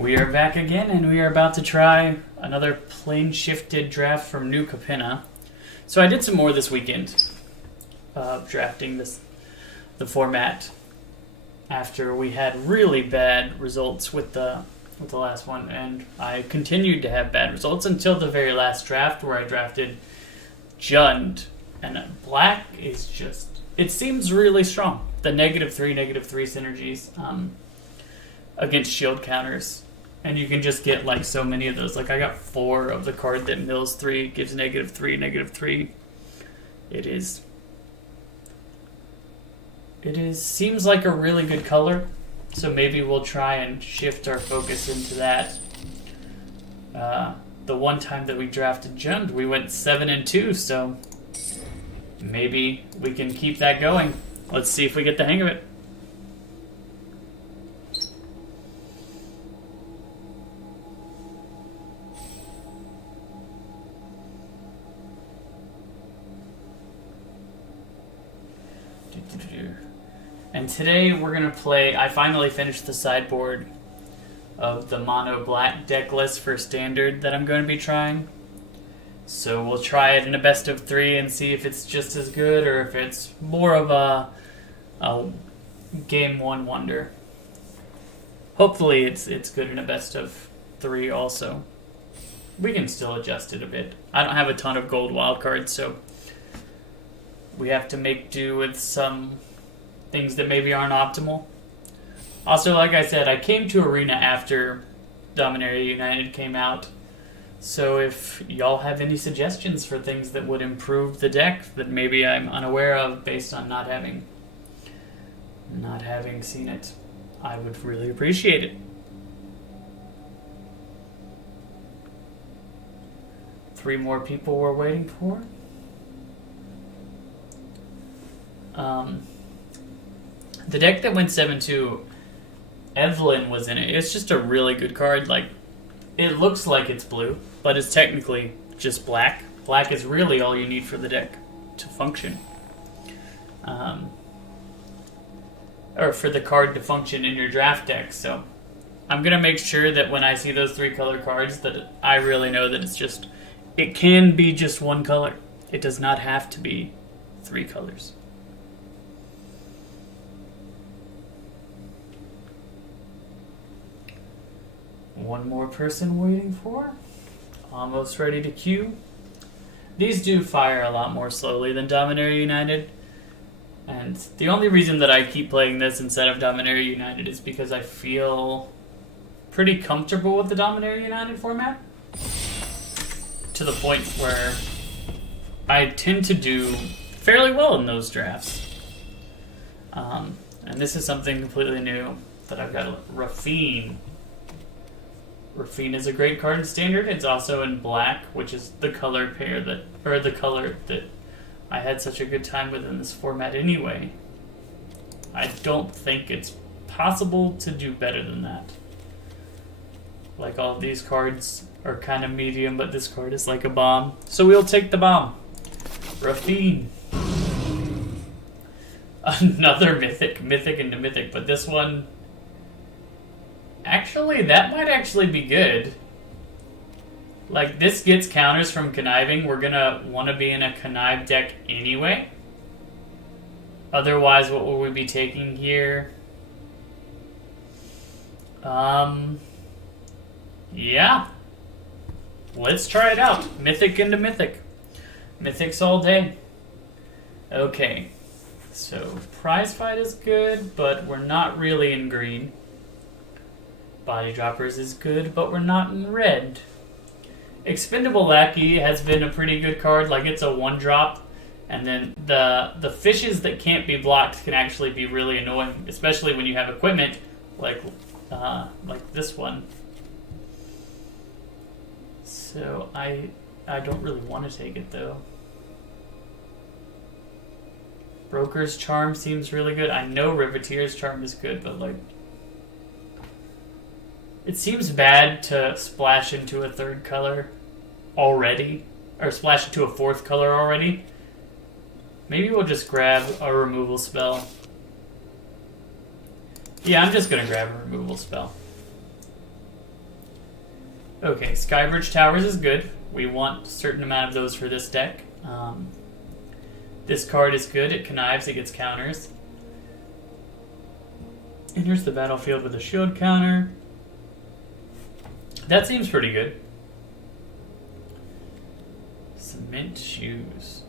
We are back again, and we are about to try another Planeshifted draft from New Capenna. So I did some more this weekend, drafting the format after we had really bad results with the last one, and I continued to have bad results until the very last draft where I drafted Jund, and black is just, it seems really strong. The -3 synergies against shield counters. And you can just get like so many of those. Like I got 4 of the card that mills 3, gives -3. It is seems like a really good color. So maybe we'll try and shift our focus into that. The one time that we drafted Jund, we went 7-2, so maybe we can keep that going. Let's see if we get the hang of it. And today we're going to play, I finally finished the sideboard of the mono black deck list for standard that I'm going to be trying. So we'll try it in a best of 3 and see if it's just as good or if it's more of a game 1 wonder. Hopefully it's good in a best of 3 also. We can still adjust it a bit. I don't have a ton of gold wildcards, so we have to make do with some things that maybe aren't optimal. Also, like I said, I came to Arena after Dominaria United came out. So if y'all have any suggestions for things that would improve the deck that maybe I'm unaware of based on not having seen it, I would really appreciate it. 3 more people we're waiting for. The deck that went 7-2, Evelyn was in it. It's just a really good card. Like, it looks like it's blue, but it's technically just black. Black is really all you need for the deck to function. Or for the card to function in your draft deck. So I'm going to make sure that when I see those 3 color cards that I really know that it's just, it can be just 1 color. It does not have to be 3 colors. One more person waiting for. Almost ready to queue. These do fire a lot more slowly than Dominaria United. And the only reason that I keep playing this instead of Dominaria United is because I feel pretty comfortable with the Dominaria United format. To the point where I tend to do fairly well in those drafts. And this is something completely new that I've got. Raffine. Raffine is a great card in Standard. It's also in black, which is the color pair that I had such a good time with in this format anyway. I don't think it's possible to do better than that. Like, all of these cards are kind of medium, but this card is like a bomb. So we'll take the bomb. Raffine. Another mythic into mythic, but this one, actually, that might actually be good. Like, this gets counters from conniving. We're gonna want to be in a connive deck anyway. Otherwise, what will we be taking here? Yeah. Let's try it out. Mythic into mythic. Mythics all day. Okay. So, prize fight is good, but we're not really in green. Body Droppers is good, but we're not in red. Expendable Lackey has been a pretty good card. Like, it's a 1-drop, and then the fishes that can't be blocked can actually be really annoying, especially when you have equipment like this one. So I don't really want to take it though. Broker's Charm seems really good. I know Riveteer's Charm is good, but like, it seems bad to splash into a 3rd color already, or splash into a 4th color already. Maybe we'll just grab a removal spell. Yeah, I'm just going to grab a removal spell. Okay, Skybridge Towers is good. We want a certain amount of those for this deck. This card is good. It connives, it gets counters. Enters the battlefield with a shield counter. That seems pretty good. Cement Shoes.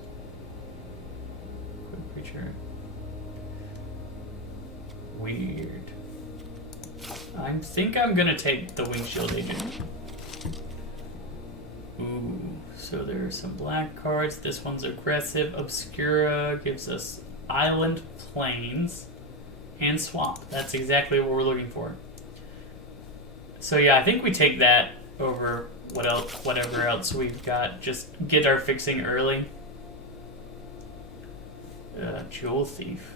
Quick creature. Weird. I think I'm gonna take the Windshield Agent. Ooh, so there are some black cards. This one's aggressive. Obscura gives us Island, Plains, and Swamp. That's exactly what we're looking for. So yeah, I think we take that over whatever else we've got. Just get our fixing early. Jewel Thief.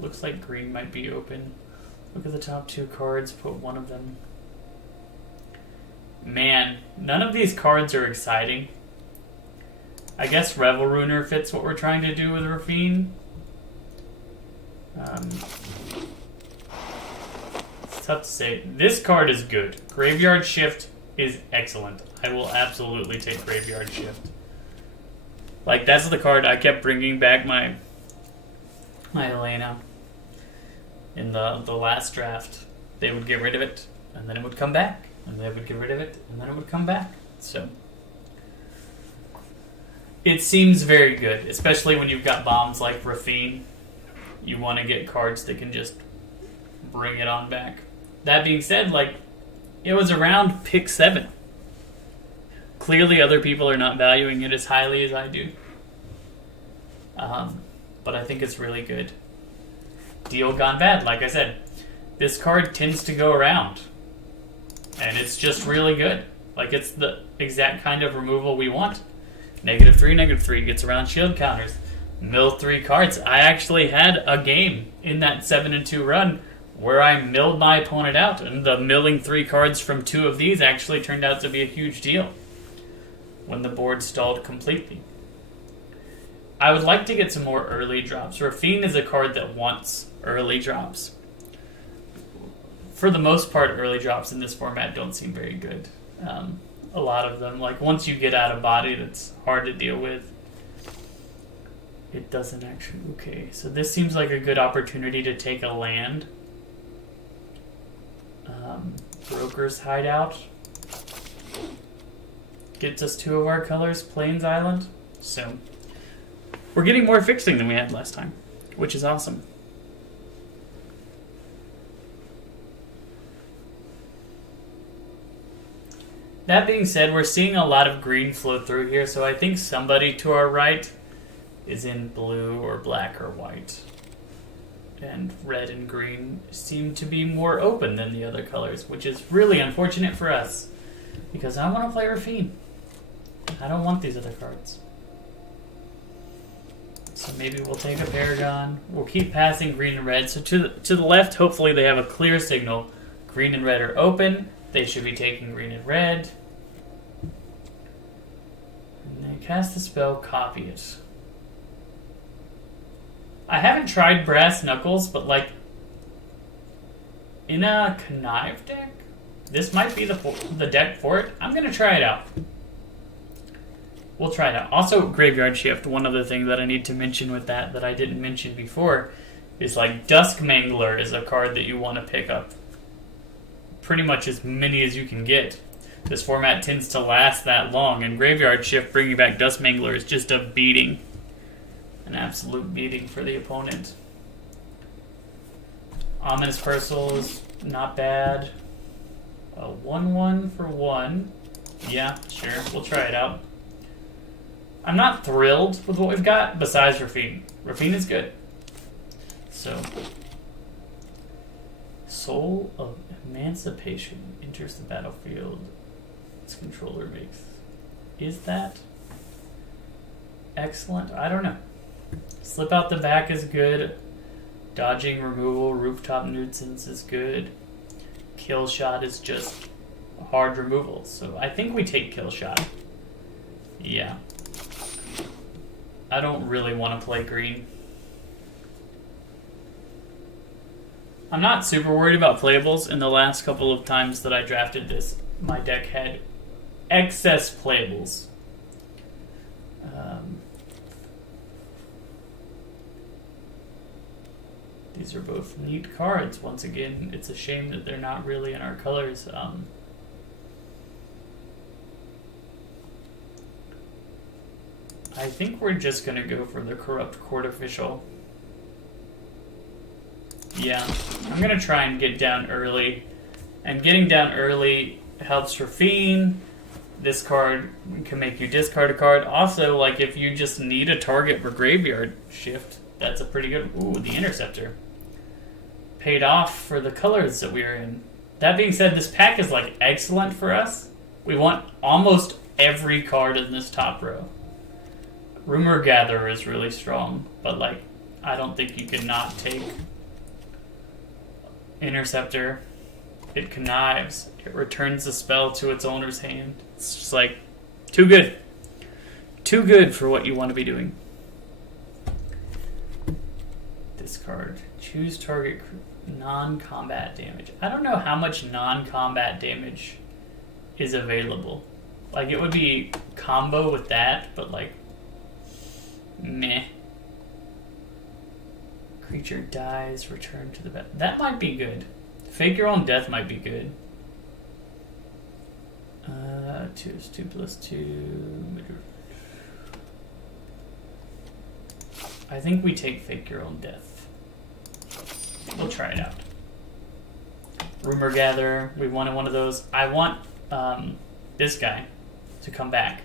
Looks like green might be open. Look at the top two cards, put one of them. Man, none of these cards are exciting. I guess Revel Ruiner fits what we're trying to do with Rafine. It's tough to say. This card is good. Graveyard Shift is excellent. I will absolutely take Graveyard Shift. Like, that's the card I kept bringing back my Elena. In the last draft, they would get rid of it, and then it would come back. And they would get rid of it, and then it would come back. So it seems very good, especially when you've got bombs like Rafine. You want to get cards that can just bring it on back. That being said, like, it was around pick 7. Clearly other people are not valuing it as highly as I do. But I think it's really good. Deal gone bad, like I said. This card tends to go around. And it's just really good. Like, it's the exact kind of removal we want. -3/-3 gets around shield counters. Mill 3 cards. I actually had a game in that 7-2 run where I milled my opponent out, and the milling 3 cards from 2 of these actually turned out to be a huge deal when the board stalled completely. I would like to get some more early drops. Rafine is a card that wants early drops. For the most part, early drops in this format don't seem very good. A lot of them, like, once you get out of body, that's hard to deal with. It doesn't actually... Okay, so this seems like a good opportunity to take a land. Broker's Hideout. Gets us 2 of our colors, Plains Island. So, we're getting more fixing than we had last time, which is awesome. That being said, we're seeing a lot of green flow through here, so I think somebody to our right is in blue or black or white. And red and green seem to be more open than the other colors, which is really unfortunate for us, because I want to play Rafine. I don't want these other cards. So maybe we'll take a Paragon. We'll keep passing green and red. So to the left, hopefully they have a clear signal. Green and red are open. They should be taking green and red. And they cast the spell, copy it. I haven't tried Brass Knuckles, but, like, in a Connive deck, this might be the deck for it. I'm going to try it out. We'll try it out. Also, Graveyard Shift, one other thing that I need to mention with that I didn't mention before, is, like, Dusk Mangler is a card that you want to pick up. Pretty much as many as you can get. This format tends to last that long, and Graveyard Shift bringing back Dusk Mangler is just a beating. An absolute beating for the opponent. Ominous Parcel is not bad. A 1/1 for 1. Yeah, sure, we'll try it out. I'm not thrilled with what we've got, besides Rafine. Rafine is good. So, Soul of Emancipation enters the battlefield. Its controller makes. Is that excellent? I don't know. Slip out the back is good. Dodging removal, rooftop nuisance is good. Kill shot is just hard removal. So I think we take kill shot. Yeah. I don't really want to play green. I'm not super worried about playables. In the last couple of times that I drafted this, my deck had excess playables. These are both neat cards. Once again, it's a shame that they're not really in our colors. I think we're just going to go for the Corrupt Court Official. Yeah, I'm going to try and get down early. And getting down early helps for Fiend. This card can make you discard a card. Also, like, if you just need a target for Graveyard Shift, that's a pretty good... Ooh, the Interceptor. Paid off for the colors that we are in. That being said, this pack is, like, excellent for us. We want almost every card in this top row. Rumor Gatherer is really strong, but, like, I don't think you can not take Interceptor. It connives. It returns the spell to its owner's hand. It's just, like, too good. Too good for what you want to be doing. Discard. Choose target non-combat damage. I don't know how much non-combat damage is available. Like, it would be combo with that, but, like, meh. Creature dies, return to the bed. That might be good. Fake Your Own Death might be good. 2 is 2 plus 2. I think we take Fake Your Own Death. We'll try it out. Rumor Gatherer. We wanted one of those. I want this guy to come back.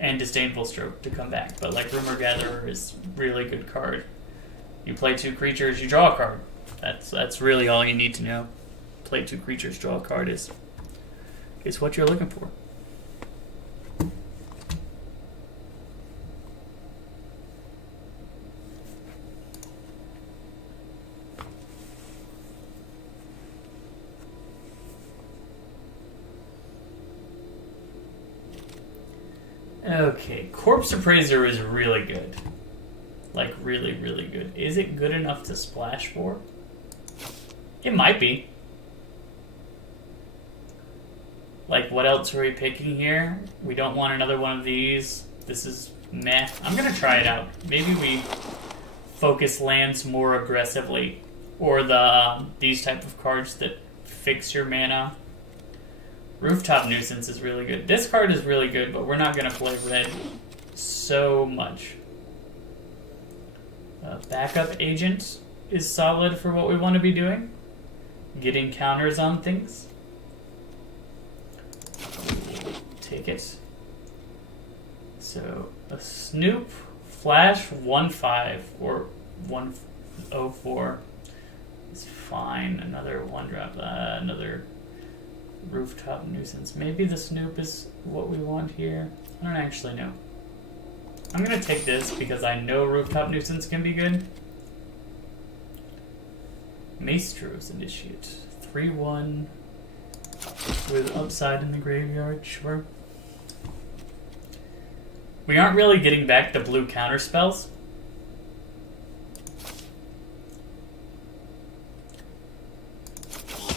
And Disdainful Stroke to come back. But, like, Rumor Gatherer is a really good card. You play 2 creatures, you draw a card. That's really all you need to know. Play 2 creatures, draw a card is what you're looking for. Okay, Corpse Appraiser is really good. Like, really, really good. Is it good enough to splash for? It might be. Like, what else are we picking here? We don't want another one of these. This is meh. I'm gonna try it out. Maybe we focus lands more aggressively. Or these type of cards that fix your mana. Rooftop Nuisance is really good. This card is really good, but we're not gonna play red so much. Backup Agent is solid for what we want to be doing. Getting counters on things. Take it. So, a Snoop, Flash, 1/5, or 1/04 is fine. Another 1-drop, another Rooftop Nuisance. Maybe the Snoop is what we want here. I don't actually know. I'm going to take this because I know Rooftop Nuisance can be good. Maestro's Initiate. 3/1 with upside in the graveyard, sure. We aren't really getting back the blue counter spells.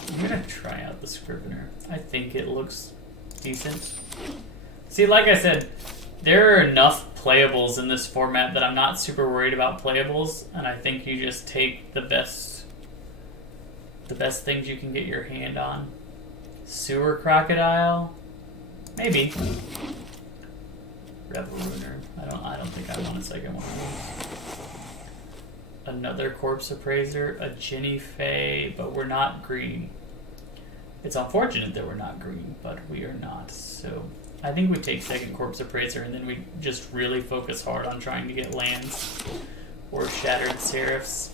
I'm going to try out the Scrivener. I think it looks decent. See, like I said, there are enough playables in this format that I'm not super worried about playables, and I think you just take the best things you can get your hand on. Sewer Crocodile? Maybe. Rebel Ruiner. I don't think I want a second one of those. Another Corpse Appraiser, a Ginny Fae, but we're not green. It's unfortunate that we're not green, but we are not, so I think we take second Corpse Appraiser, and then we just really focus hard on trying to get lands or Shattered Seraphs.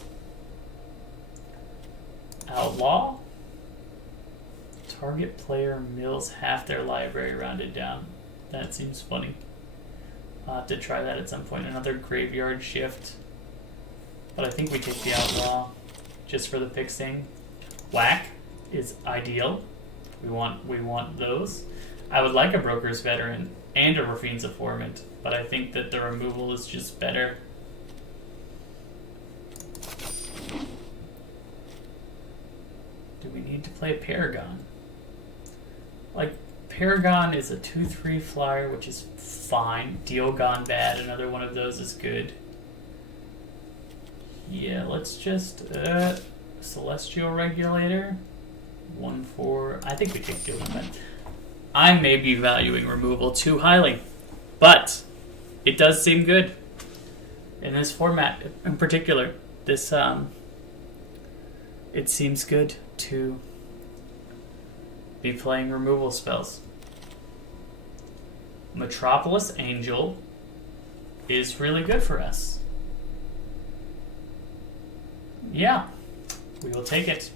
Outlaw. Target player mills half their library rounded down. That seems funny. I'll have to try that at some point. Another Graveyard Shift. But I think we take the Outlaw just for the fixing. Whack is ideal. We want those. I would like a Broker's Veteran and a Rafine's Informant, but I think that the removal is just better. Do we need to play Paragon? Like, Paragon is a 2/3 flyer, which is fine. Deal Gone Bad, another one of those is good. Yeah, let's just Celestial Regulator. 1/4. I think we take Deal Gone Bad. I may be valuing removal too highly, but it does seem good in this format in particular. This it seems good to be playing removal spells. Metropolis Angel is really good for us. Yeah, we will take it.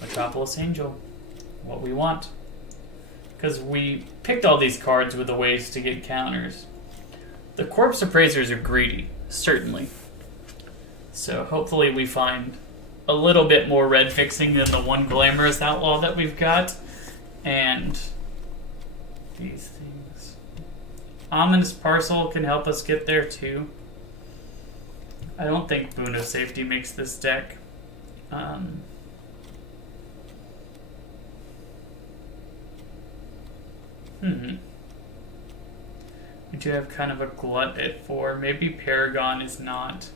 Metropolis Angel, what we want. Because we picked all these cards with the ways to get counters. The Corpse Appraisers are greedy, certainly. So hopefully we find a little bit more red fixing than the one Glamorous Outlaw that we've got. And these things. Ominous Parcel can help us get there too. I don't think Boon of Safety makes this deck. We do have kind of a glut at 4. Maybe Paragon is not.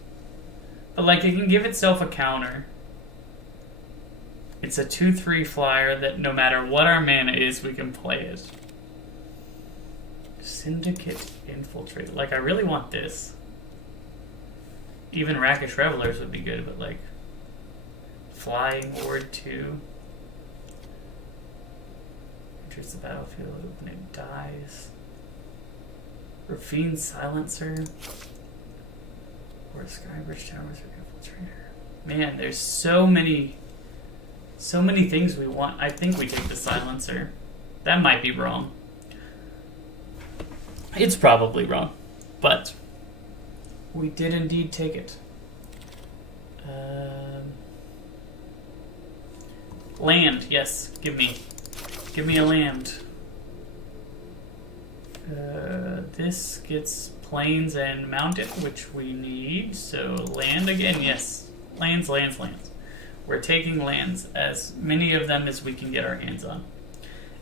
But like it can give itself a counter. It's a 2/3 flyer that no matter what our mana is, we can play it. Syndicate Infiltrate. Like I really want this. Even Rakish Revelers would be good, but like Flying Ward 2. Enters the battlefield when it dies. Rafine Silencer. Or Skybridge Towers or Infiltrator. Man, there's so many things we want. I think we take the Silencer. That might be wrong. It's probably wrong. But we did indeed take it. Land, yes. Give me a land. This gets plains and mountain, which we need. So land again, yes. Lands. We're taking lands, as many of them as we can get our hands on.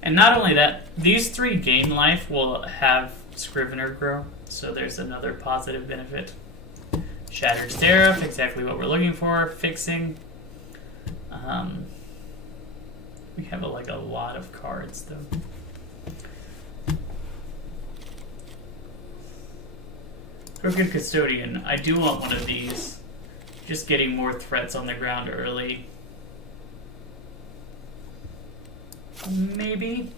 And not only that, these 3 gain life will have Scrivener grow, so there's another positive benefit. Shattered Seraph, exactly what we're looking for. Fixing. We have a lot of cards though. Crooked Custodian. I do want one of these. Just getting more threats on the ground early. Maybe.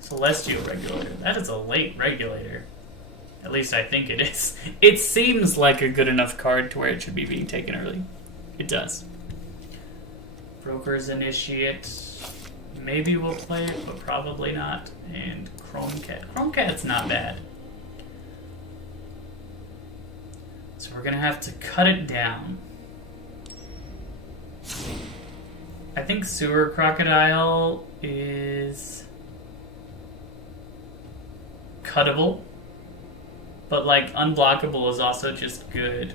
Celestial Regulator. That is a late regulator. At least I think it is. It seems like a good enough card to where it should be being taken early. It does. Broker's Initiate. Maybe we'll play it, but probably not. And Chrome Cat. Chrome Cat's not bad. So we're going to have to cut it down. I think Sewer Crocodile is cuttable, but like unblockable is also just good.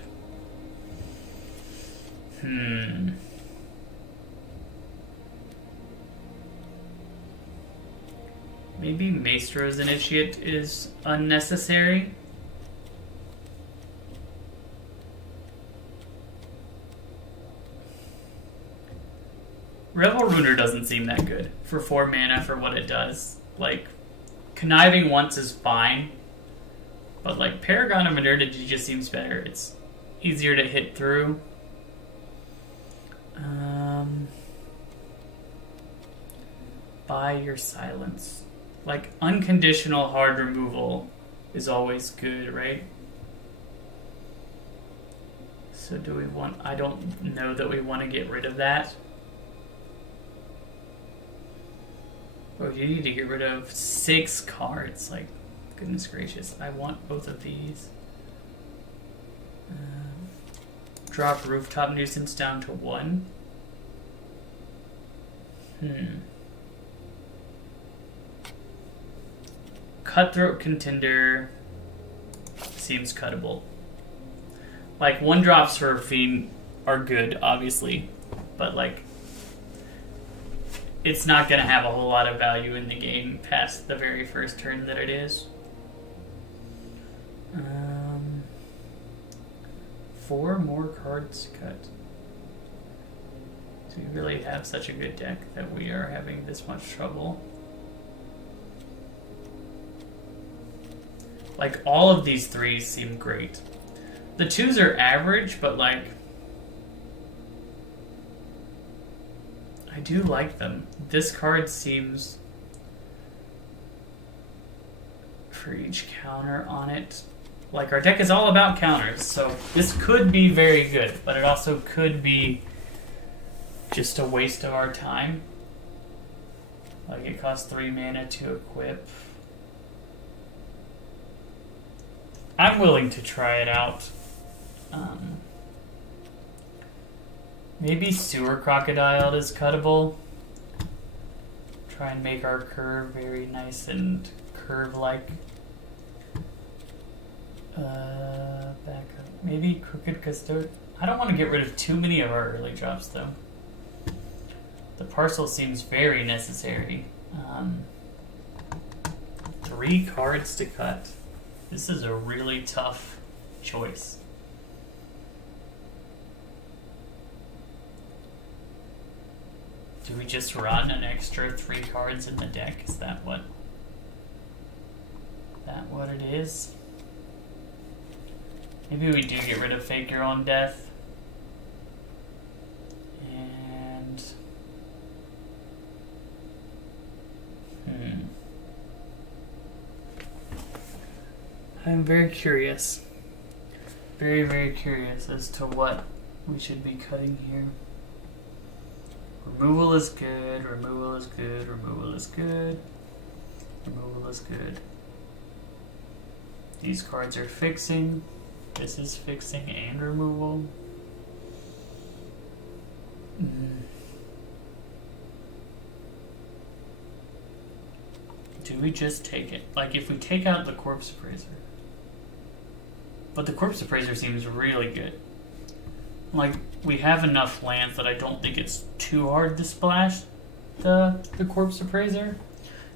Maybe Maestro's Initiate is unnecessary. Revel Ruiner doesn't seem that good for 4 mana for what it does. Like, Conniving once is fine, but like Paragon of Modernity just seems better. It's easier to hit through. Buy your silence. Like, unconditional hard removal is always good, right? So do we want... I don't know that we want to get rid of that. Oh, you need to get rid of 6 cards. Like, goodness gracious. I want both of these. Drop Rooftop Nuisance down to 1. Cutthroat Contender seems cuttable. Like, 1-drops for Fiend are good, obviously. But, like, it's not going to have a whole lot of value in the game past the very first turn that it is. 4 more cards cut. Do we really have such a good deck that we are having this much trouble? Like, all of these 3s seem great. The 2s are average, but like, I do like them. This card seems, for each counter on it, like, our deck is all about counters, so this could be very good, but it also could be just a waste of our time. Like, it costs 3 mana to equip. I'm willing to try it out. Maybe Sewer Crocodile is cuttable. Try and make our curve very nice and curve-like. Back up. Maybe Crooked Custodian. I don't want to get rid of too many of our early drops, though. The parcel seems very necessary. 3 cards to cut. This is a really tough choice. Do we just run an extra 3 cards in the deck? Is that what it is? Maybe we do get rid of Fake Your Own Death. And I'm very curious. Very, very curious as to what we should be cutting here. Removal is good, removal is good, removal is good, removal is good. These cards are fixing. This is fixing and removal. Do we just take it? Like, if we take out the Corpse Appraiser. But the Corpse Appraiser seems really good. Like, we have enough lands that I don't think it's too hard to splash the Corpse Appraiser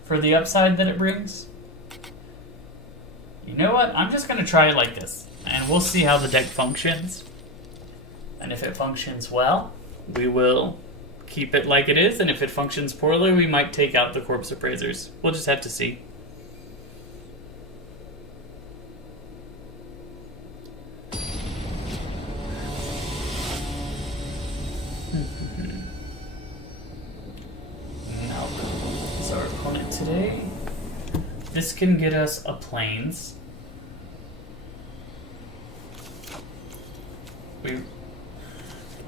for the upside that it brings. You know what? I'm just going to try it like this, and we'll see how the deck functions. And if it functions well, we will keep it like it is, and if it functions poorly, we might take out the Corpse Appraisers. We'll just have to see. Is our opponent today. This can get us a Plains.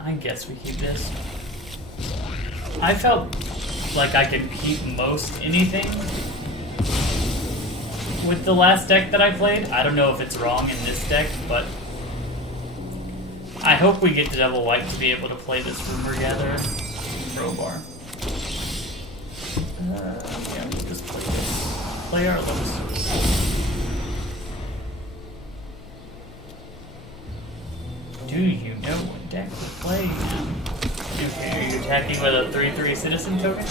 I guess we keep this. I felt like I could keep most anything with the last deck that I played. I don't know if it's wrong in this deck, but I hope we get to double white to be able to play this Rumor Gatherer Crowbar. Yeah, we'll just play this. Play our Lotus. Do you know what deck to play now? Okay, are you attacking with a 3/3 citizen token?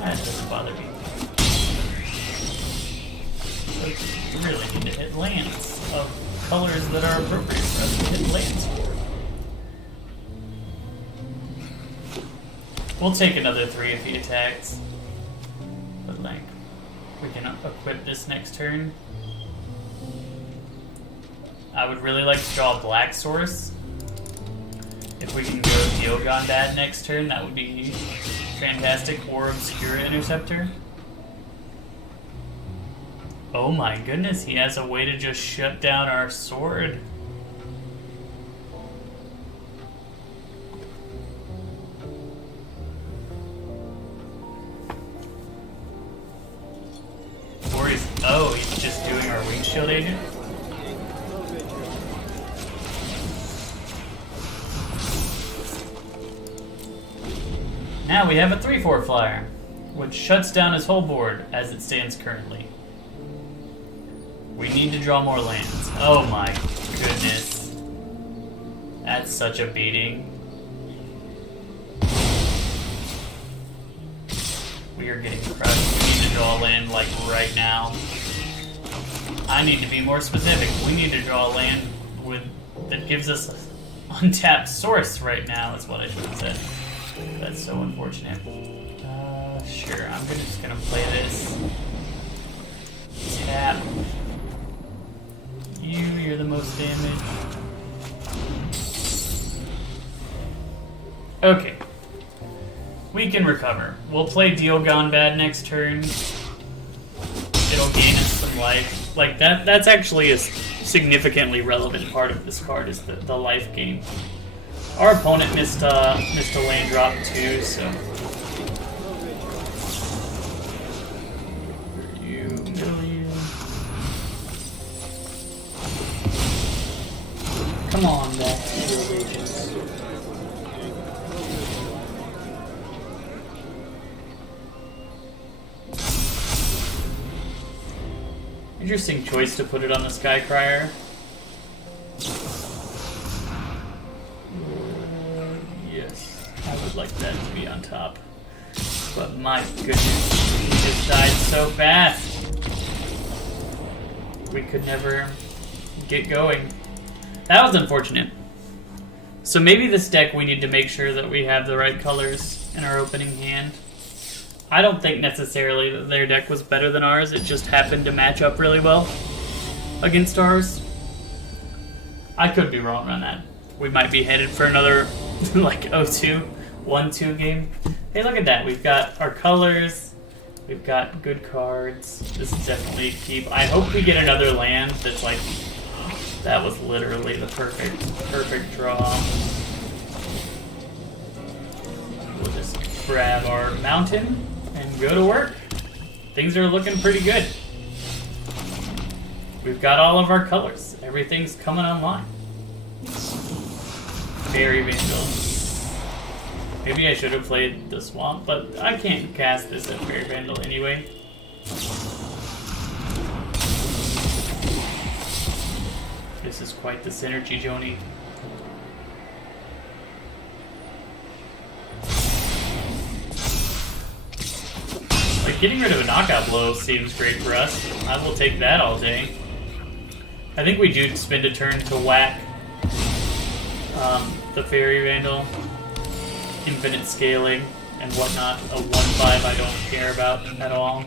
That doesn't bother me. But you really need to hit lands of colors that are appropriate for us to hit lands for. We'll take another 3 if he attacks. But like, we can equip this next turn. I would really like to draw a black source. If we can go Diogon Dad next turn, that would be fantastic. Or Obscura Interceptor. Oh my goodness, he has a way to just shut down our sword. Or he's just doing our Weak Shield Agent? Now we have a 3/4 flyer, which shuts down his whole board as it stands currently. We need to draw more lands. Oh my goodness. That's such a beating. we are getting crushed. We need to draw a land, like, right now. I need to be more specific. We need to draw a land that gives us an untapped source right now, is what I should have said. That's so unfortunate. Sure, I'm just gonna play this. Tap. You're the most damaged. Okay. We can recover. We'll play Deal Gone Bad next turn. It'll gain us some life. Like, that's actually a significantly relevant part of this card, is the life gain. Our opponent missed a land drop too, so... Come on, back to your agents. Interesting choice to put it on the Skycrier. Yes, I would like that to be on top. But my goodness, he just died so fast. We could never get going. That was unfortunate. So maybe this deck we need to make sure that we have the right colors in our opening hand. I don't think necessarily that their deck was better than ours. It just happened to match up really well against ours. I could be wrong on that. We might be headed for another like 0-2, 1-2 game. Hey, look at that. We've got our colors. We've got good cards. This is definitely a keep. I hope we get another land that's like... That was literally the perfect draw. We'll just grab our mountain and go to work. Things are looking pretty good. We've got all of our colors. Everything's coming online. Fairy Vandal. Maybe I should have played the Swamp, but I can't cast this at Fairy Vandal anyway. This is quite the synergy, Joni. Like, getting rid of a knockout blow seems great for us. I will take that all day. I think we do spend a turn to whack the Fairy Vandal. Infinite scaling and whatnot. A 1/5 I don't care about at all.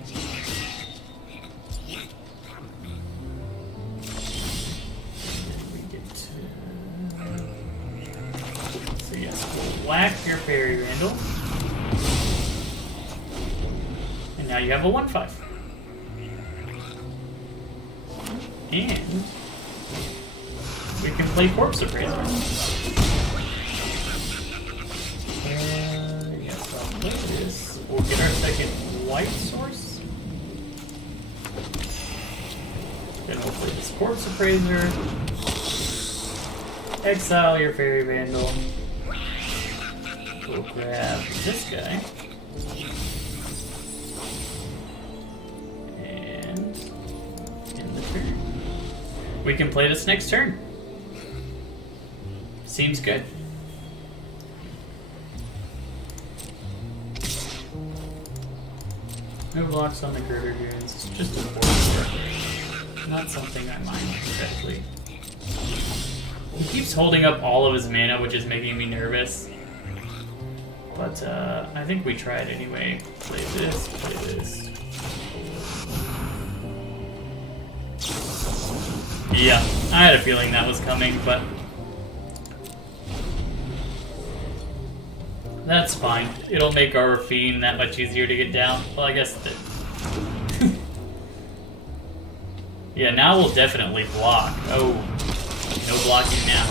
So yes, we'll whack your Fairy Vandal. And now you have a 1/5. And we can play Corpse Appraiser. Yes, I'll play this. We'll get our second white source. Then we'll play this Corpse Appraiser. Exile your Fairy Vandal. We'll grab this guy. And in the turn. We can play this next turn. Seems good. No blocks on the Girder Goons. Just a force. Not something I mind incredibly. He keeps holding up all of his mana, which is making me nervous. But I think we try it anyway. Play this, play this. Yeah, I had a feeling that was coming, but that's fine. It'll make our Fiend that much easier to get down. Well, I guess that... Yeah, now we'll definitely block. Oh, no blocking now.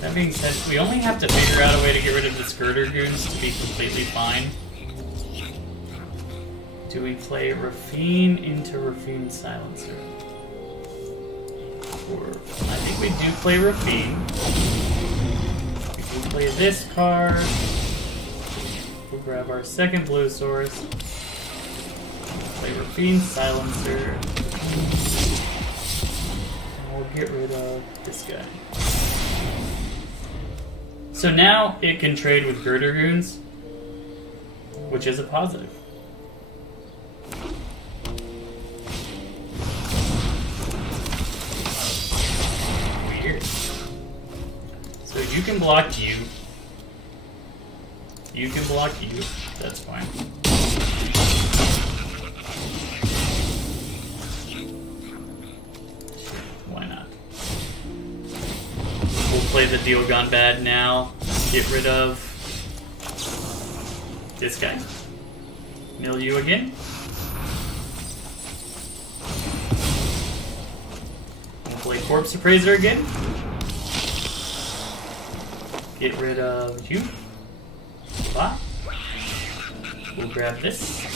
That being said, we only have to figure out a way to get rid of the Skirter Goons to be completely fine. Do we play Rafine into Rafine Silencer? Or, I think we do play Rafine. We do play this card. We'll grab our second blue source. Play Rafine Silencer. And we'll get rid of this guy. So now it can trade with Girder Goons, which is a positive. You can block you. You can block you. That's fine. Why not? We'll play the deal gone bad now. Get rid of this guy. Mill you again. We'll play Corpse Appraiser again. Get rid of you. Blah. We'll grab this.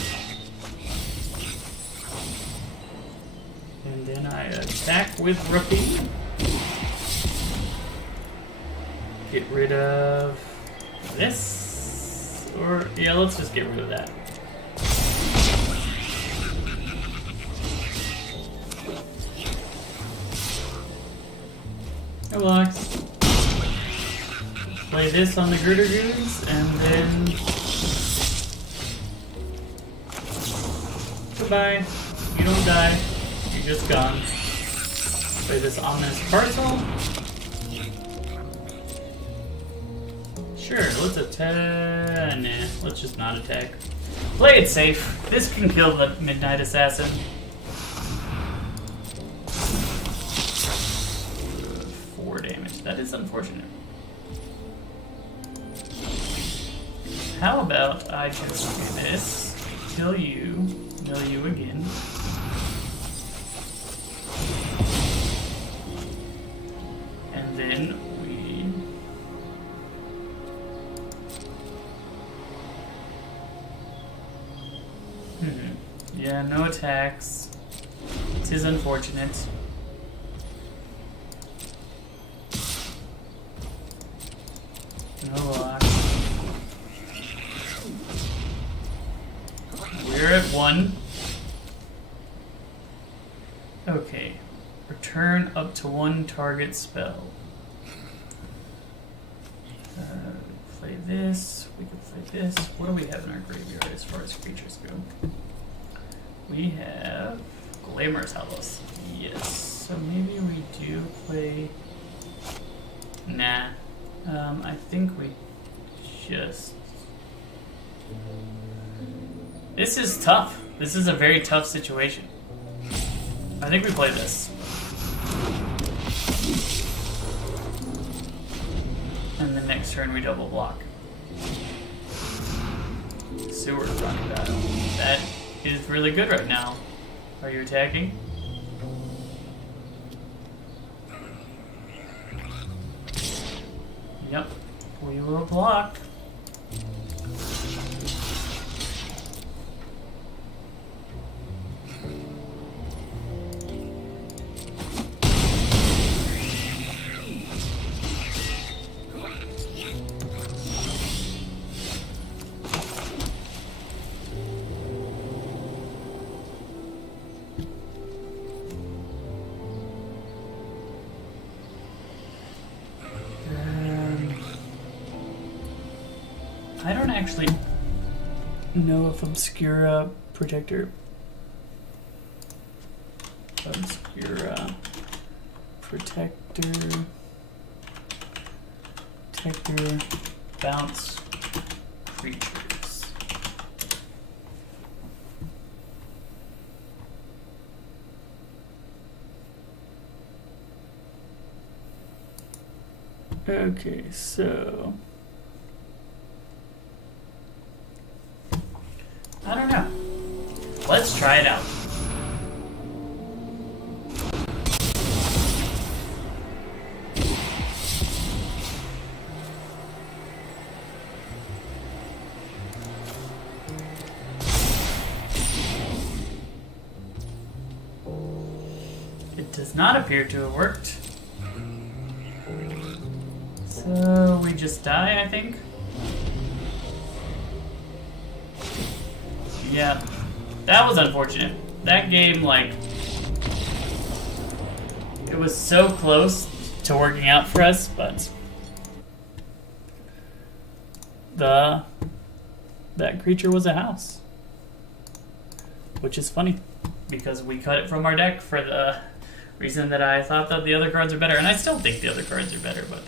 And then I attack with Rookie. Get rid of this. Or, yeah, let's just get rid of that. Relax. Play this on the Girder Goons, and then goodbye. You don't die. You're just gone. Play this Ominous Parcel. Sure, let's attack. Nah, let's just not attack. Play it safe. This can kill the Midnight Assassin. 4 damage. That is unfortunate. How about I just do this, kill you, mill you again. And then we... Yeah, no attacks. It is unfortunate. No lock. We're at 1. Okay. Return up to 1 target spell. Play this. We can play this. What do we have in our graveyard as far as creatures go? We have Glamour's House. Yes. So maybe we do play... Nah. I think we just... This is tough. This is a very tough situation. I think we play this. And the next turn we double block. Sewer Run Battle. That is really good right now. Are you attacking? Yep. We will block. I don't actually know if Obscura Protector bounce creatures. Okay, so I don't know. Let's try it out. It does not appear to have worked. So we just die, I think. Yeah, that was unfortunate. That game, like, it was so close to working out for us, but that creature was a house, which is funny because we cut it from our deck for the reason that I thought that the other cards are better, and I still think the other cards are better, but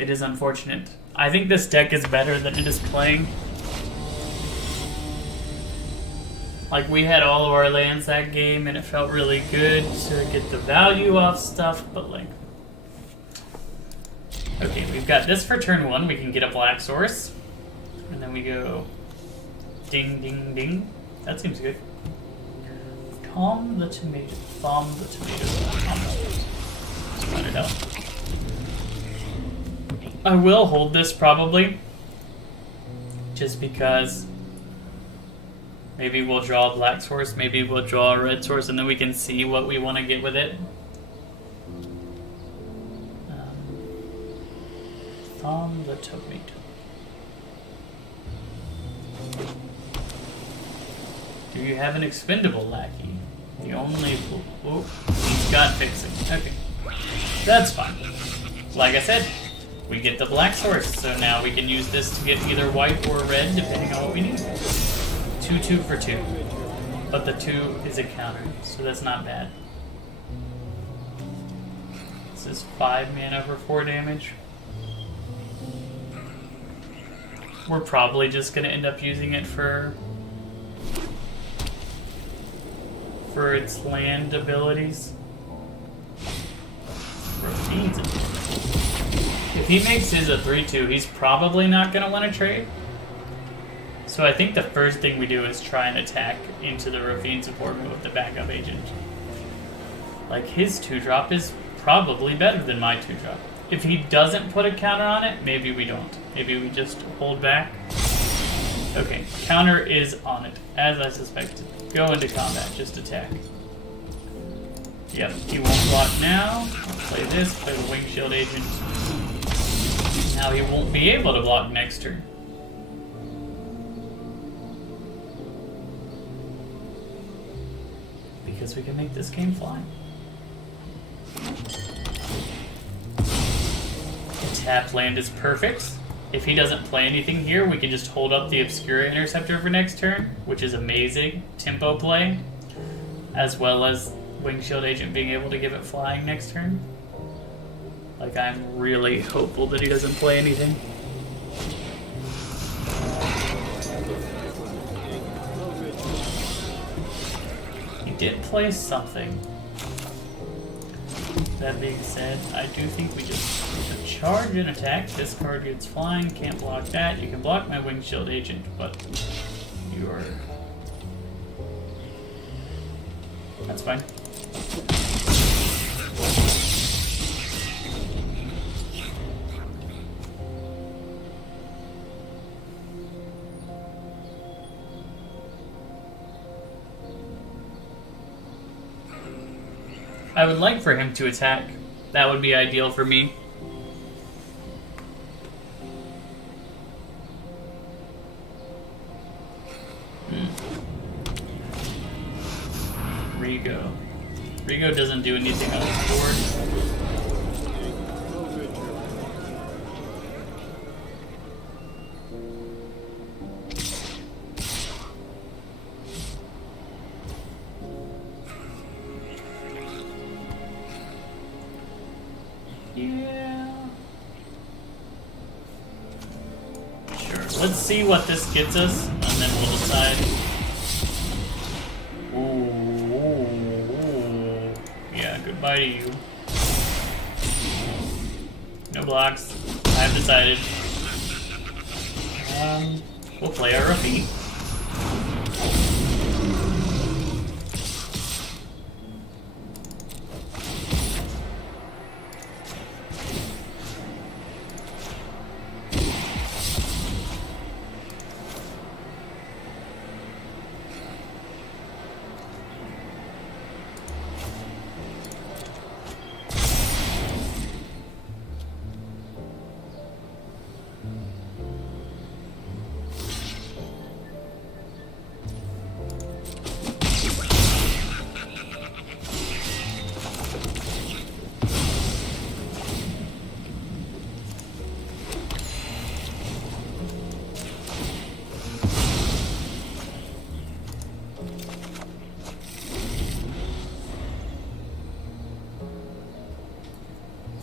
It is unfortunate. I think this deck is better than it is playing. Like, we had all of our lands that game, and it felt really good to get the value off stuff, but like... Okay, we've got this for turn 1. We can get a black source. And then we go... Ding, ding, ding. That seems good. Tom the tomato. Bomb the tomato. Splat it out. I will hold this probably. Just because... Maybe we'll draw a black source, maybe we'll draw a red source, and then we can see what we want to get with it. Tom the tomato. Do you have an expendable lackey? The only... Oh, he's got fixing. Okay. That's fine. Like I said, we get the black source, so now we can use this to get either white or red, depending on what we need. 2/2 for 2. But the 2 is a counter, so that's not bad. This is 5 mana for 4 damage. We're probably just going to end up using it for its land abilities. If he makes his a 3/2, he's probably not going to want to trade. So I think the first thing we do is try and attack into the Ravine support with the backup agent. Like, his 2-drop is probably better than my 2-drop. If he doesn't put a counter on it, maybe we don't. Maybe we just hold back. Okay, counter is on it, as I suspected. Go into combat, just attack. Yep, he won't block now. I'll play this, play the Wing Shield agent. Now he won't be able to block next turn. Because we can make this game fly. The tapped land is perfect. If he doesn't play anything here, we can just hold up the Obscura Interceptor for next turn, which is amazing. Tempo play, as well as Wing Shield Agent being able to give it flying next turn. Like, I'm really hopeful that he doesn't play anything. Did play something. That being said, I do think we just charge and attack. This card gets flying, can't block that. You can block my Wing Shield Agent, but you are... That's fine. I would like for him to attack. That would be ideal for me. Rigo. Rigo doesn't do anything on his board. Let's see what this gets us, and then we'll decide. Ooh. Yeah, goodbye to you. No blocks. I've decided. We'll play our Rafie.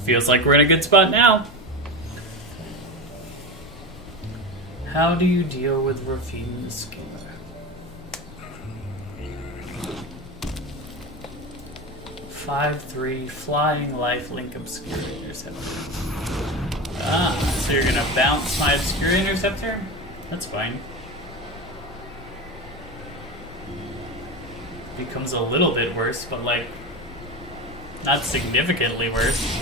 Feels like we're in a good spot now. How do you deal with Ravine the Scaler? Five, 3, Flying Lifelink Obscure Interceptor. Ah, so you're gonna bounce my Obscure Interceptor? That's fine. Becomes a little bit worse, but like, not significantly worse.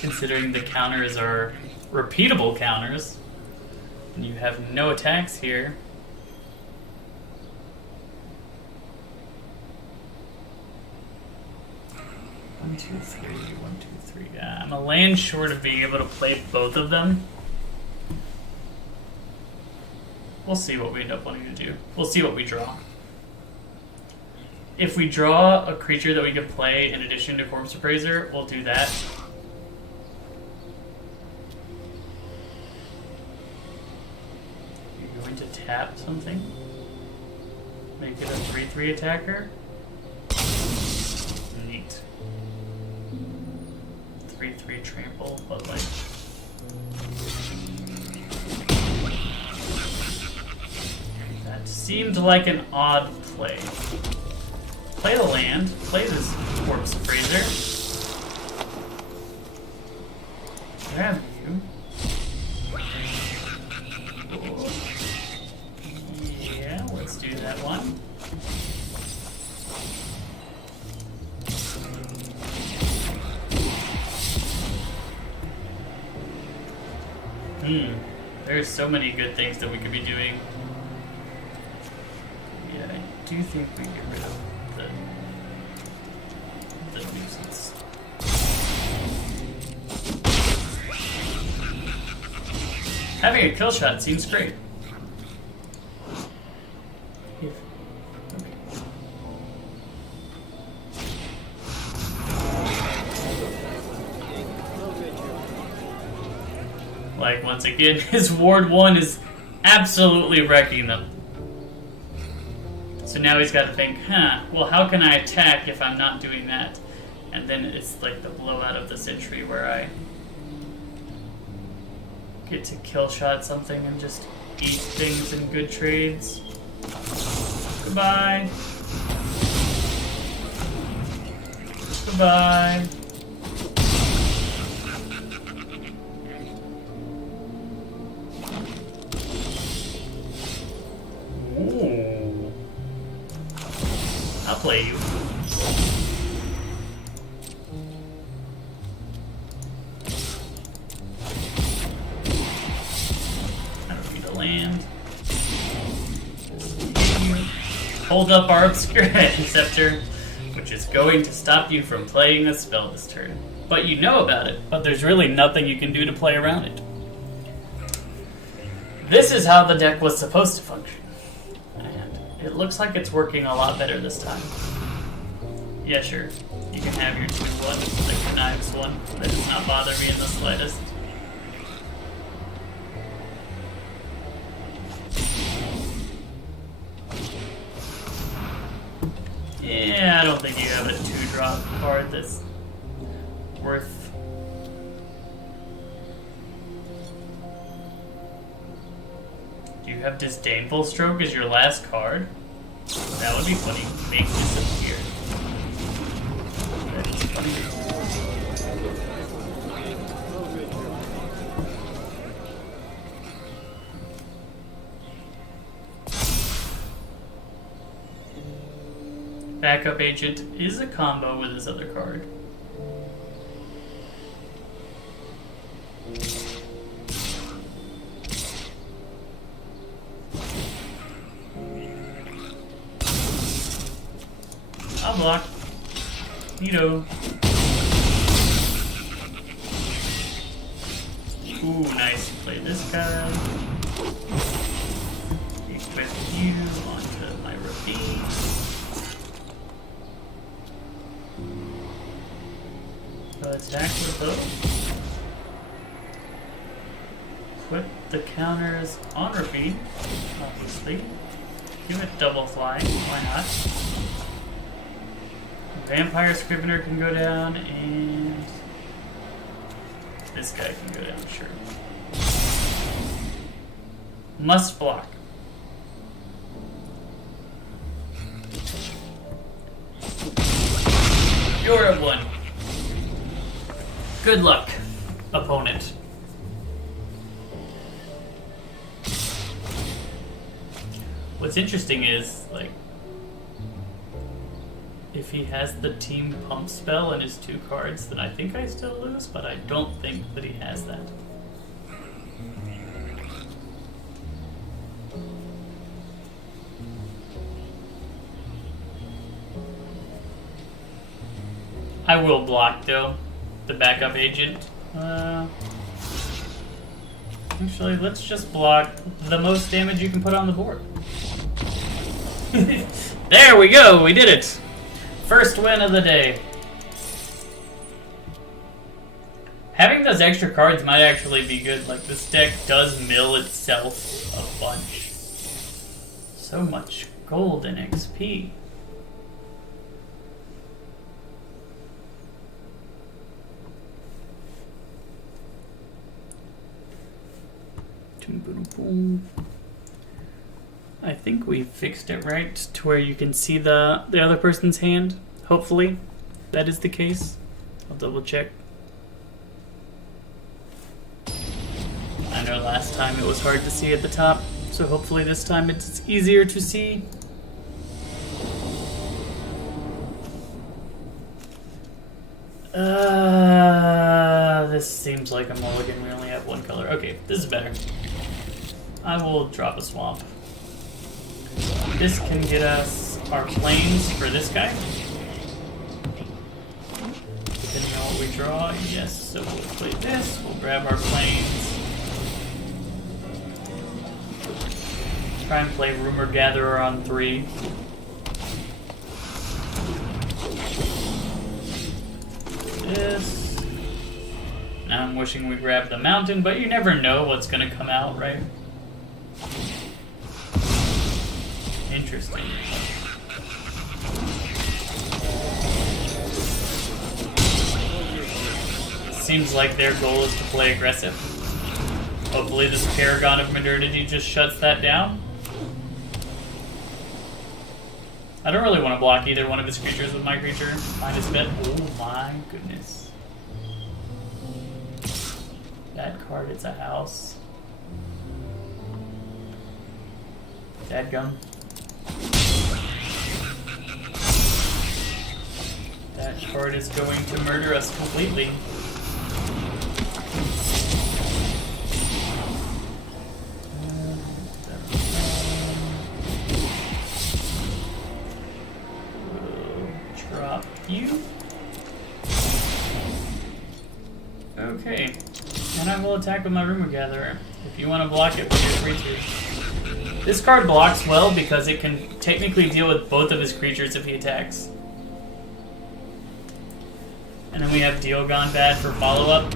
Considering the counters are repeatable counters, and you have no attacks here. One, two, three, 1, 2, 3. Yeah, I'm a land short of being able to play both of them. We'll see what we end up wanting to do. We'll see what we draw. If we draw a creature that we can play in addition to Corpse Appraiser, we'll do that. You're going to tap something? Make it a 3/3 attacker? Neat. 3/3 trample, but like... That seemed like an odd play. Play the land, play this Corpse Appraiser. Grab you. Cool. Yeah, let's do that one. There's so many good things that we could be doing. Yeah, I do think we get rid of the nuisance. Having a kill shot seems great. Okay. Like, once again, his Ward 1 is absolutely wrecking them. So now he's got to think, well, how can I attack if I'm not doing that? And then it's like the blowout of the century where I get to kill shot something and just eat things in good trades. Goodbye. Goodbye. Ooh. I'll play you. I don't need a land. Hold up our Obscure Interceptor, which is going to stop you from playing a spell this turn. But you know about it, but there's really nothing you can do to play around it. This is how the deck was supposed to function. And it looks like it's working a lot better this time. Yeah, sure. You can have your 2/1, like the knives one. That does not bother me in the slightest. Yeah, I don't think you have a 2-drop card that's worth... Do you have Disdainful Stroke as your last card? That would be funny. Make disappear. That is funny. Backup Agent is a combo with his other card. I'll block. Neato. Ooh, nice. Play this guy. Equip you onto my Ravine. Attack with both. Put the counters on Ravine, obviously. Give it double flying, why not? Vampire Scrivener can go down, and This guy can go down, sure. Must block. You're at 1. Good luck, opponent. What's interesting is, like, if he has the team pump spell and his 2 cards, then I think I still lose, but I don't think that he has that. I will block, though, the backup agent. Actually, let's just block the most damage you can put on the board. There we go, we did it! First win of the day. Having those extra cards might actually be good. Like, this deck does mill itself a bunch. So much gold and XP. I think we fixed it right to where you can see the other person's hand. Hopefully, that is the case. I'll double check. I know last time it was hard to see at the top, so hopefully this time it's easier to see. This seems like a mulligan. We only have 1 color. Okay, this is better. I will drop a swamp. This can get us our planes for this guy. Depending on what we draw, yes. So we'll play this. We'll grab our planes. Try and play Rumor Gatherer on 3. This. Now I'm wishing we grabbed the mountain, but you never know what's going to come out, right? Interesting. Seems like their goal is to play aggressive. Hopefully this Paragon of Modernity just shuts that down. I don't really want to block either one of his creatures with my creature. Minus bet. Oh my goodness. That card, it's a house. Dadgum. That card is going to murder us completely. Drop you. Okay. And I will attack with my Rumor Gatherer. If you want to block it with your creatures. This card blocks well because it can technically deal with both of his creatures if he attacks. And then we have Deal Gone Bad for follow-up.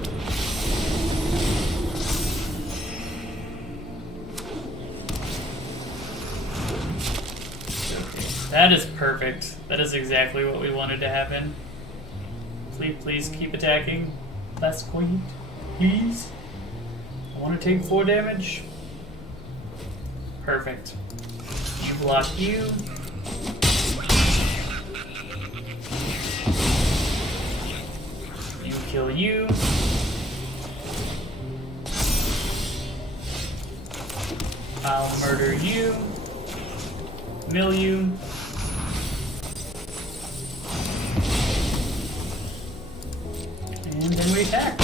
Okay, that is perfect. That is exactly what we wanted to happen. Please keep attacking. Last queen, please. I want to take 4 damage. Perfect. You block you. You kill you. I'll murder you. Mill you. And then we attack.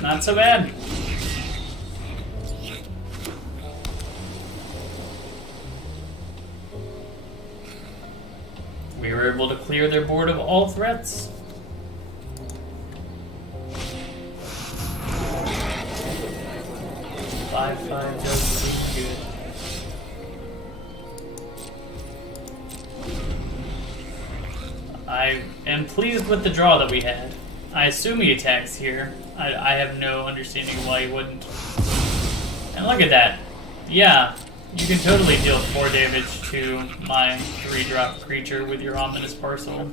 Not so bad. We were able to clear their board of all threats. Five does seem good. I am pleased with the draw that we had. I assume he attacks here. I have no understanding why he wouldn't. And look at that. Yeah, you can totally deal 4 damage to my 3-drop creature with your Ominous Parcel.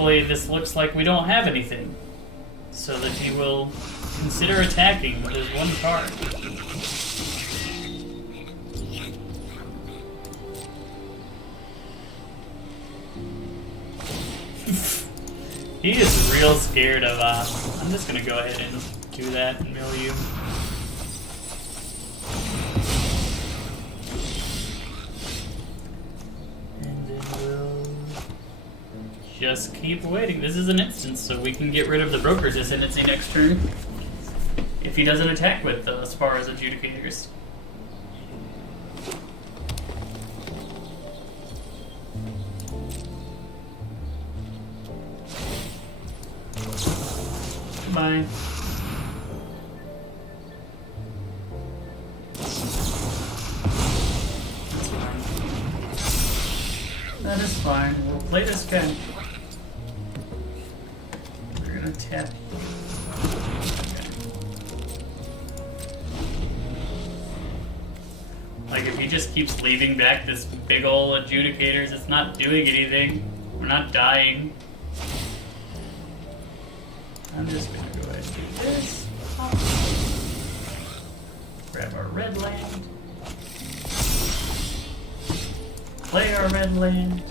hopefully this looks like we don't have anything, so that he will consider attacking with his one card. He is real scared of, I'm just gonna go ahead and do that and mill you. And then we'll just keep waiting. This is an instance, so we can get rid of the Broker's Ascendancy next turn if he doesn't attack with as far as Adjudicators. Bye. That is fine. We'll play this guy. We're gonna tap. Okay. Like, if he just keeps leaving back this big ol' Adjudicators, it's not doing anything. We're not dying. I'm just gonna go ahead and do this. Grab our red land. Play our red land.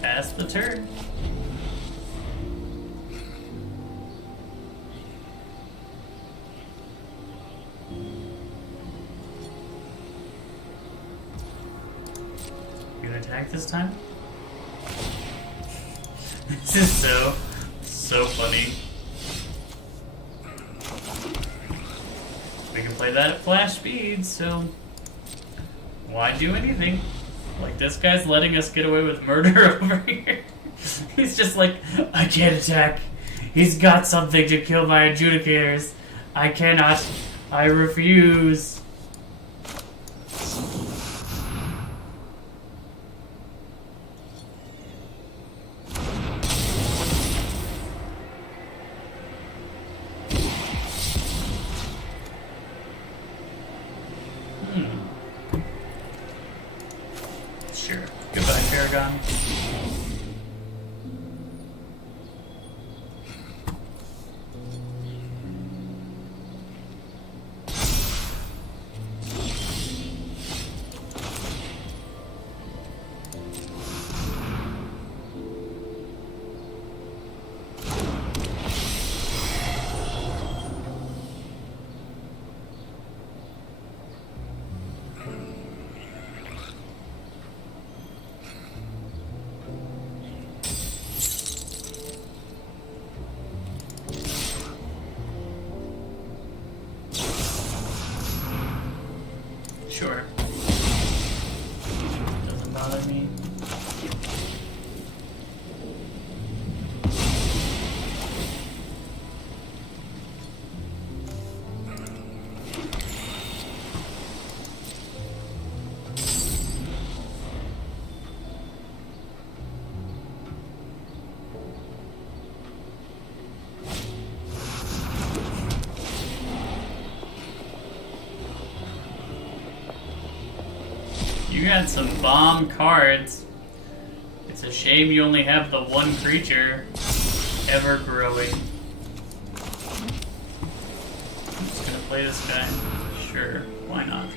Pass the turn. You gonna attack this time? This is so funny. We can play that at flash speed, so why do anything? Like, this guy's letting us get away with murder over here. He's just like, I can't attack. He's got something to kill my Adjudicators. I cannot. I refuse. Sure. Goodbye, Paragon. Sure. Doesn't bother me. You got some bomb cards. It's a shame you only have the one creature ever growing. I'm just gonna play this guy. Sure, why not?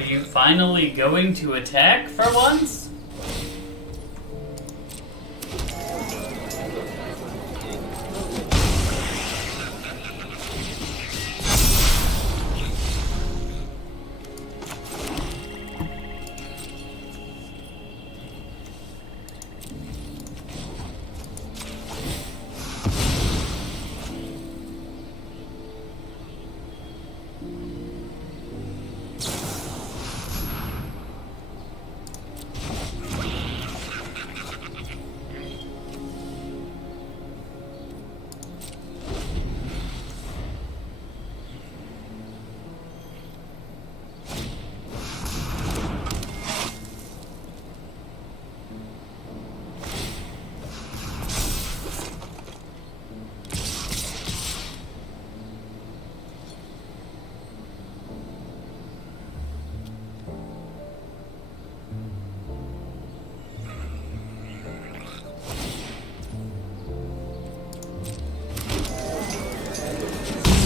Are you finally going to attack for once?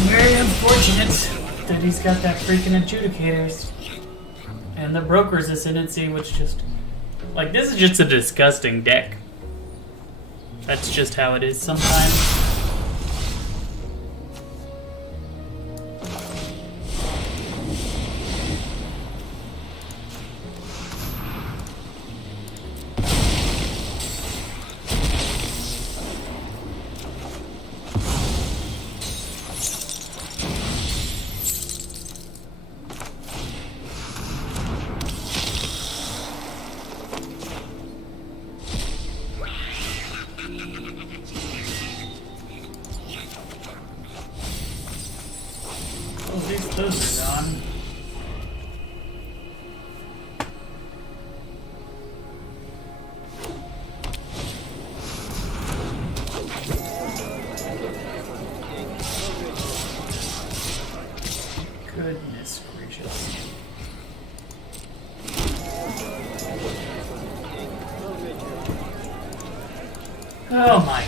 Very unfortunate that he's got that freaking adjudicators and the broker's ascendancy, which just like this is just a disgusting deck. That's just how it is sometimes. Those are gone. Goodness gracious. Oh my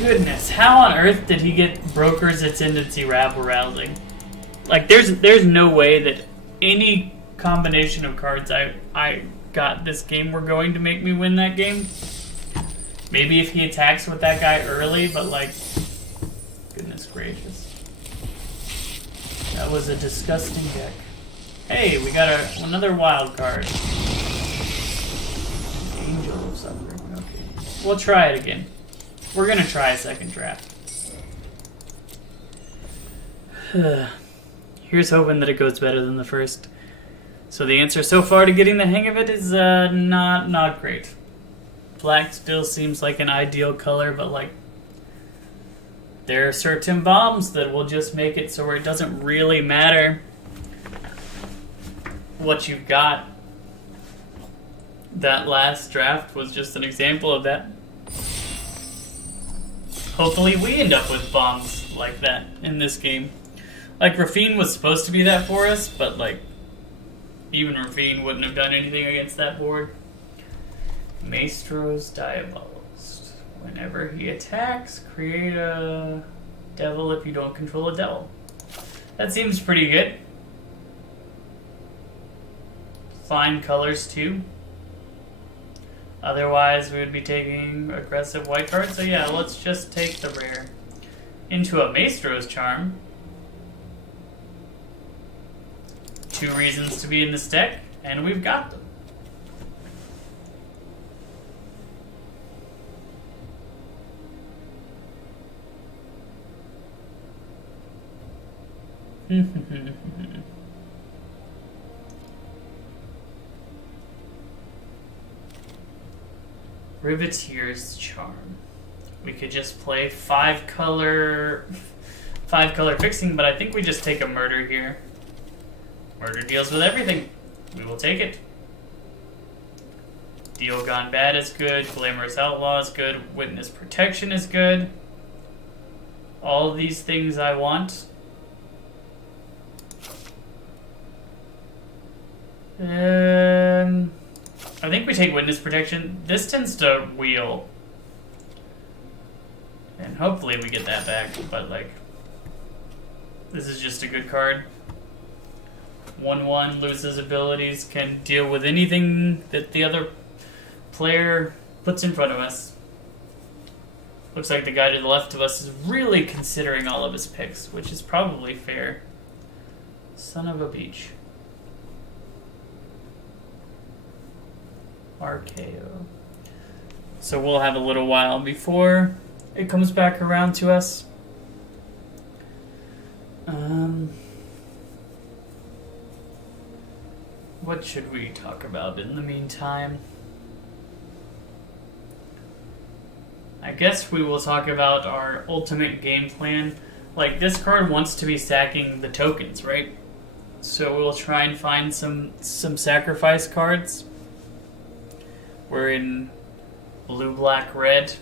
goodness. How on earth did he get Broker's Ascendancy rabble-rousing? Like, there's no way that any combination of cards I got this game were going to make me win that game. Maybe if he attacks with that guy early, but like, goodness gracious. That was a disgusting deck. Hey, we got another wild card. Angel of Suffering, okay. We'll try it again. We're gonna try a second draft. Here's hoping that it goes better than the first. So the answer so far to getting the hang of it is not great. Black still seems like an ideal color, but like there are certain bombs that will just make it so where it doesn't really matter what you've got. That last draft was just an example of that. Hopefully we end up with bombs like that in this game. Like, Rafine was supposed to be that for us, but, like, even Rafine wouldn't have done anything against that board. Maestro's Diabolist. Whenever he attacks, create a devil if you don't control a devil. That seems pretty good. Fine colors, too. Otherwise, we would be taking aggressive white cards. So, yeah, let's just take the rare into a Maestro's Charm. 2 reasons to be in this deck, and we've got them. Riveteer's Charm. We could just play 5 color fixing, but I think we just take a murder here. Murder deals with everything. We will take it. Deal Gone Bad is good. Glamorous Outlaw is good. Witness Protection is good. All of these things I want. I think we take Witness Protection. This tends to wheel. And hopefully we get that back. But, like, this is just a good card. 1/1 loses abilities, can deal with anything that the other player puts in front of us. Looks like the guy to the left of us is really considering all of his picks, which is probably fair. Son of a beach. RKO. So we'll have a little while before it comes back around to us. What should we talk about in the meantime? I guess we will talk about our ultimate game plan. Like, this card wants to be stacking the tokens, right? So we'll try and find some sacrifice cards. We're in blue, black, red.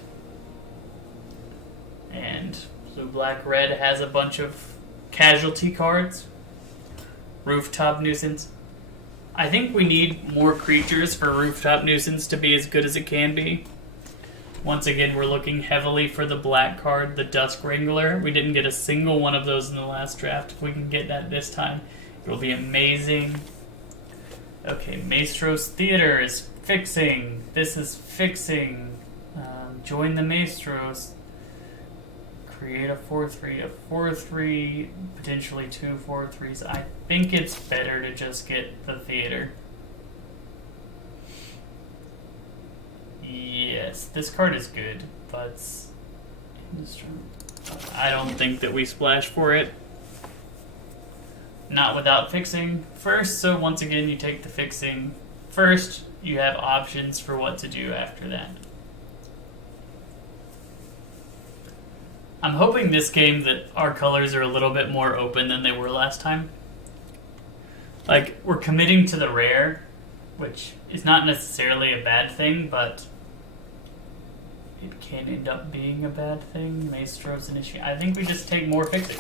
And blue, black, red has a bunch of casualty cards. Rooftop Nuisance. I think we need more creatures for Rooftop Nuisance to be as good as it can be. Once again, we're looking heavily for the black card, the Dusk Wrangler. We didn't get a single one of those in the last draft. If we can get that this time, it'll be amazing. Okay, Maestro's Theater is fixing. This is fixing. Join the Maestros. Create a 4/3. A 4/3, potentially 2 4/3s. I think it's better to just get the Theater. Yes, this card is good, but I don't think that we splash for it. Not without fixing first, so once again you take the fixing first, you have options for what to do after that. I'm hoping this game that our colors are a little bit more open than they were last time. Like, we're committing to the rare, which is not necessarily a bad thing, but it can end up being a bad thing. Maestro's an issue. I think we just take more fixing.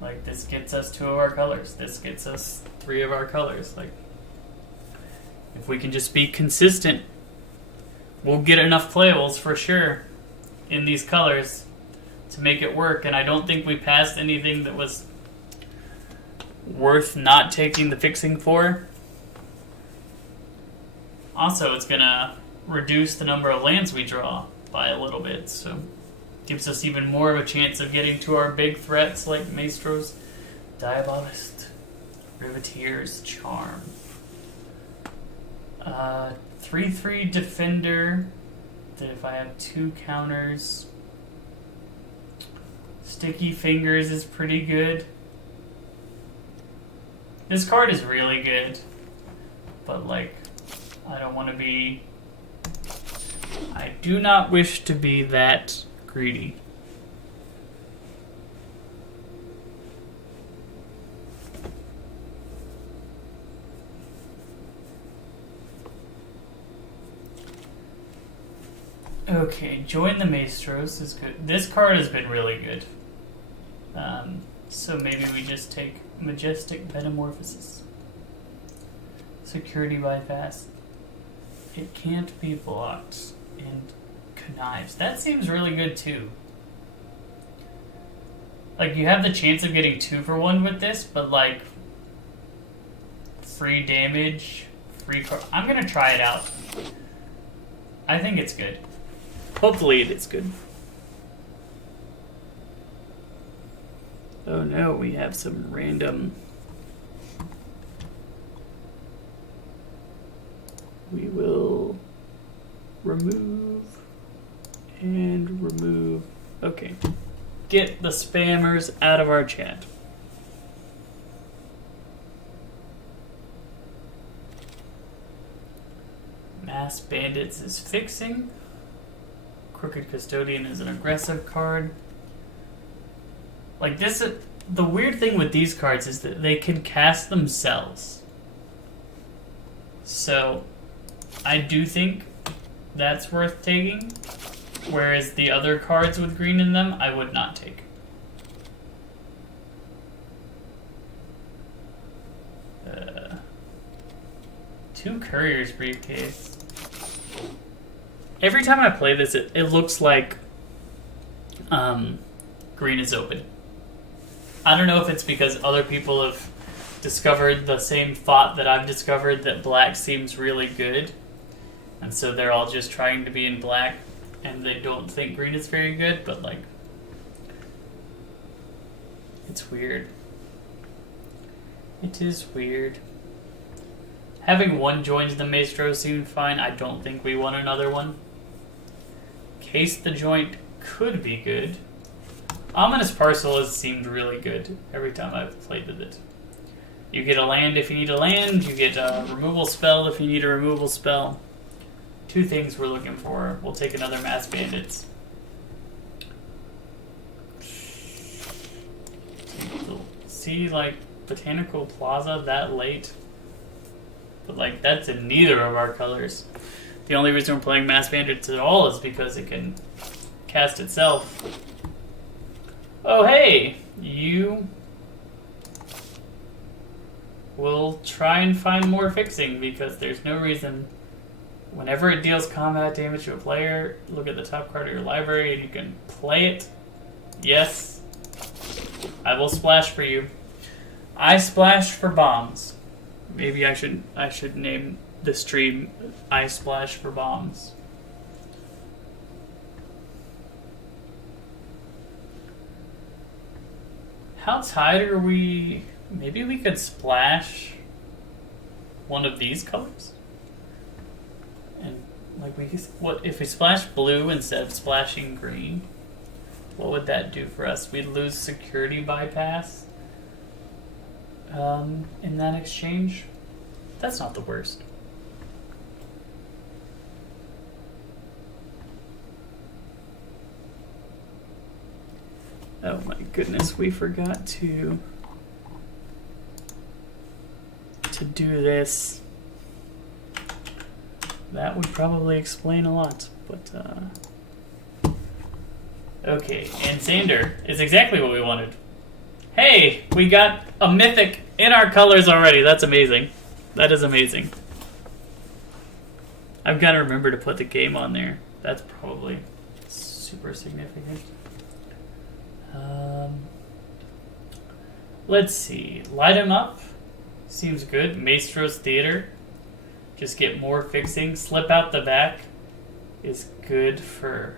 Like, this gets us 2 of our colors. This gets us 3 of our colors. Like, if we can just be consistent, we'll get enough playables for sure in these colors to make it work. And I don't think we passed anything that was worth not taking the fixing for. Also, it's gonna reduce the number of lands we draw by a little bit, so gives us even more of a chance of getting to our big threats like Maestro's Diabolist, Riveteer's Charm. 3/3 Defender, that if I have 2 counters, Sticky Fingers is pretty good. This card is really good, but like, I don't want to be... I do not wish to be that greedy. Okay, Join the Maestros is good. This card has been really good. So maybe we just take Majestic Metamorphosis. Security Bypass. It can't be blocked. And Connives. That seems really good too. Like, you have the chance of getting 2 for 1 with this, but like, free damage, free card. I'm gonna try it out. I think it's good. Hopefully it is good. Oh no, we have some random... We will remove and remove. Okay. Get the spammers out of our chat. Mass Bandits is fixing. Crooked Custodian is an aggressive card. Like, this, the weird thing with these cards is that they can cast themselves. So, I do think that's worth taking. Whereas the other cards with green in them, I would not take. Two Courier's Briefcase. Every time I play this, it looks like green is open. I don't know if it's because other people have discovered the same thought that I've discovered, that black seems really good. And so they're all just trying to be in black, and they don't think green is very good, but like, it's weird. It is weird. Having one joins the Maestro seemed fine. I don't think we want another one. Case the Joint could be good. Ominous Parcel has seemed really good every time I've played with it. You get a land if you need a land. You get a removal spell if you need a removal spell. Two things we're looking for. We'll take another Mass Bandits. See, like, Botanical Plaza that late? But, like, that's in neither of our colors. The only reason we're playing Mass Bandits at all is because it can cast itself. Oh, hey! You will try and find more fixing, because there's no reason. Whenever it deals combat damage to a player, look at the top card of your library and you can play it. Yes. I will splash for you. I splash for bombs. Maybe I should name the stream I Splash for Bombs. How tight are we? Maybe we could splash one of these colors? And like what if we splash blue instead of splashing green? What would that do for us? We'd lose security bypass in that exchange. That's not the worst. Oh my goodness, we forgot to do this. That would probably explain a lot, but okay, and Xander is exactly what we wanted. Hey, we got a mythic in our colors already. That's amazing. That is amazing. I've got to remember to put the game on there. That's probably super significant. Let's see. Light him up. Seems good. Maestro's Theater. Just get more fixing. Slip out the back is good for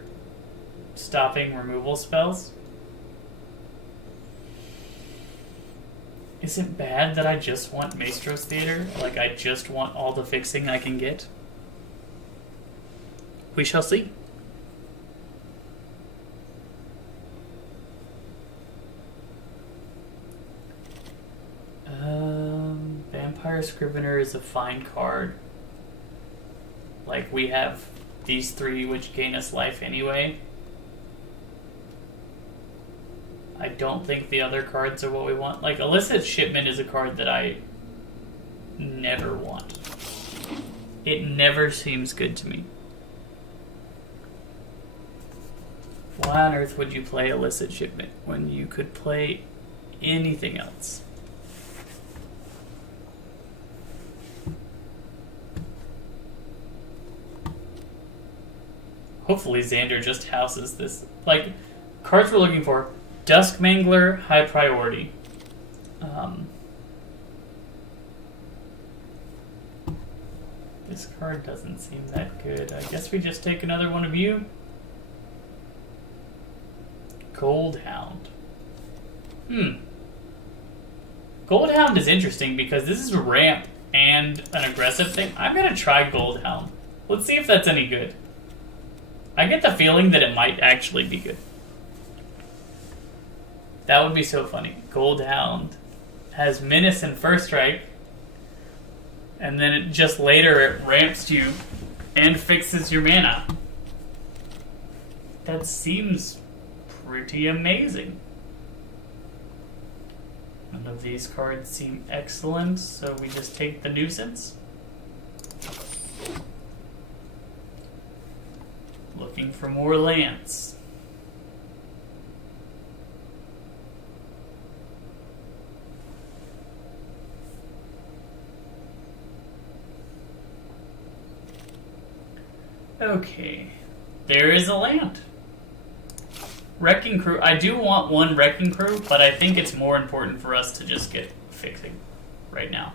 stopping removal spells. Is it bad that I just want Maestro's Theater? Like, I just want all the fixing I can get? We shall see. Vampire Scrivener is a fine card. Like, we have these three which gain us life anyway. I don't think the other cards are what we want. Like, Illicit Shipment is a card that I never want. It never seems good to me. Why on earth would you play Illicit Shipment when you could play anything else? Hopefully Xander just houses this. Like, cards we're looking for. Dusk Mangler, high priority. This card doesn't seem that good. I guess we just take another one of you. Goldhound. Goldhound is interesting because this is a ramp and an aggressive thing. I'm going to try Goldhound. Let's see if that's any good. I get the feeling that it might actually be good. That would be so funny. Goldhound has Menace and First Strike, and then it just later it ramps you and fixes your mana. That seems pretty amazing. None of these cards seem excellent, so we just take the Nuisance. Looking for more lands. Okay, there is a land. Wrecking Crew. I do want one Wrecking Crew, but I think it's more important for us to just get fixing. right now.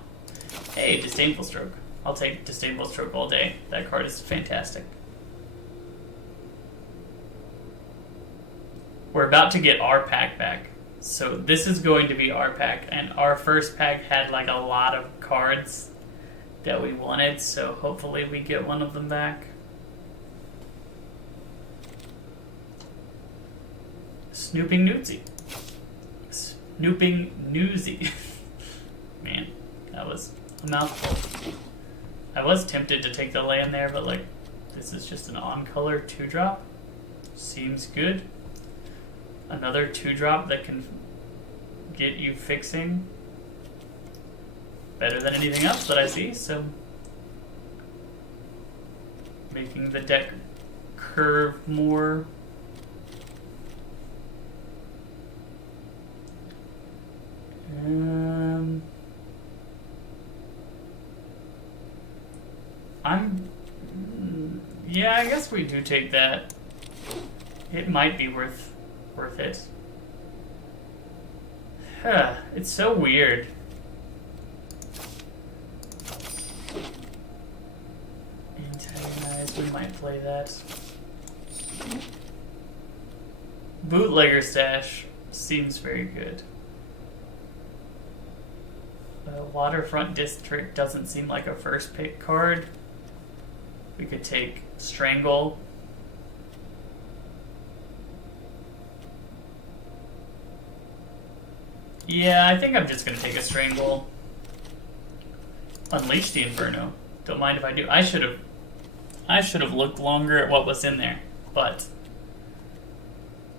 Hey, Disdainful Stroke. I'll take Disdainful Stroke all day. That card is fantastic. We're about to get our pack back. So this is going to be our pack, and our first pack had like a lot of cards that we wanted, so hopefully we get one of them back. Snooping Newsy. Snooping Newsy. Man, that was a mouthful. I was tempted to take the land there, but like, this is just an on-color 2-drop. Seems good. Another 2-drop that can get you fixing. Better than anything else that I see, so making the deck curve more. Yeah, I guess we do take that. It might be worth it. Huh, it's so weird. Antagonize, we might play that. Bootlegger Stash seems very good. Waterfront District doesn't seem like a first pick card. We could take Strangle. Yeah, I think I'm just going to take a Strangle. Unleash the Inferno. Don't mind if I do. I should have looked longer at what was in there, but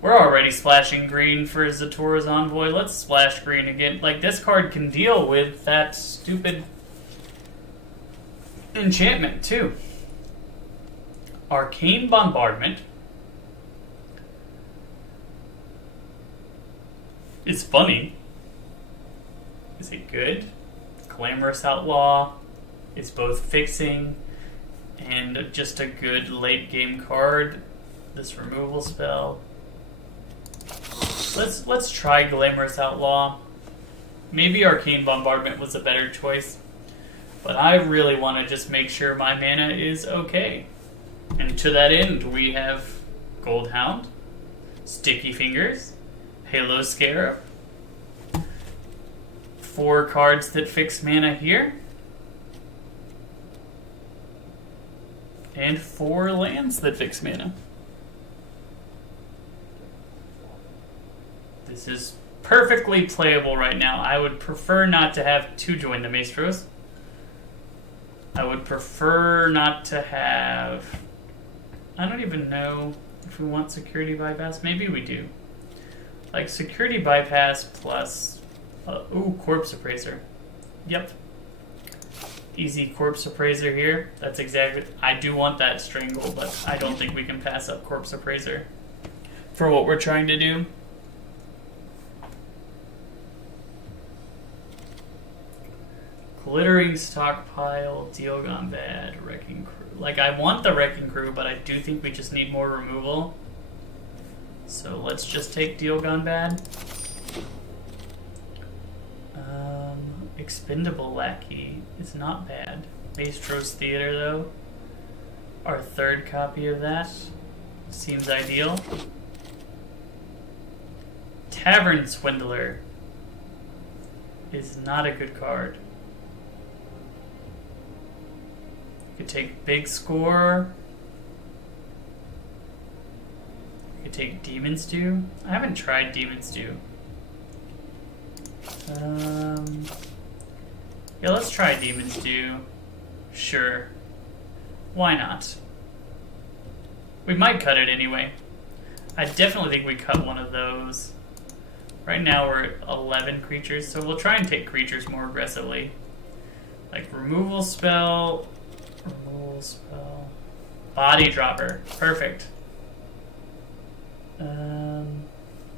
we're already splashing green for Zatora's Envoy. Let's splash green again. Like, this card can deal with that stupid enchantment, too. Arcane Bombardment is funny. Is it good? Glamorous Outlaw is both fixing and just a good late game card. This removal spell. Let's try Glamorous Outlaw. Maybe Arcane Bombardment was a better choice, but I really want to just make sure my mana is okay. And to that end, we have Gold Hound, Sticky Fingers, Halo Scarab, 4 cards that fix mana here, and 4 lands that fix mana. This is perfectly playable right now. I would prefer not to have 2 Join the Maestros. I would prefer not to have... I don't even know if we want Security Bypass. Maybe we do. Like Security Bypass plus... Corpse Appraiser. Yep. Easy Corpse Appraiser here. That's exactly... I do want that Strangle, but I don't think we can pass up Corpse Appraiser for what we're trying to do. Glittering Stockpile, Deal Gone Bad, Wrecking Crew. Like, I want the Wrecking Crew, but I do think we just need more removal. So let's just take Deal Gone Bad. Expendable Lackey is not bad. Maestro's Theater, though. Our 3rd copy of that seems ideal. Tavern Swindler is not a good card. You could take Big Score. You could take Demon Stew. I haven't tried Demon Stew. Yeah, let's try Demon Stew. Sure. Why not? We might cut it anyway. I definitely think we cut one of those. Right now we're at 11 creatures, so we'll try and take creatures more aggressively. Like removal spell, body dropper, perfect.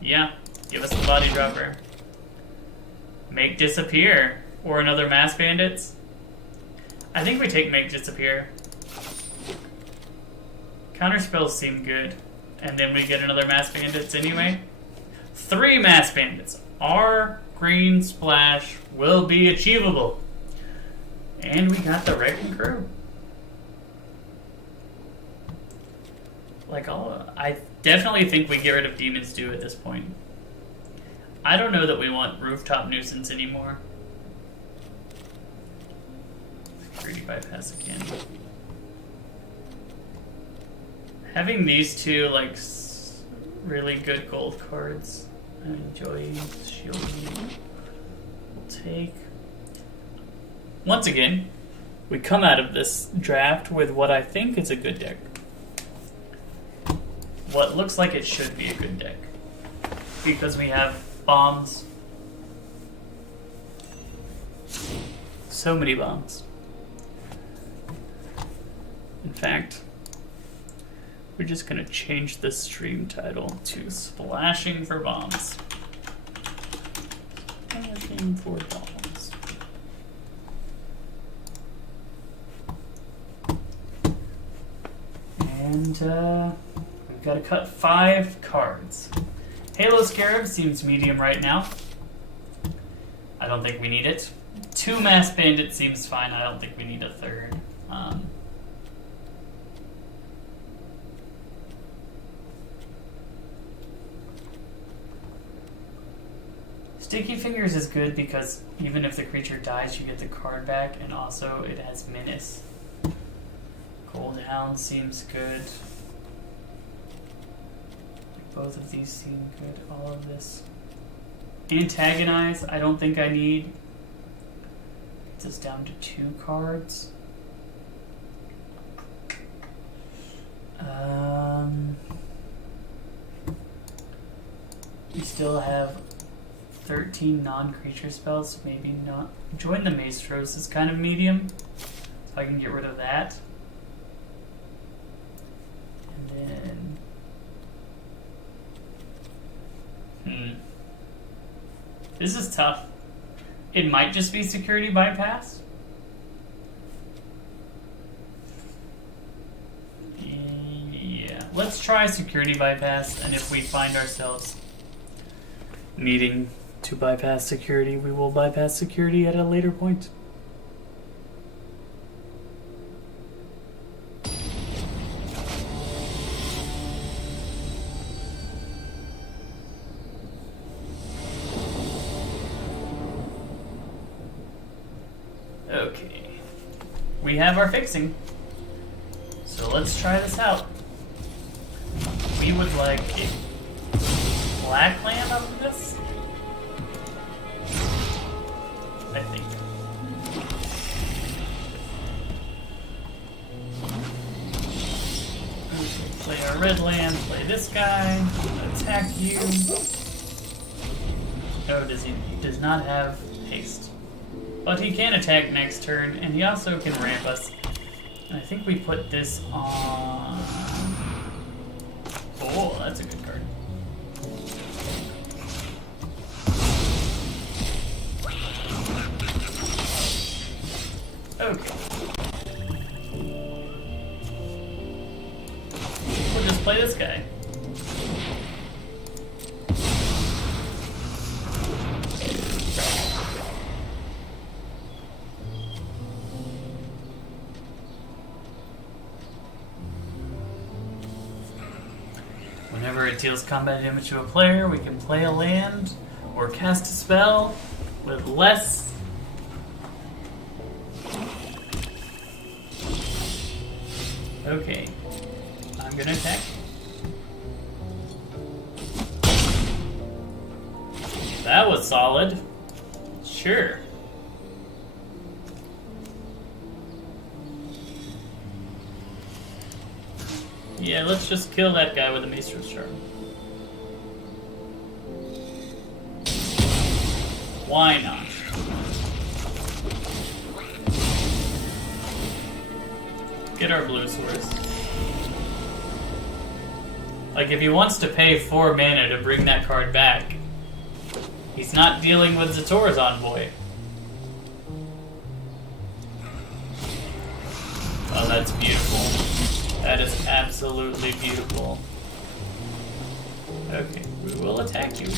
Yeah, give us the body dropper. Make Disappear, or another Mass Bandits. I think we take Make Disappear. Counterspells seem good, and then we get another Mass Bandits anyway. 3 Mass Bandits are green splash will be achievable. And we got the Wrecking Crew. Like, I definitely think we get rid of Demon's Due at this point. I don't know that we want Rooftop Nuisance anymore. Security Bypass again. Having these two, like, really good gold cards. I enjoy shielding. We'll take... Once again, we come out of this draft with what I think is a good deck. What looks like it should be a good deck. Because we have bombs. So many bombs. In fact, we're just going to change the stream title to Splashing for Bombs. Splashing for Bombs. And we've got to cut 5 cards. Halo Scarab seems medium right now. I don't think we need it. 2 Mass Bandit seems fine. I don't think we need a third. Sticky Fingers is good because even if the creature dies, you get the card back, and also it has Menace. Gold Hound seems good. Both of these seem good. All of this. Antagonize, I don't think I need. Gets us down to 2 cards. We still have 13 non-creature spells, maybe not. Join the Maestros is kind of medium, so I can get rid of that. And then... This is tough. It might just be Security Bypass. Yeah, let's try Security Bypass, and if we find ourselves needing to bypass security, we will bypass security at a later point. Okay. We have our fixing. So let's try this out. We would like a black land out of this, I think. Play our red land, play this guy, attack you. Oh, he does not have haste. But he can attack next turn, and he also can ramp us. And I think we put this on... Oh, that's a good card. Okay. We'll just play this guy. Whenever it deals combat damage to a player, we can play a land or cast a spell with less. Okay, I'm gonna attack. That was solid. Sure. Yeah, let's just kill that guy with a Maestros Charm. Why not? Get our blue source. Like, if he wants to pay 4 mana to bring that card back, he's not dealing with Zator's Envoy. Oh, that's beautiful. That is absolutely beautiful. Okay, we will attack you.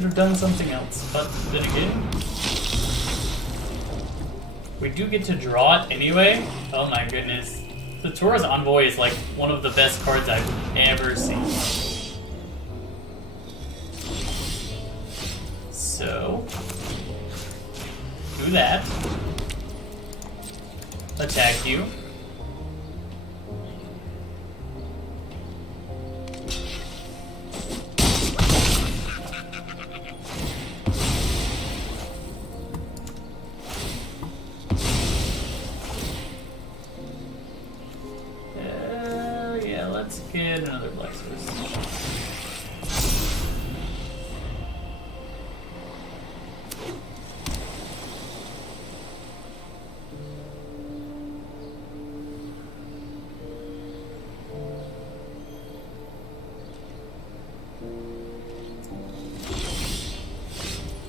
should have done something else. But then again, we do get to draw it anyway. Oh my goodness. The Taurus Envoy is like one of the best cards I've ever seen. So, do that. Attack you. Yeah, let's get another Black Source.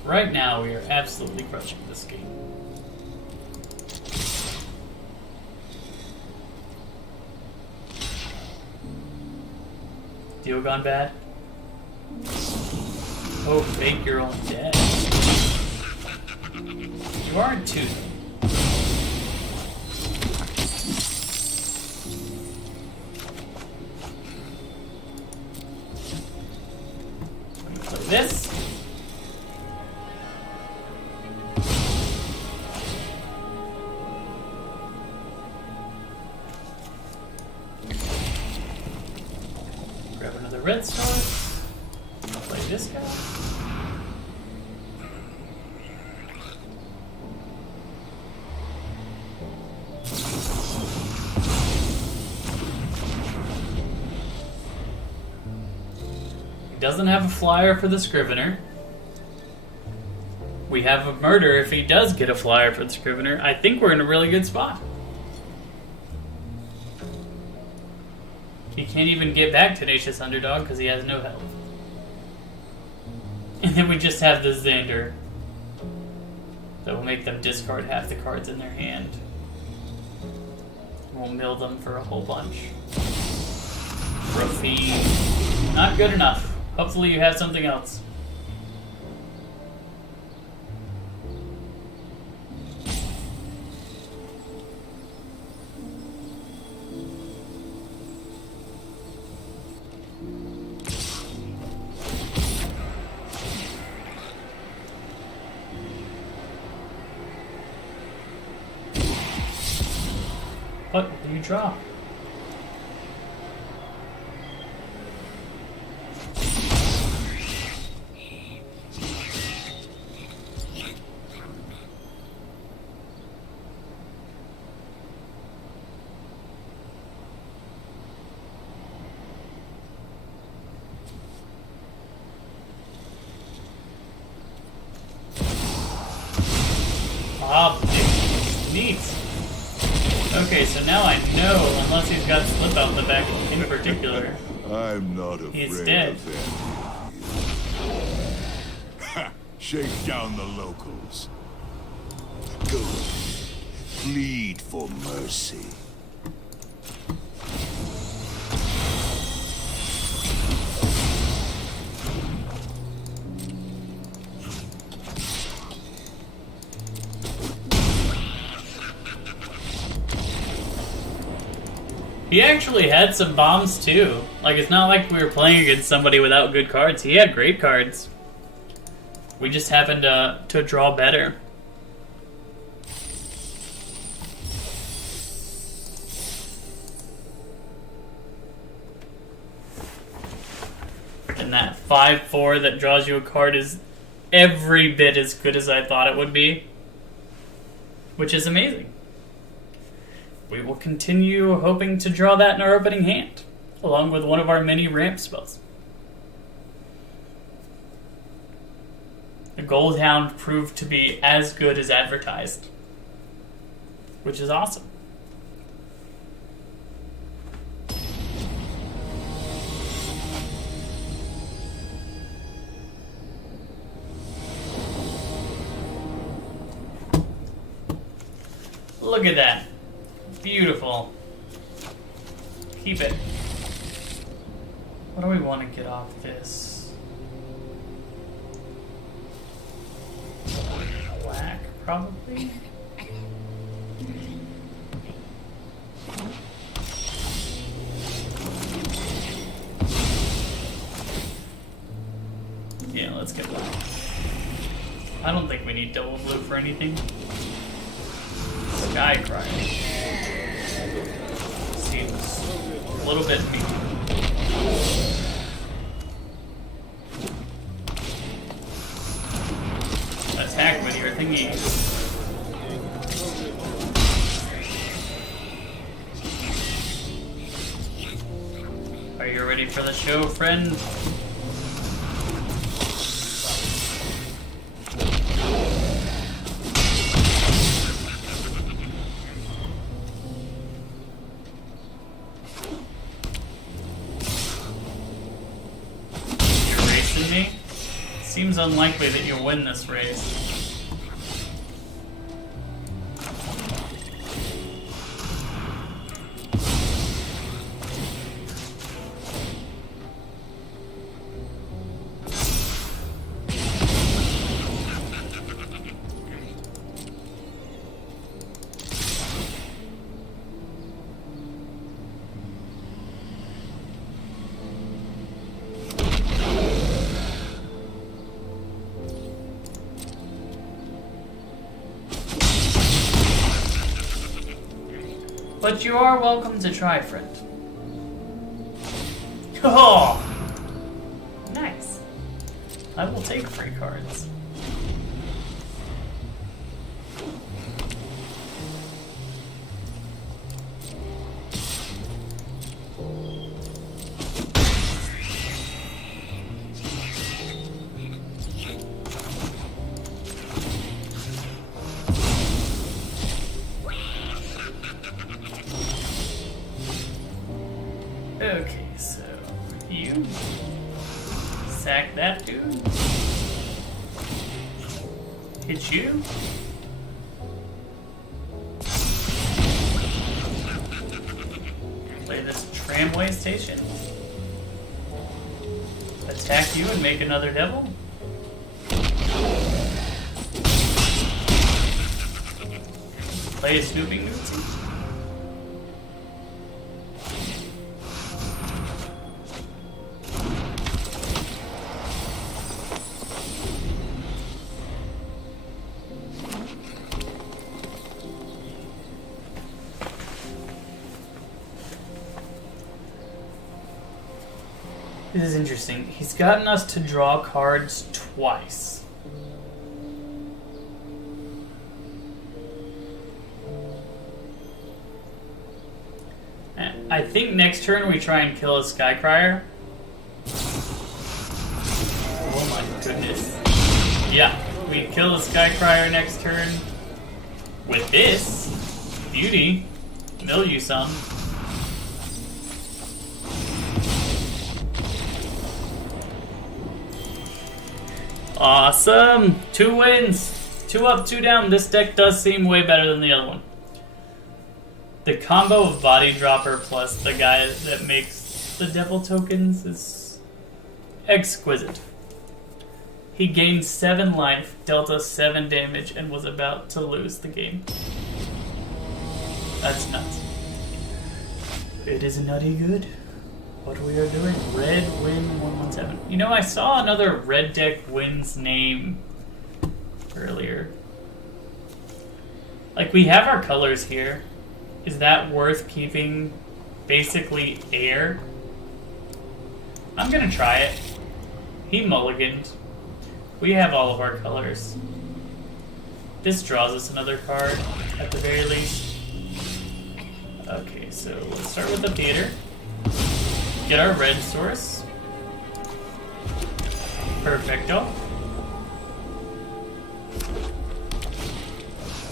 Right now, we are absolutely crushing this game. Deal gone bad? Oh, fake your own dead. You aren't too. I'm gonna play this. Grab another red star. I'll play this guy. He doesn't have a flyer for the Scrivener. We have a murder if he does get a flyer for the Scrivener. I think we're in a really good spot. He can't even get back Tenacious Underdog because he has no health. And then we just have the Xander that will make them discard half the cards in their hand. We'll mill them for a whole bunch. Rafine. Not good enough. Hopefully you have something else. What do you draw? Ah, neat. Okay, so now I know, unless he's got Slip out the back in particular, I'm not afraid he's dead. of them. Ha! Shake down the locals. Good. Plead for mercy. He actually had some bombs too. Like, it's not like we were playing against somebody without good cards. He had great cards. We just happened to draw better. And that 5/4 that draws you a card is every bit as good as I thought it would be. Which is amazing. We will continue hoping to draw that in our opening hand, along with one of our many ramp spells. The Gold Hound proved to be as good as advertised, which is awesome. Look at that. Beautiful. Keep it. What do we want to get off this? probably. Yeah, let's get black. I don't think we need double blue for anything. Sky Crier seems a little bit mean. Attack with your thingy. Are you ready for the show, friend? You're racing me? Seems unlikely that you'll win this race. But you are welcome to try, friend. Oh! Nice. I will take free cards. Okay, so you sack that dude. Hit you. Play this tramway station. Attack you and make another devil. Play a snooping Nootsie. This is interesting. He's gotten us to draw cards twice. I think next turn we try and kill a Sky Crier. Oh my goodness. Yeah, we kill a Sky Crier next turn. With this, beauty, mill you some. Awesome! 2 wins! 2 up, 2 down. This deck does seem way better than the other one. The combo of Body Dropper plus the guy that makes the Devil tokens is exquisite. He gained 7 life, dealt us 7 damage, and was about to lose the game. That's nuts. It is nutty good. What we are doing? Red Win 117. You know, I saw another Red Deck Wins name earlier. Like, we have our colors here. Is that worth keeping basically air? I'm gonna try it. He mulliganed. We have all of our colors. This draws us another card, at the very least. Okay, so let's start with the theater. Get our red source. Perfecto.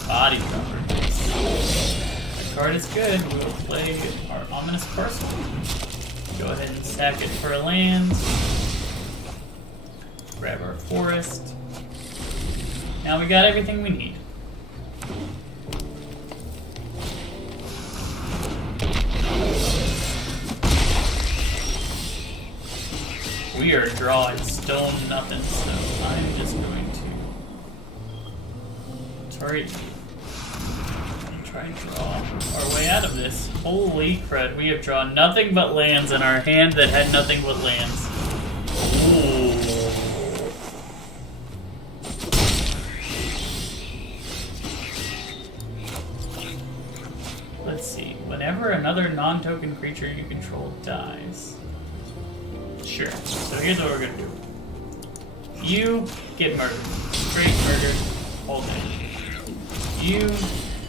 Body Dropper. The card is good. We will play our Ominous Parcel. Go ahead and sack it for a land. Grab our forest. Now we got everything we need. We are drawing stone nothing, so I'm just going to Alright. Try and draw our way out of this. Holy crud, we have drawn nothing but lands in our hand that had nothing but lands. Ooh. Let's see. Whenever another non-token creature you control dies. Sure. So here's what we're gonna do. You get murdered. Straight murdered. All day. You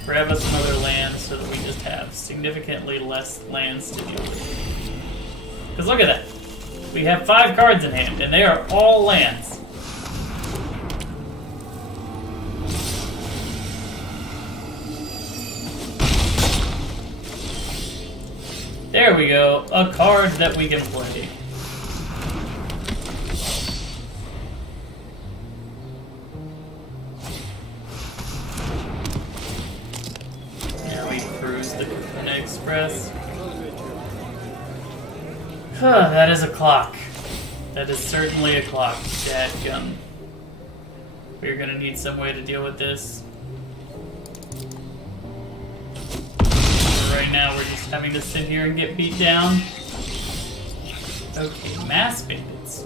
grab us another land so that we just have significantly less lands to deal with. Because look at that. We have 5 cards in hand, and they are all lands. There we go. A card that we can play. The Capenna Express. That is a clock. That is certainly a clock. Dadgum. We're gonna need some way to deal with this. Right now, we're just having to sit here and get beat down. Okay, Mass Bandits.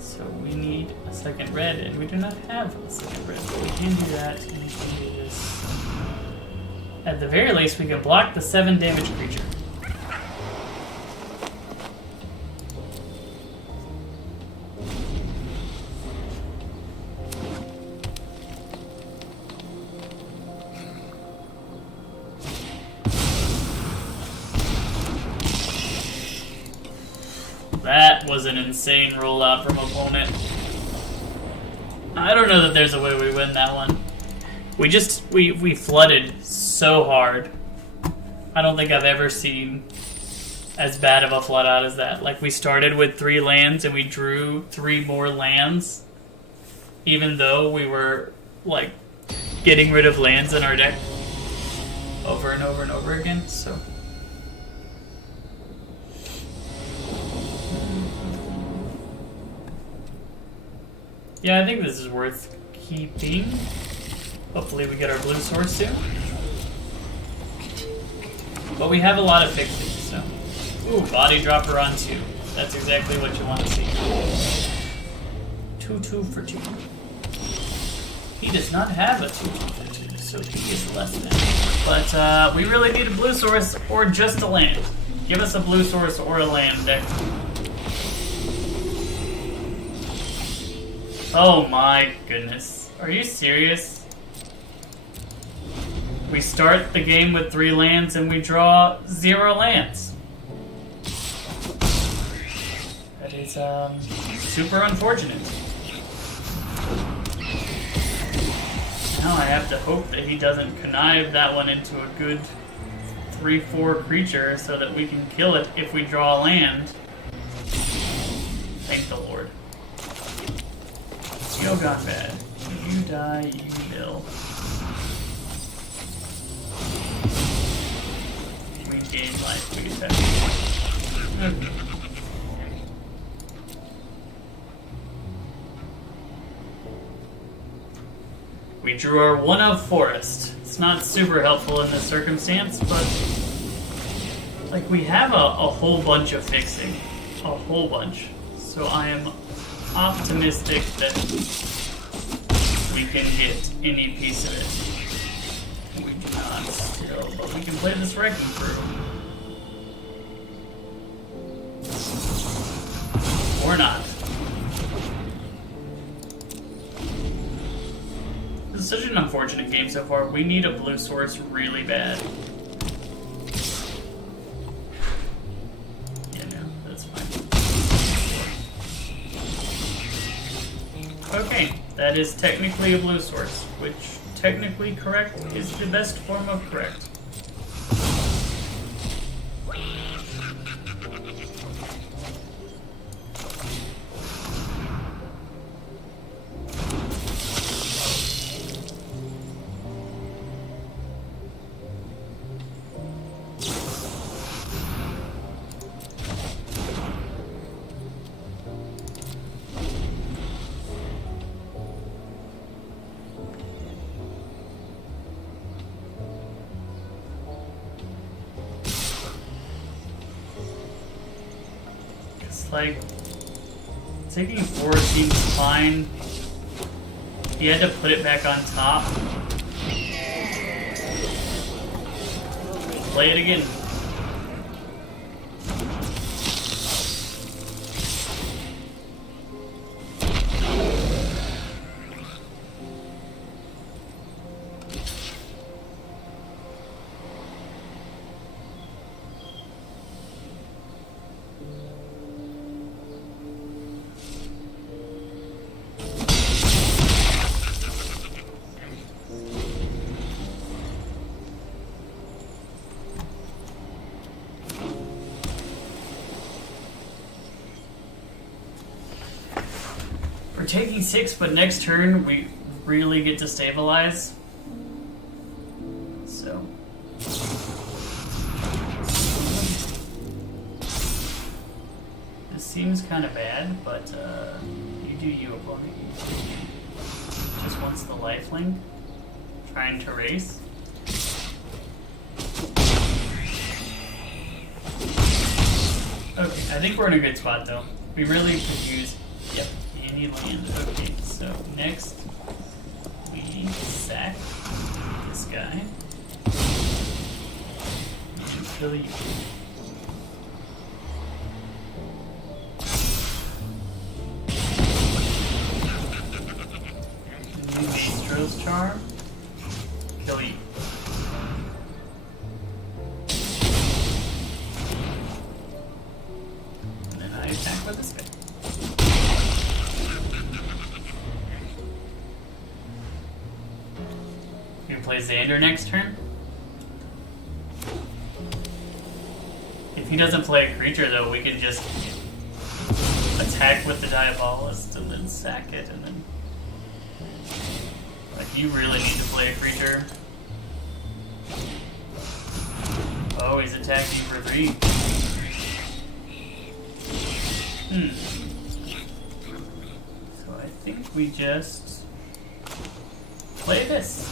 So we need a second red, and we do not have a second red, but we can do that, and we can do this. At the very least, we can block the 7 damage creature. That was an insane rollout from opponent. I don't know that there's a way we win that one. We flooded so hard. I don't think I've ever seen as bad of a flood out as that. Like, we started with 3 lands and we drew 3 more lands, even though we were like getting rid of lands in our deck over and over and over again. So yeah, I think this is worth keeping. Hopefully we get our blue source soon. But we have a lot of fixing, so... Ooh, body dropper on 2. That's exactly what you want to see. 2/2 for 2. He does not have a 2/2 for 2, so he is less than. But we really need a blue source or just a land. Give us a blue source or a land deck. Oh my goodness. Are you serious? We start the game with 3 lands and we draw 0 lands. That is super unfortunate. Now I have to hope that he doesn't connive that one into a good 3/4 creature so that we can kill it if we draw a land. Thank the Lord. You're gone bad. You die, you will. We gain life, we get that. Okay. We drew our 1 of Forest. It's not super helpful in this circumstance, but like, we have a whole bunch of fixing. A whole bunch. So I am optimistic that we can get any piece of it. We do not still, but we can play this Wrecking Crew. Or not. This is such an unfortunate game so far. We need a blue source really bad. Yeah, no, that's fine. Okay, that is technically a blue source, which technically correct is the best form of correct. like taking 4 seems fine. He had to put it back on top. Play it again. We're taking 6, but next turn we really get to stabilize. So. This seems kind of bad, but you do you, opponent. Just wants the lifelink. Trying to race. Okay, I think we're in a good spot though. We really could use. Yep. Any land. Okay, so next we sack this guy and kill you. New Maestro's Charm. Kill you. And then I attack with this guy. You play Xander next turn. If he doesn't play a creature, though, we can just attack with the Diabolist and then sack it, and then... Like, you really need to play a creature. Oh, he's attacking for 3. So I think we just... play this.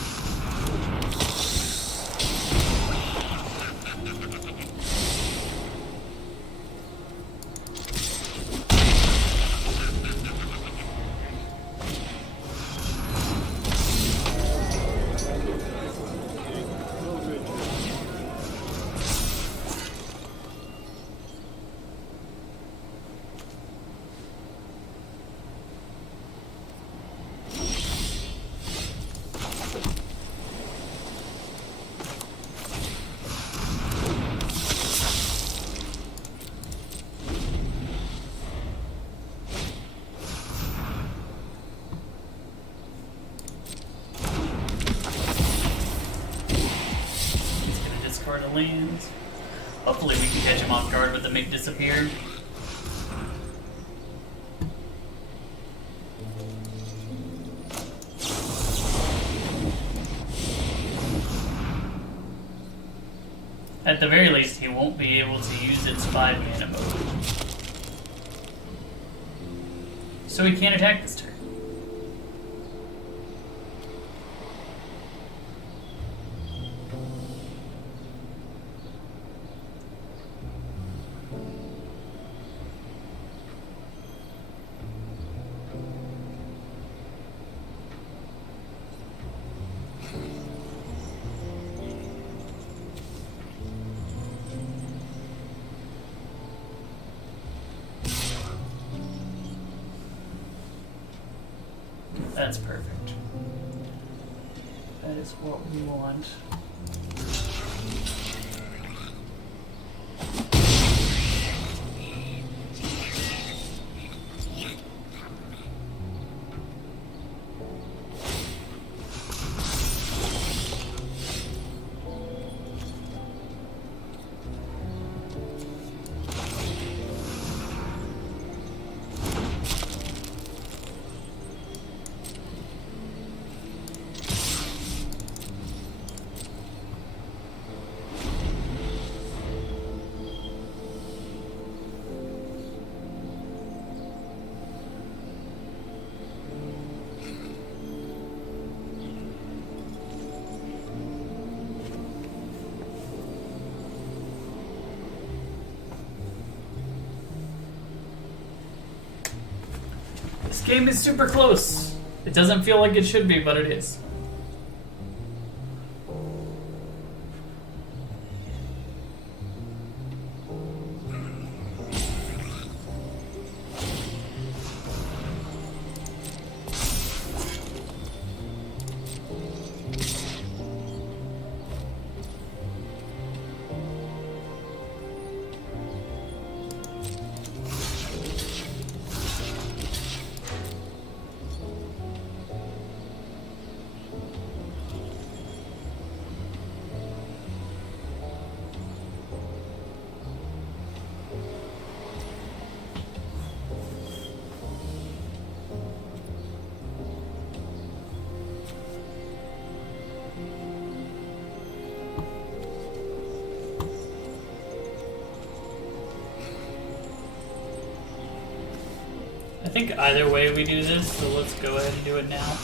Lands. Hopefully we can catch him off guard with the make disappear. At the very least, he won't be able to use its 5 mana mode. So he can't attack this turn. That's perfect. That is what we want. game is super close. It doesn't feel like it should be, but it is. I think either way we do this, so let's go ahead and do it now.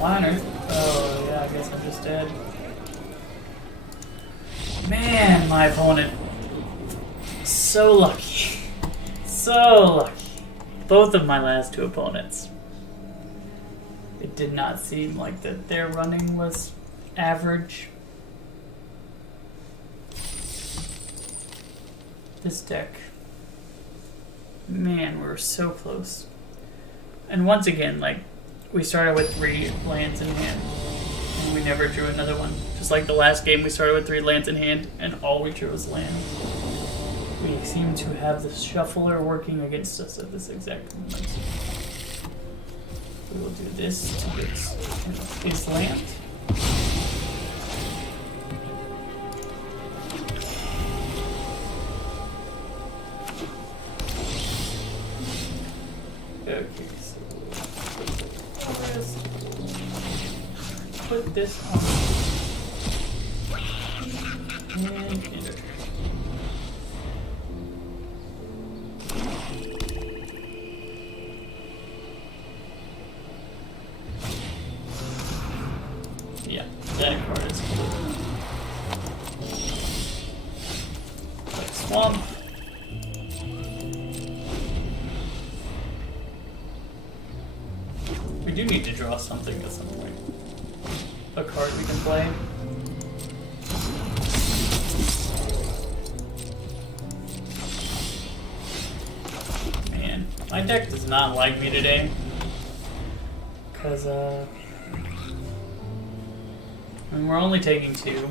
Liner. Oh, yeah, I guess I'm just dead. Man, my opponent. So lucky. So lucky. Both of my last two opponents. It did not seem like that their running was average. This deck. Man, we're so close. And once again, like, we started with 3 lands in hand, and we never drew another one. Just like the last game, we started with 3 lands in hand, and all we drew was land. We seem to have the shuffler working against us at this exact moment. We will do this to get his land. Okay, so put this on and enter. Yeah, that card is cool. Like swamp. We do need to draw something at some point. A card we can play. Man, my deck does not like me today. Because, I mean, we're only taking 2.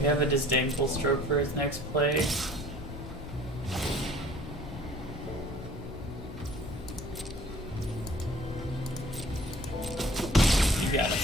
We have a disdainful stroke for his next play. You got it.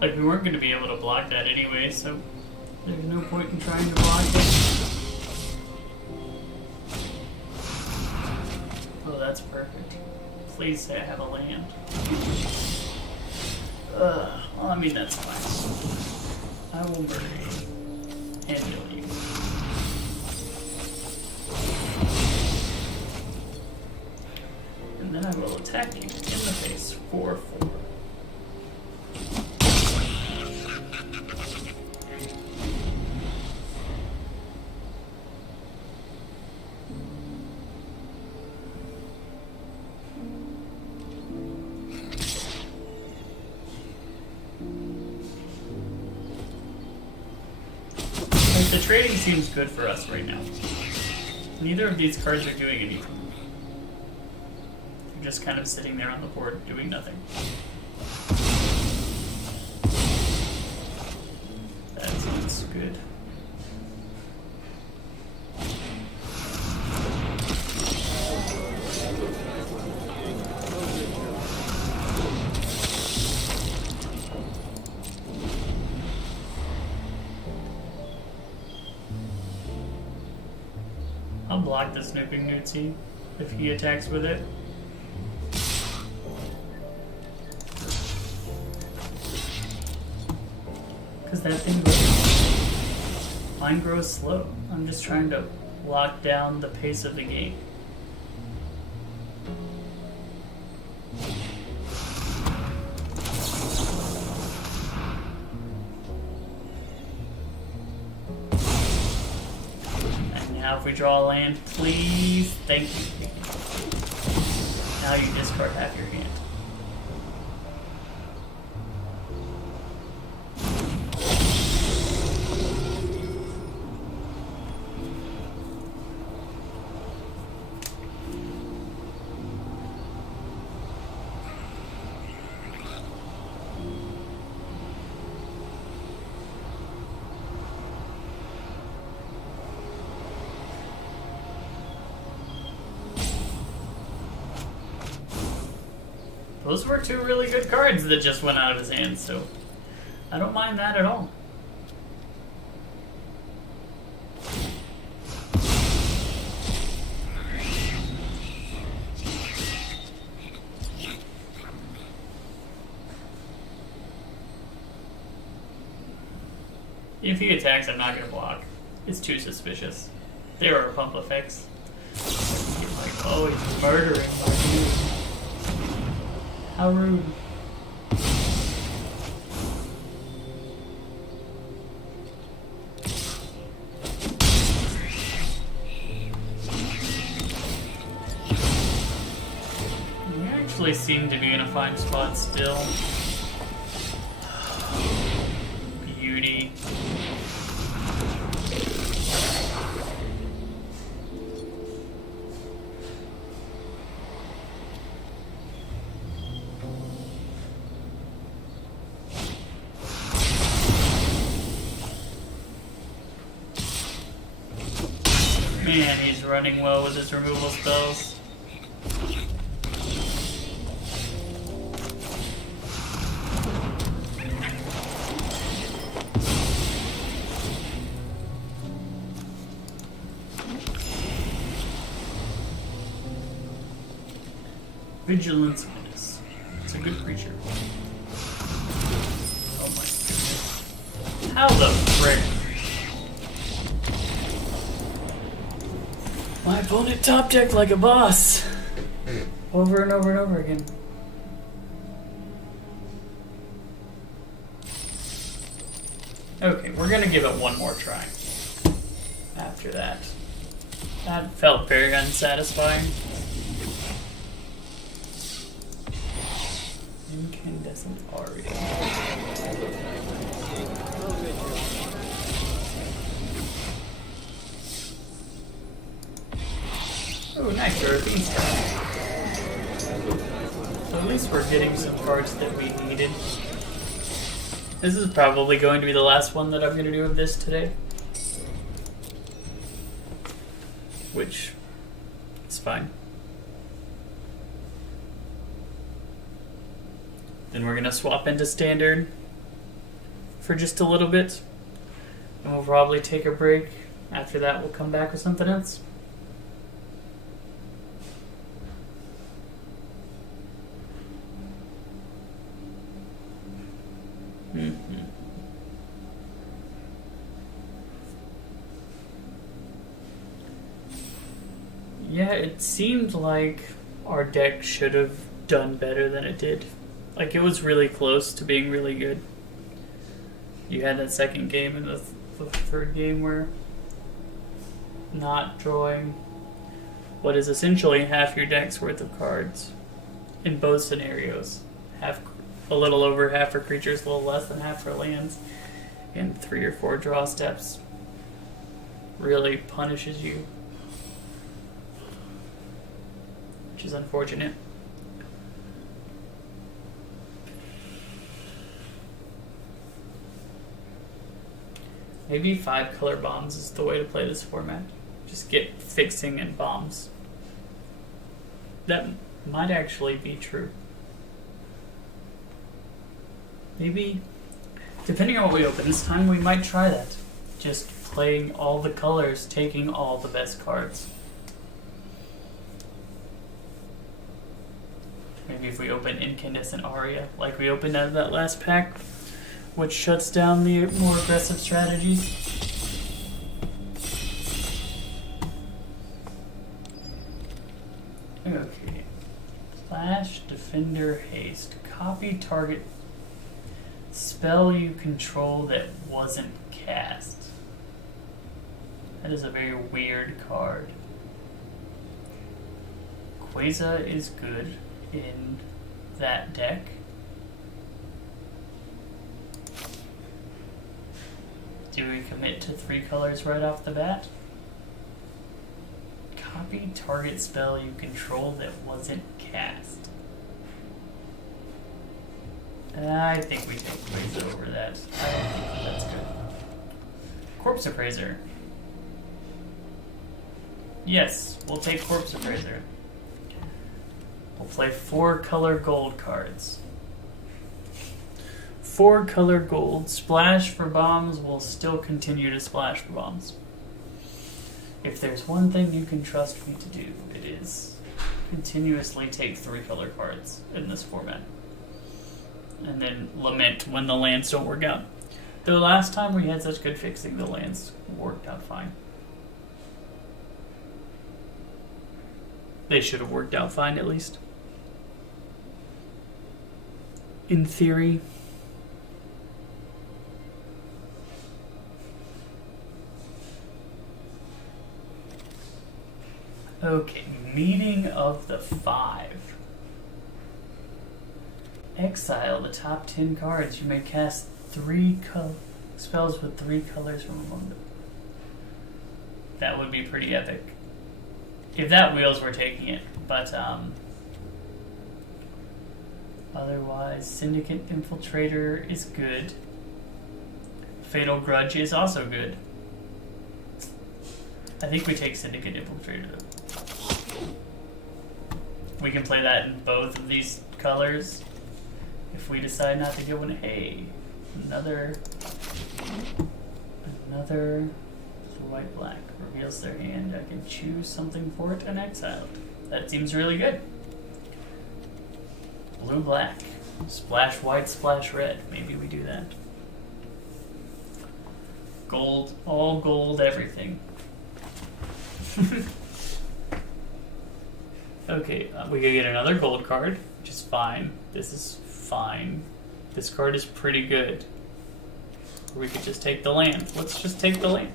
Like, we weren't going to be able to block that anyway, so there's no point in trying to block it. Oh, that's perfect. Please say I have a land. Well, I mean, that's fine. I will murder you. And kill you. And then I will attack you in the face for 4. The trading seems good for us right now. Neither of these cards are doing anything. They're just kind of sitting there on the board doing nothing. That seems good. I'll block the Snooping Newtsy if he attacks with it. Because that thing grows. Mine grows slow. I'm just trying to lock down the pace of the game. Now if we draw a land, please, thank you. Now you discard half your hand. Those were 2 really good cards that just went out of his hand, so I don't mind that at all. If he attacks, I'm not going to block. It's too suspicious. There are pump effects. Like, oh, he's murdering my dude. How rude. We actually seem to be in a fine spot still. Beauty. Man, he's running well with his removal spells. Vigilance Menace. It's a good creature. Oh my goodness. How the frick? My opponent top decked like a boss. Over and over and over again. Okay, we're gonna give it one more try. After that. That felt very unsatisfying. Incandescent Aria. Oh, nice, you're a beast. So at least we're getting some cards that we needed. This is probably going to be the last one that I'm going to do of this today. Which is fine. Then we're going to swap into Standard. for just a little bit, and we'll probably take a break. After that, we'll come back with something else. Yeah, it seemed like our deck should have done better than it did. Like, it was really close to being really good. You had that second game and the third game where not drawing what is essentially half your deck's worth of cards in both scenarios. Half, a little over half for creatures, a little less than half for lands, and 3 or 4 draw steps really punishes you, which is unfortunate. Maybe 5 color bombs is the way to play this format. Just get fixing and bombs. That might actually be true. Maybe, depending on what we open this time, we might try that. Just playing all the colors, taking all the best cards. Maybe if we open Incandescent Aria, like we opened out of that last pack, which shuts down the more aggressive strategies. Okay. Flash, Defender, Haste. Copy target spell you control that wasn't cast. That is a very weird card. Quasar is good in that deck. Do we commit to 3 colors right off the bat? Copy target spell you control that wasn't cast. I think we take Quasar over that. I don't think that's good. Corpse Appraiser. Yes, we'll take Corpse Appraiser. We'll play 4 color gold cards. 4 color gold. Splash for bombs. We'll still continue to splash for bombs. If there's one thing you can trust me to do, it is continuously take 3 color cards in this format. And then lament when the lands don't work out. The last time we had such good fixing, the lands worked out fine. They should have worked out fine, at least. In theory. Okay, Meeting of the 5. Exile the top 10 cards. You may cast 3 spells with 3 colors from among them. That would be pretty epic. If that wheels, we're taking it. But, otherwise, Syndicate Infiltrator is good. Fatal Grudge is also good. I think we take Syndicate Infiltrator, though. We can play that in both of these colors. If we decide not to go in, hey, another white black reveals their hand. I can choose something for it and exile it. That seems really good. Blue black, splash white, splash red. Maybe we do that. Gold, all gold, everything. Okay, we could get another gold card, which is fine. This is fine. This card is pretty good. Or we could just take the land. Let's just take the land.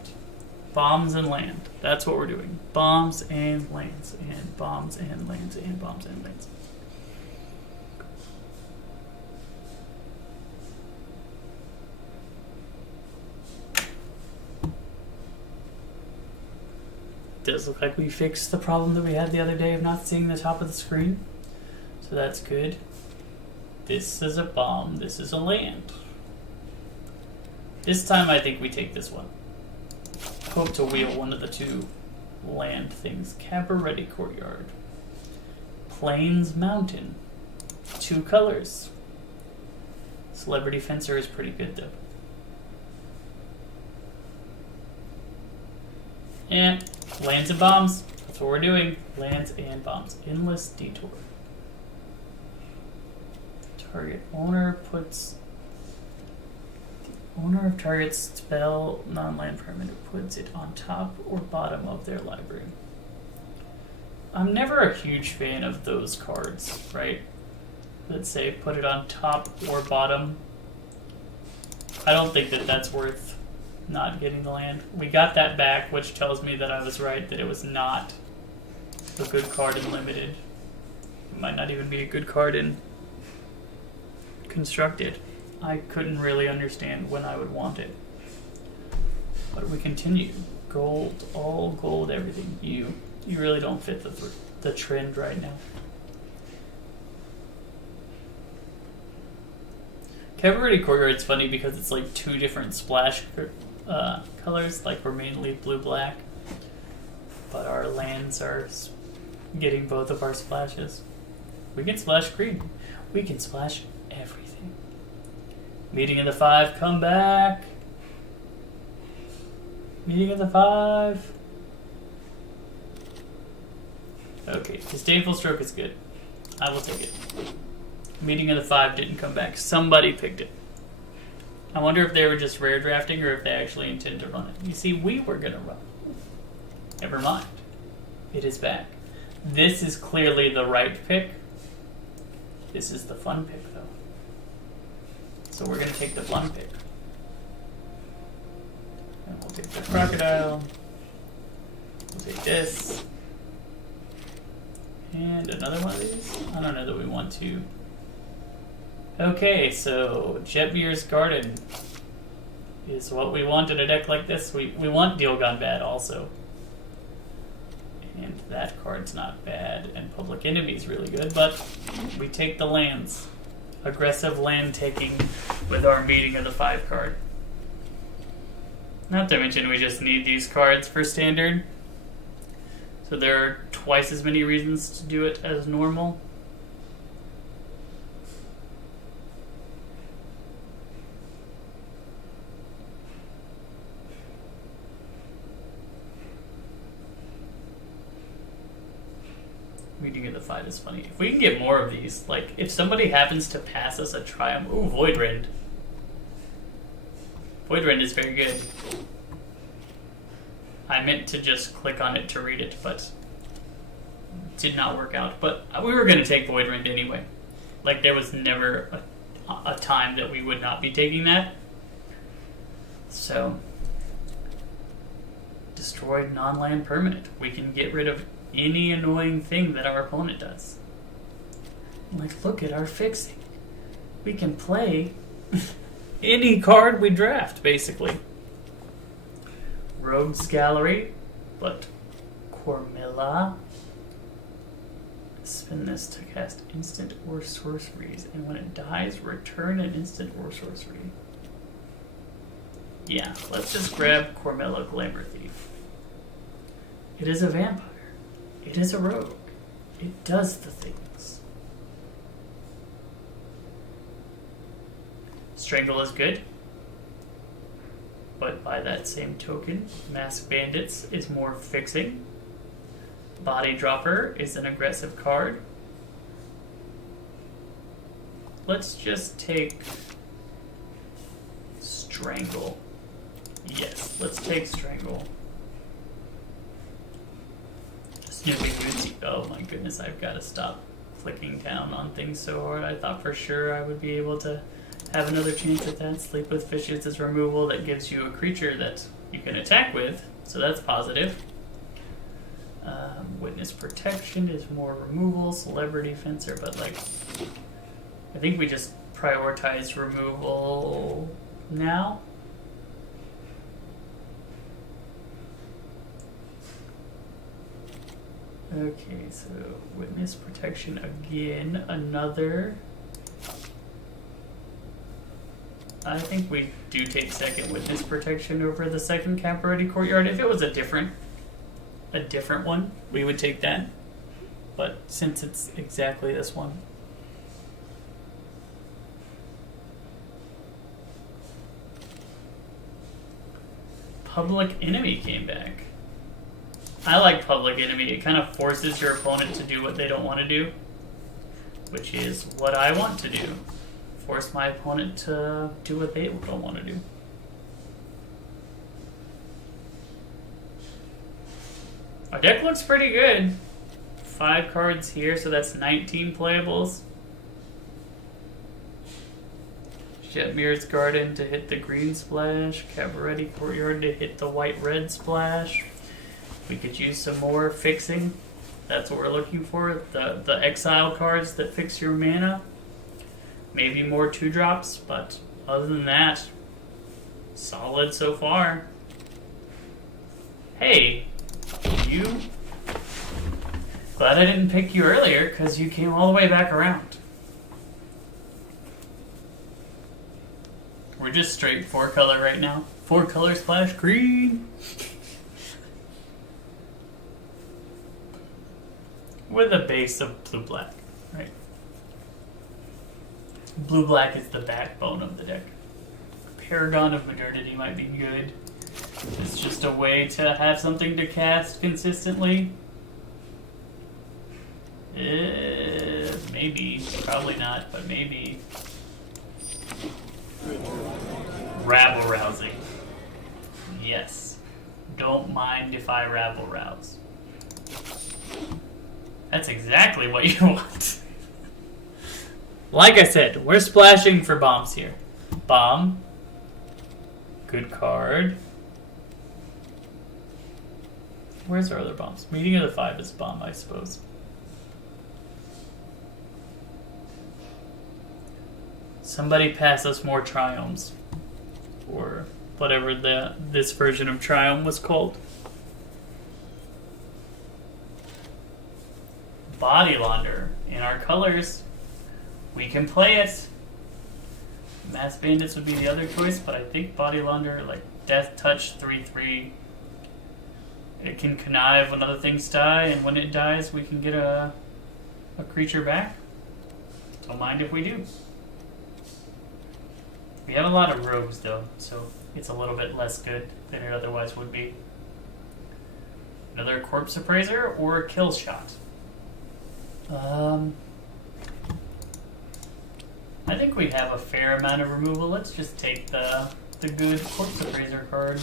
Bombs and land. That's what we're doing. Bombs and lands. And bombs and lands. And bombs and lands. Does look like we fixed the problem that we had the other day of not seeing the top of the screen. So that's good. This is a bomb. This is a land. This time I think we take this one. Hope to wheel one of the 2 land things. Cabaret Courtyard. Plains Mountain. 2 colors. Celebrity Fencer is pretty good though. And lands and bombs. That's what we're doing. Lands and bombs. Endless detour. Target owner puts... Owner of target spell non-land permanent puts it on top or bottom of their library. I'm never a huge fan of those cards, right? Let's say put it on top or bottom. I don't think that that's worth not getting the land. We got that back, which tells me that I was right, that it was not a good card in Limited. It might not even be a good card in Constructed. I couldn't really understand when I would want it. But we continue. Gold, all gold, everything. You really don't fit the trend right now. Cavalry Courtyard's funny because it's like two different splash colors. Like we're mainly blue-black, but our lands are getting both of our splashes. We can splash green. We can splash everything. Meeting of the 5, come back. Meeting of the 5. Okay, Disdainful Stroke is good. I will take it. Meeting of the 5 didn't come back. Somebody picked it. I wonder if they were just rare drafting or if they actually intend to run it. You see, we were going to run it. Never mind. It is back. This is clearly the right pick. This is the fun pick, though. So we're going to take the fun pick. And we'll take the crocodile. We'll take this. And another one of these? I don't know that we want to. Okay, so Jetbeer's Garden is what we want in a deck like this. We want Deal Gone Bad also. And that card's not bad. And Public Enemy's really good, but we take the lands. Aggressive land taking with our Meeting of the 5 card. Not to mention we just need these cards for standard. So there are twice as many reasons to do it as normal. Meeting of the 5 is funny. If we can get more of these, like if somebody happens to pass us a Triumph, ooh, Voidrend. Voidrend is very good. I meant to just click on it to read it, but did not work out. But we were going to take Voidrend anyway. Like there was never a time that we would not be taking that. So, destroyed non-land permanent. We can get rid of any annoying thing that our opponent does. Like, look at our fixing. We can play any card we draft, basically. Rogue's Gallery, but Cormilla. Spin this to cast instant or sorceries, and when it dies, return an instant or sorcery. Yeah, let's just grab Cormilla Glamour Thief. It is a vampire. It is a rogue. It does the things. Strangle is good. But by that same token, Masked Bandits is more fixing. Body Dropper is an aggressive card. Let's just take Strangle. Yes, let's take Strangle. Oh my goodness, I've got to stop clicking down on things so hard. I thought for sure I would be able to have another chance at that. Sleep with Fishes is removal that gives you a creature that you can attack with, so that's positive. Witness Protection is more removal. Celebrity Fencer, but like, I think we just prioritize removal now. Okay, so Witness Protection again, another. I think we do take second Witness Protection over the second Cavalry Courtyard. If it was a different one, we would take that. But since it's exactly this one. Public Enemy came back. I like Public Enemy. It kind of forces your opponent to do what they don't want to do, which is what I want to do. Force my opponent to do what they don't want to do. Our deck looks pretty good. 5 cards here, so that's 19 playables. Jetmir's Garden to hit the green splash. Cabaretti Courtyard to hit the white-red splash. We could use some more fixing. That's what we're looking for. The exile cards that fix your mana. Maybe more 2-drops, but other than that, solid so far. Hey, you. Glad I didn't pick you earlier, because you came all the way back around. We're just straight 4-color right now. 4-color splash green. With a base of blue-black, right? Blue-black is the backbone of the deck. Paragon of Modernity might be good. It's just a way to have something to cast consistently. Maybe. Probably not, but maybe. Rabble-rousing. Yes. Don't mind if I rabble-rouse. That's exactly what you want. Like I said, we're splashing for bombs here. Bomb. Good card. Where's our other bombs? Meeting of the 5 is bomb, I suppose. Somebody pass us more Triomes. Or whatever this version of Triome was called. Body Launder. In our colors, we can play it. Mass Bandits would be the other choice, but I think Body Launder, like Death Touch 3/3. It can connive when other things die, and when it dies, we can get a creature back. Don't mind if we do. We have a lot of rogues, though, so it's a little bit less good than it otherwise would be. Another Corpse Appraiser or a Kill Shot? I think we have a fair amount of removal. Let's just take the good Corpse Appraiser card.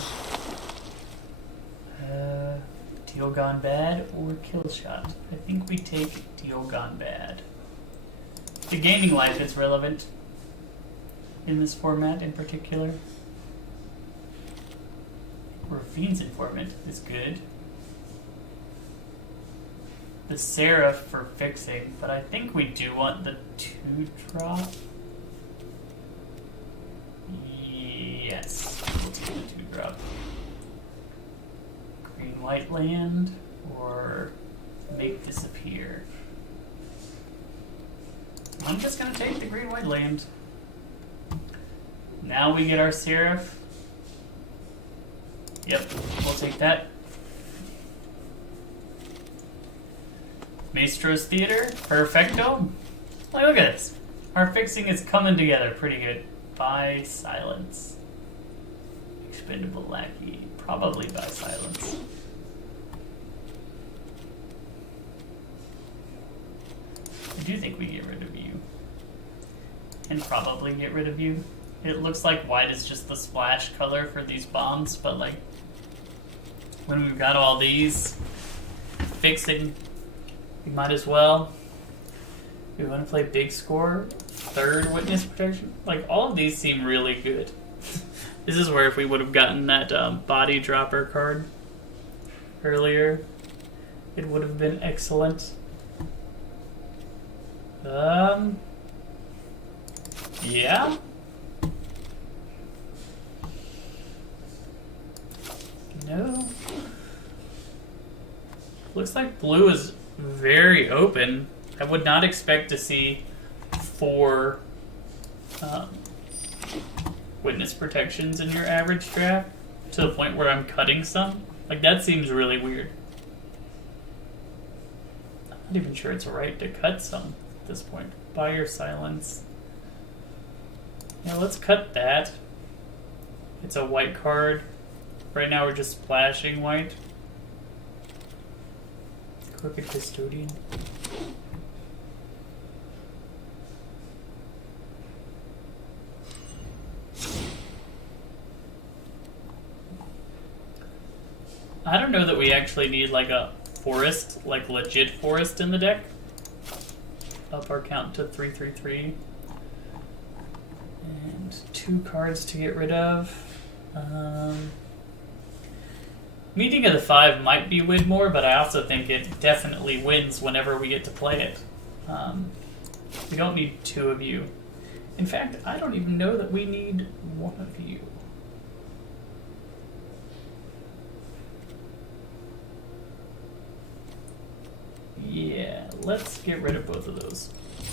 Deal Gone Bad or Kill Shot? I think we take Deal Gone Bad. The gaming life is relevant in this format in particular. Fiend's Informant is good. The Seraph for fixing, but I think we do want the 2-drop. Yes, we'll take the 2-drop. Green-white land, or make disappear. I'm just gonna take the green-white land. Now we get our Seraph. Yep, we'll take that. Maestro's Theater, perfecto. Like, look at this. Our fixing is coming together pretty good. By Silence. Expendable Lackey, probably by Silence. I do think we get rid of you. And probably get rid of you. It looks like white is just the splash color for these bombs, but like, when we've got all these fixing, we might as well. We want to play big score, 3rd Witness Protection. Like, all of these seem really good. This is where if we would have gotten that body dropper card earlier, it would have been excellent. Yeah. No. Looks like blue is very open. I would not expect to see 4 witness protections in your average draft to the point where I'm cutting some. Like, that seems really weird. I'm not even sure it's right to cut some at this point. Buy your Silence. Yeah, let's cut that. It's a white card. Right now we're just splashing white. Crooked Custodian. I don't know that we actually need like a forest, like legit forest in the deck. Up our count to 333. And 2 cards to get rid of. Meeting of the 5 might be win more, but I also think it definitely wins whenever we get to play it. We don't need 2 of you. In fact, I don't even know that we need 1 of you. Yeah, let's get rid of both of those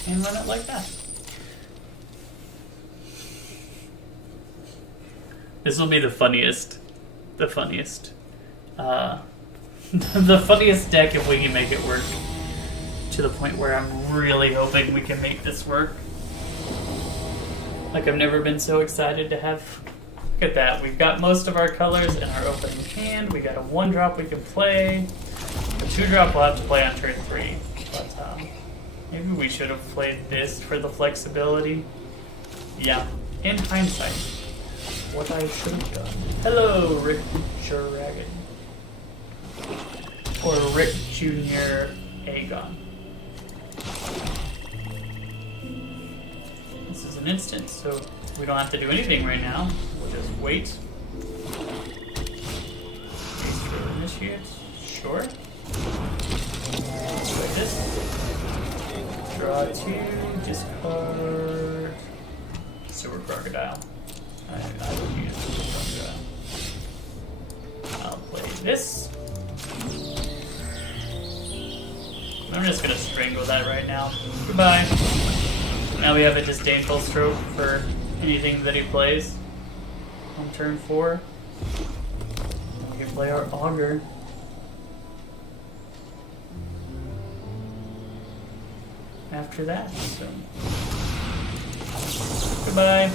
and run it like that. This will be the funniest. The funniest deck if we can make it work. To the point where I'm really hoping we can make this work. Like, I've never been so excited to have... Look at that. We've got most of our colors in our opening hand. We got a 1-drop we can play. The 2-drop we'll have to play on turn 3. But maybe we should have played this for the flexibility. Yeah, in hindsight, what I should have done. Hello, Rick Dragon. Or Rick Jr. Aegon. This is an instant, so we don't have to do anything right now. We'll just wait. Wait for initiate. Sure. Play this. Draw 2. Discard. Sewer Crocodile. I would use Sewer Crocodile. I'll play this. I'm just gonna strangle that right now. Goodbye. Now we have a disdainful stroke for anything that he plays on turn 4. We can play our Augur. After that, so goodbye.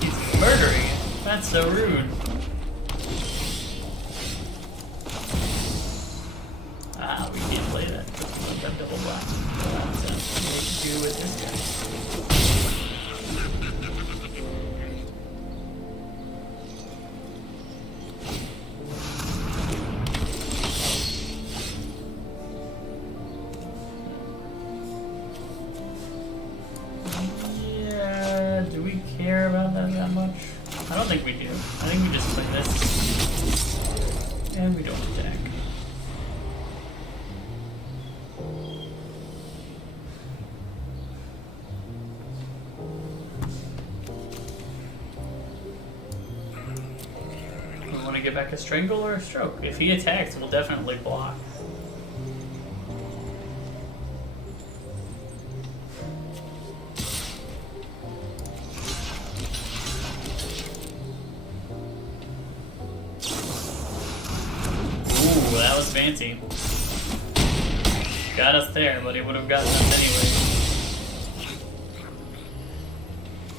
He's murdering it. That's so rude. Ah, we can't play that. Let them double block. That's what to do with this guy. Yeah, do we care about that much? I don't think we do. I think we just play this. And we don't attack. We want to get back a strangle or a stroke. If he attacks, we'll definitely block. That was fancy. Got us there, but he would have gotten us anyway.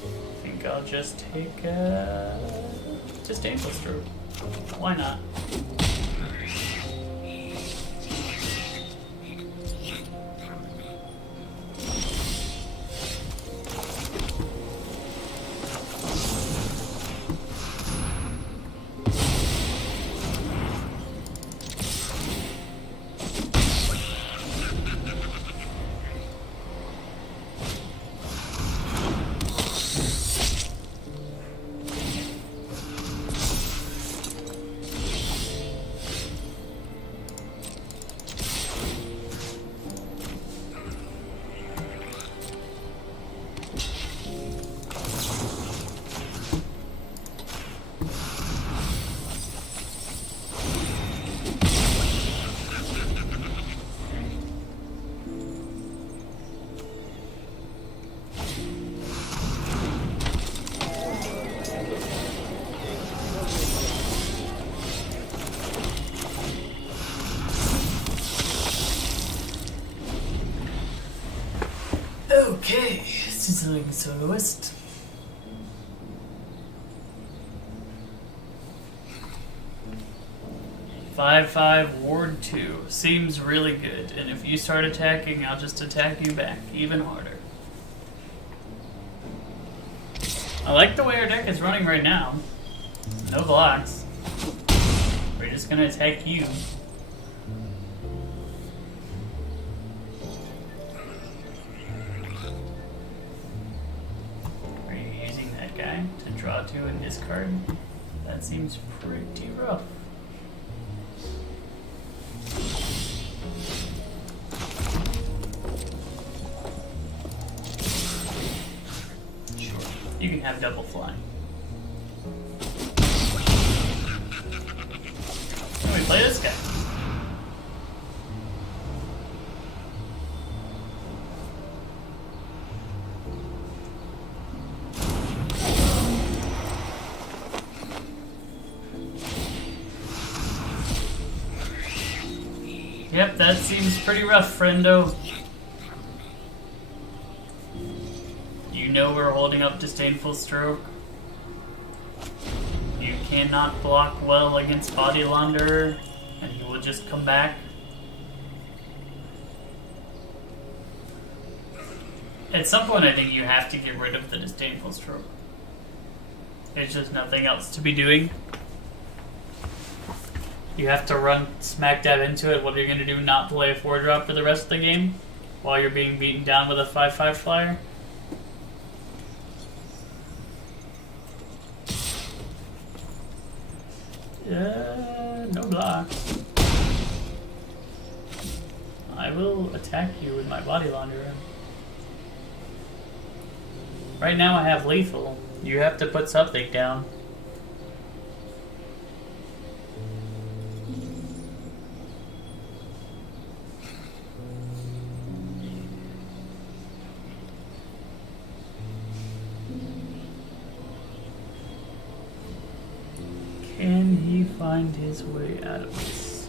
I think I'll just take Disdainful Stroke. Why not? Dazzling Soloist. Five, Ward 2. Seems really good. And if you start attacking, I'll just attack you back even harder. I like the way our deck is running right now. No blocks. We're just gonna attack you. Are you using that guy to draw 2 and discard? That seems pretty rough. Sure, you can have double flying. Can we play this guy? Yep, that seems pretty rough, friendo. You know we're holding up Disdainful Stroke. You cannot block well against Body Launderer, and he will just come back. At some point, I think you have to get rid of the Disdainful Stroke. There's just nothing else to be doing. You have to run smack dab into it. What are you going to do? Not play a 4-drop for the rest of the game? While you're being beaten down with a 5/5 flyer? No block. I will attack you with my Body Launderer. Right now I have lethal. You have to put something down. Can he find his way out of this?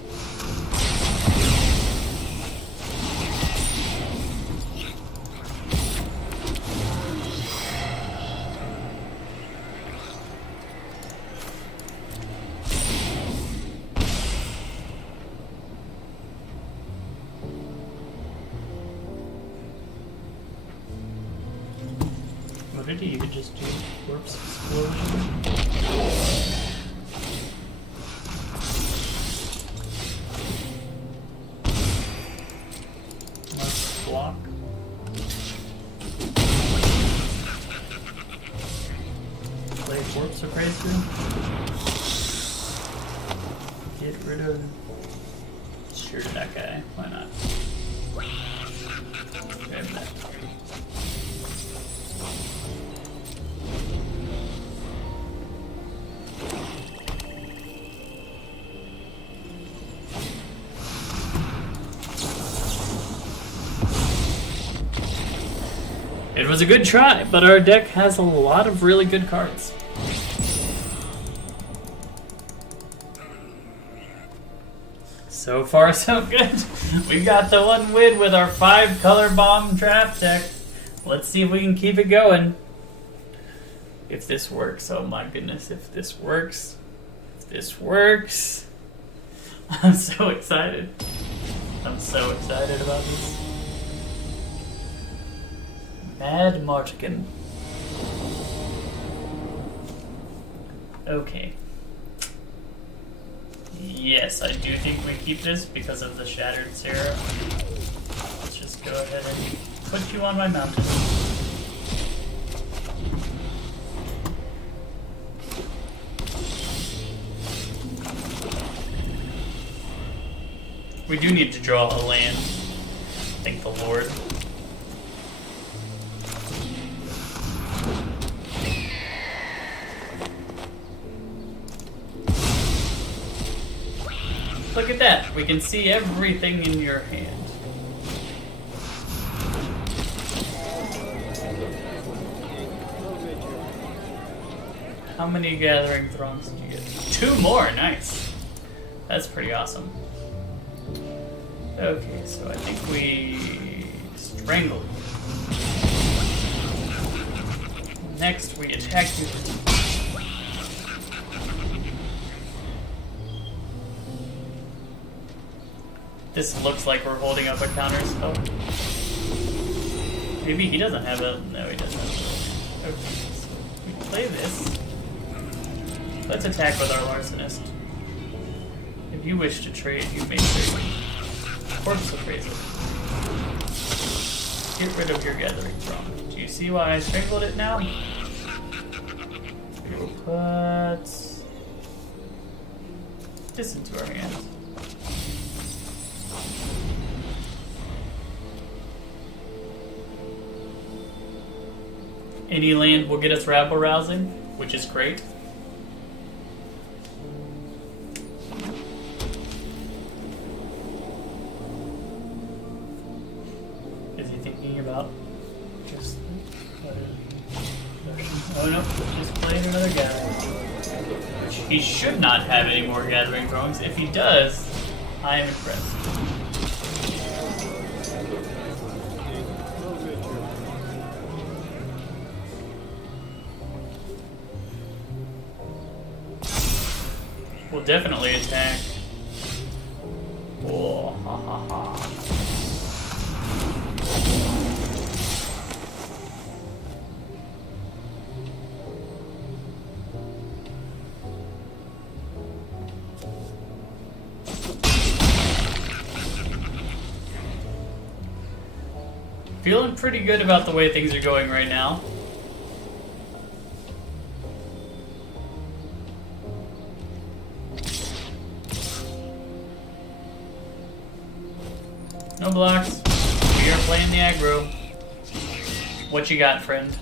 What did he even just do? Corpse explosion? Block. Play Corpse Appraiser. Get rid of. Sure, that guy. Why not? Grab that. It was a good try, but our deck has a lot of really good cards. So far, so good. We got the one win with our 5-color bomb draft deck. Let's see if we can keep it going. If this works, oh my goodness, if this works. If this works. I'm so excited. I'm so excited about this. Mad Martigan. Okay. Yes, I do think we keep this because of the Shattered Seraph. Let's just go ahead and put you on my mountain. We do need to draw a land. Thank the Lord. Look at that. We can see everything in your hand. How many Gathering Throngs did you get? 2 more. Nice. That's pretty awesome. Okay, so I think we strangle. Next, we attack you. This looks like we're holding up a counter spell. Maybe he doesn't have a... No, he doesn't have a... Okay, so we play this. Let's attack with our Larcenist. If you wish to trade, you may trade. Corpse Appraiser. Get rid of your Gathering Throne. Do you see why I strangled it now? We will put this into our hands. Any land will get us rabble rousing, which is great. Is he thinking about just oh no, just playing another gathering. He should not have any more gathering thrones. If he does, I am impressed. We'll definitely attack. Oh, ha ha ha. Feeling pretty good about the way things are going right now. No blocks. We are playing the aggro. What you got, friend?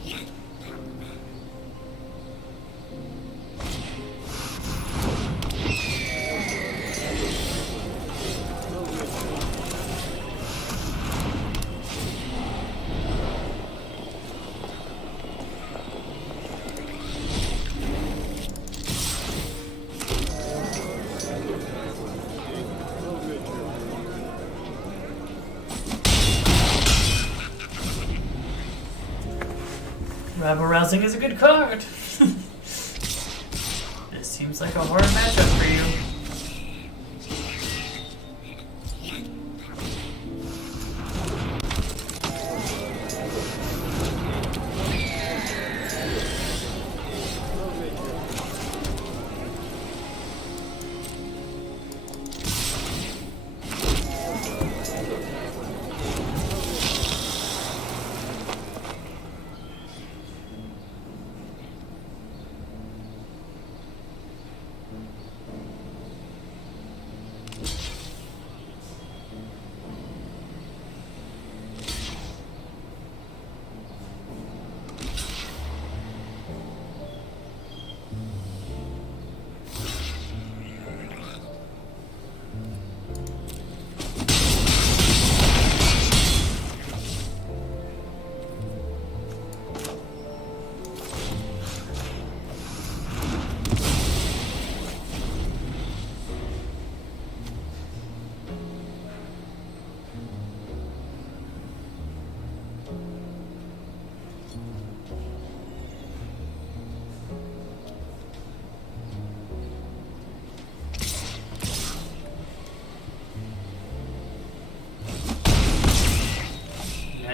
Rabble Rousing is a good card. This seems like a hard matchup for you.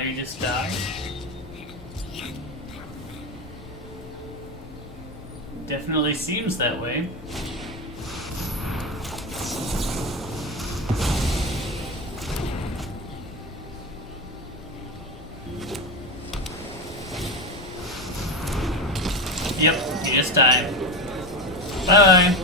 You just die. Definitely seems that way. Yep, you just died. Bye.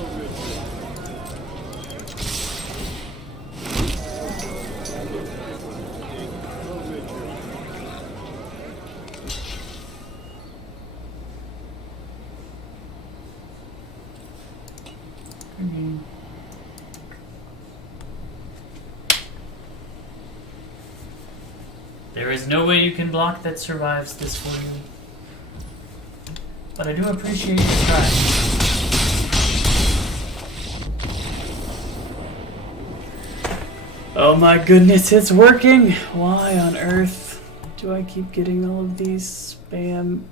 There is no way you can block that survives this for you. But I do appreciate your try. Oh my goodness, it's working! Why on earth do I keep getting all of these spam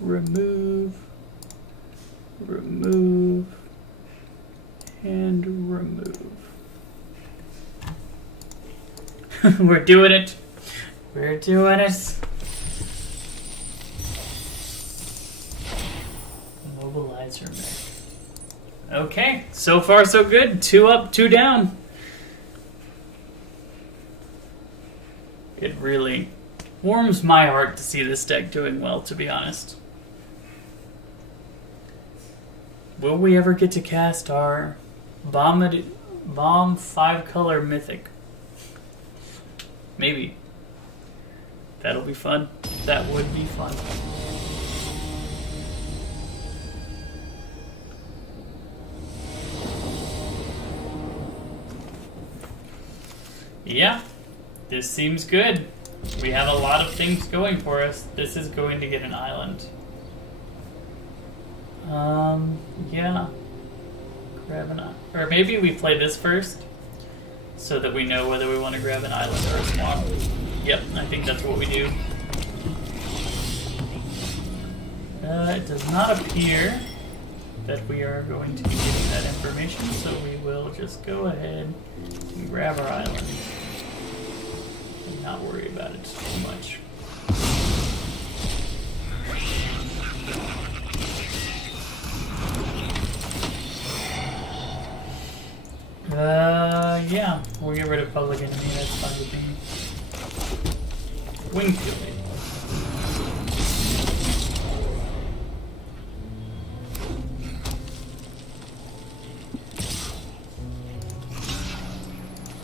Remove, remove, and remove. We're doing it. We're doing it. Mobilizer mech. Okay, so far so good. 2 up, 2 down. It really warms my heart to see this deck doing well, to be honest. Will we ever get to cast our Bomb 5-color Mythic? Maybe. That'll be fun. That would be fun. Yeah, this seems good. We have a lot of things going for us. This is going to get an island. Yeah. Grab an island. Or maybe we play this first, so that we know whether we want to grab an island or a swamp. Yep, I think that's what we do. It does not appear that we are going to be getting that information, so we will just go ahead and grab our island and not worry about it too much. Yeah, we'll get rid of public enemy, that's fine with me. Wingfield.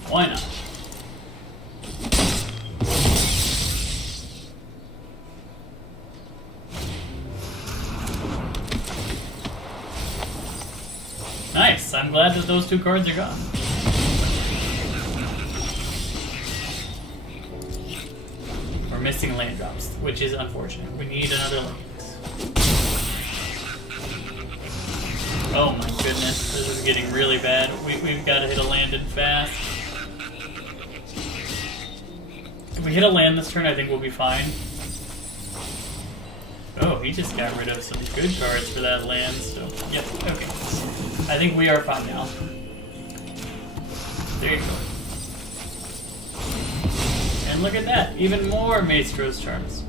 Why not? Nice, I'm glad that those 2 cards are gone. We're missing land drops, which is unfortunate. We need another land. Oh my goodness, this is getting really bad. We've got to hit a land in fast. If we hit a land this turn, I think we'll be fine. Oh, he just got rid of some good cards for that land, so... Yep, okay. I think we are fine now. There you go. And look at that, even more Maestro's Charms.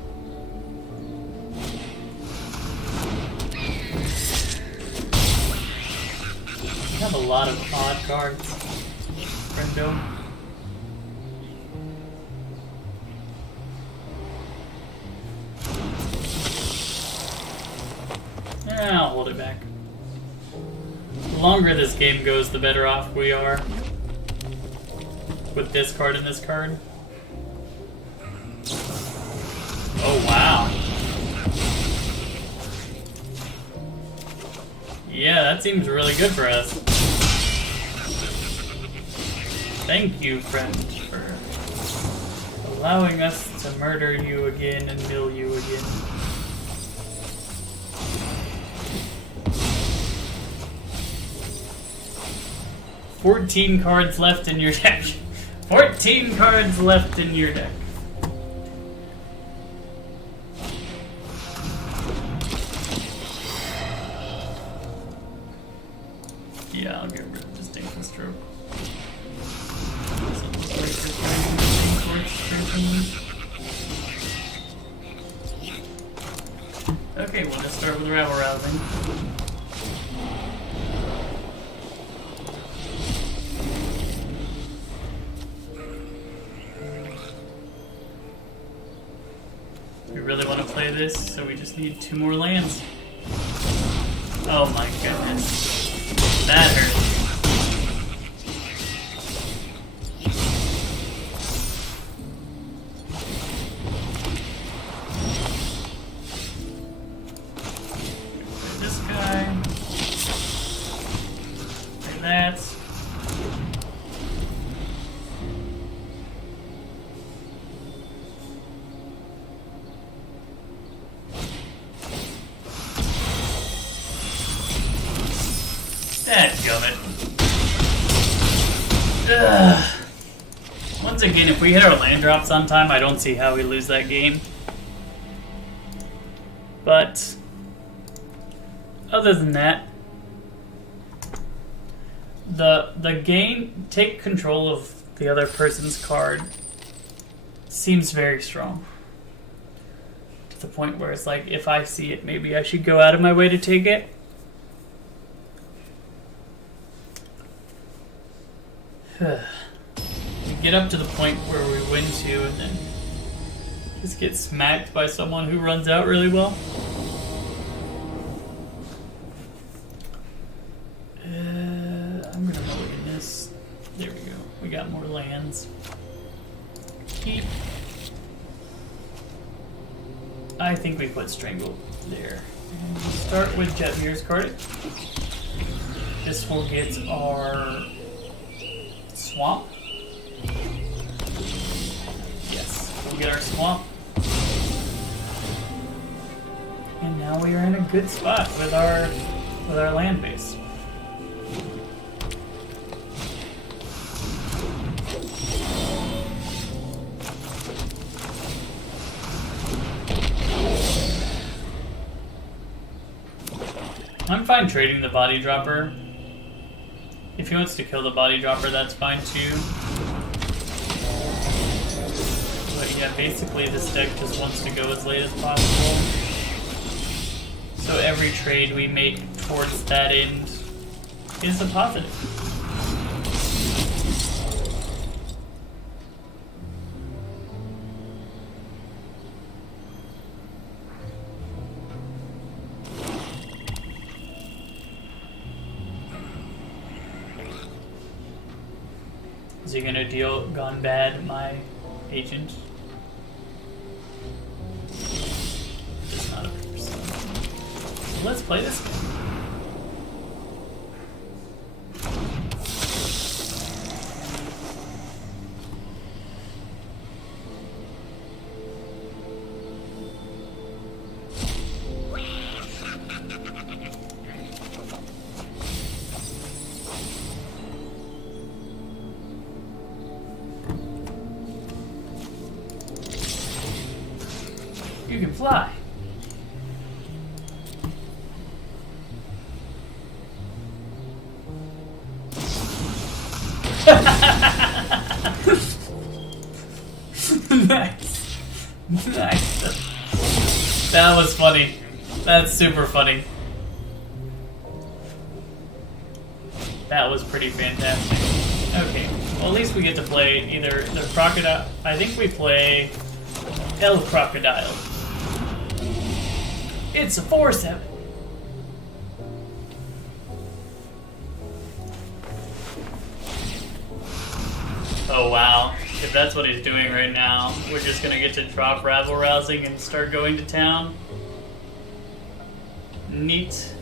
We have a lot of odd cards, friendo. I'll hold it back. The longer this game goes, the better off we are. With this card and this card. Oh, wow. Yeah, that seems really good for us. Thank you, friend, for allowing us to murder you again and mill you again. "14 cards left in your deck." 14 cards left in your deck. Yeah, I'll get rid of Distinction Stroke. Okay, we'll just start with Rabble Rousing. We really want to play this, so we just need 2 more lands. Oh my goodness. That hurt. This guy. Play that. Dadgummit. Ugh. Once again, if we hit our land drops on time, I don't see how we lose that game. But other than that, the gain, take control of the other person's card seems very strong. To the point where it's like, if I see it, maybe I should go out of my way to take it. We get up to the point where we win two and then just get smacked by someone who runs out really well. I'm gonna mulligan this. There we go. We got more lands. Keep. I think we put Strangle there. And we'll start with Jetmir's card. This will get our swamp. Yes, we'll get our swamp. And now we are in a good spot with our land base. I'm fine trading the body dropper. If he wants to kill the body dropper, that's fine too. But yeah, basically this deck just wants to go as late as possible. So every trade we make towards that end is a positive. Is he gonna deal Gone Bad my agent? Just not a person. So let's play this game. You can fly. Nice. Nice. That was funny. That's super funny. That was pretty fantastic. Okay, well at least we get to play either the crocodile. I think we play El Crocodile. It's a 4/7. Oh wow. If that's what he's doing right now, we're just gonna get to drop Rabble Rousing and start going to town. Neat.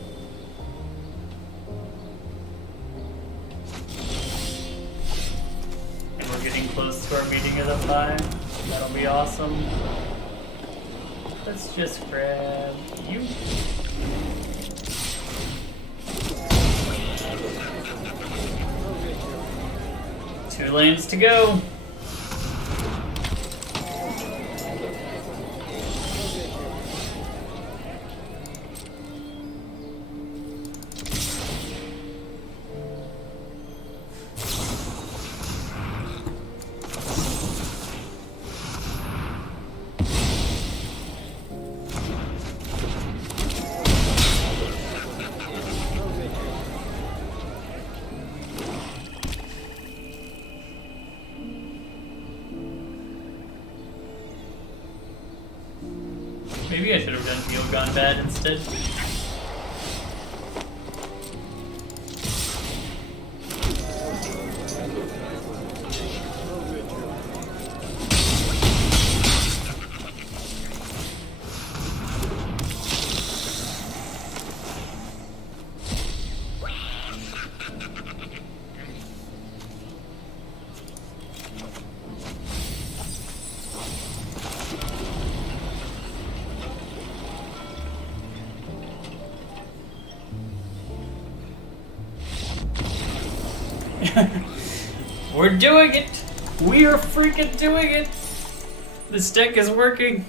And we're getting close to our meeting of the 5. That'll be awesome. Let's just grab you. Two lands to go. Maybe I should have done Deal Gone Bad instead. We're doing it! We are freaking doing it! This deck is working.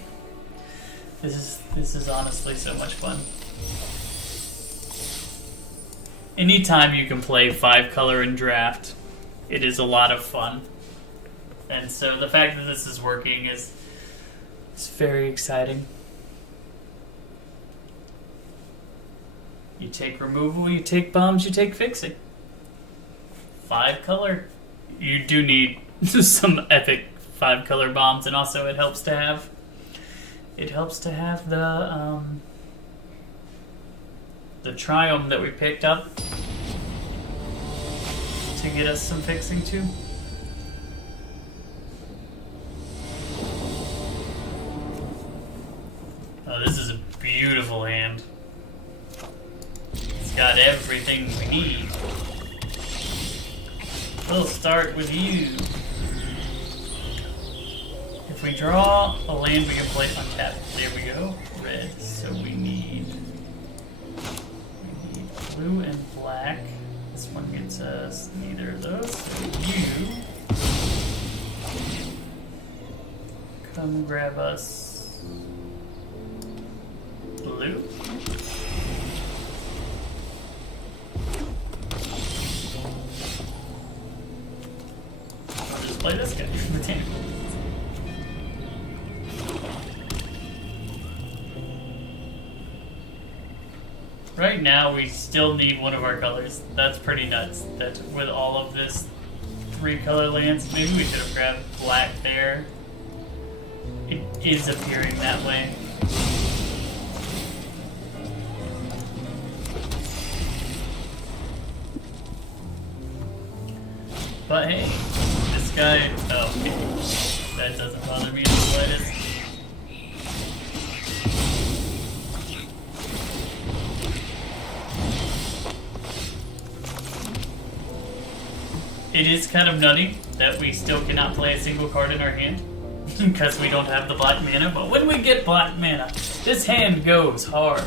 This is This is honestly so much fun. Anytime you can play 5-color in draft, it is a lot of fun. And so the fact that this is working is very exciting. You take removal, you take bombs, you take fixing. 5-color. You do need some epic 5-color bombs, and also it helps to have the Triumph that we picked up to get us some fixing too. Oh, this is a beautiful hand. It's got everything we need. We'll start with you. If we draw a land, we can play untapped. There we go. Red. So we need blue and black. This one gets us neither of those. So you come grab us blue. I'll just play this guy. Right now, we still need one of our colors. That's pretty nuts. That with all of this 3-color lands, maybe we should have grabbed black there. It is appearing that way. But hey, this guy, oh, that doesn't bother me in the slightest. It is kind of nutty that we still cannot play a single card in our hand because we don't have the black mana, but when we get black mana, this hand goes hard.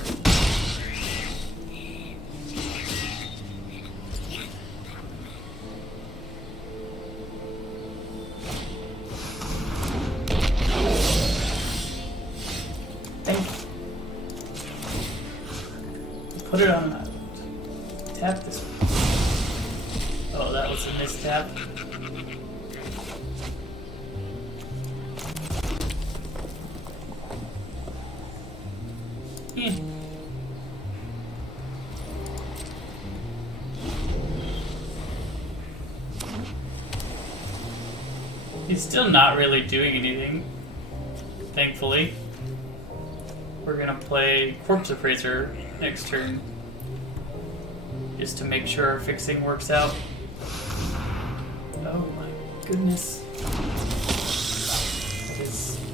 Put it on an island. Tap this one. Oh, that was a mistap. He's still not really doing anything, thankfully. We're gonna play Corpse Appraiser next turn, just to make sure our fixing works out. Oh my goodness.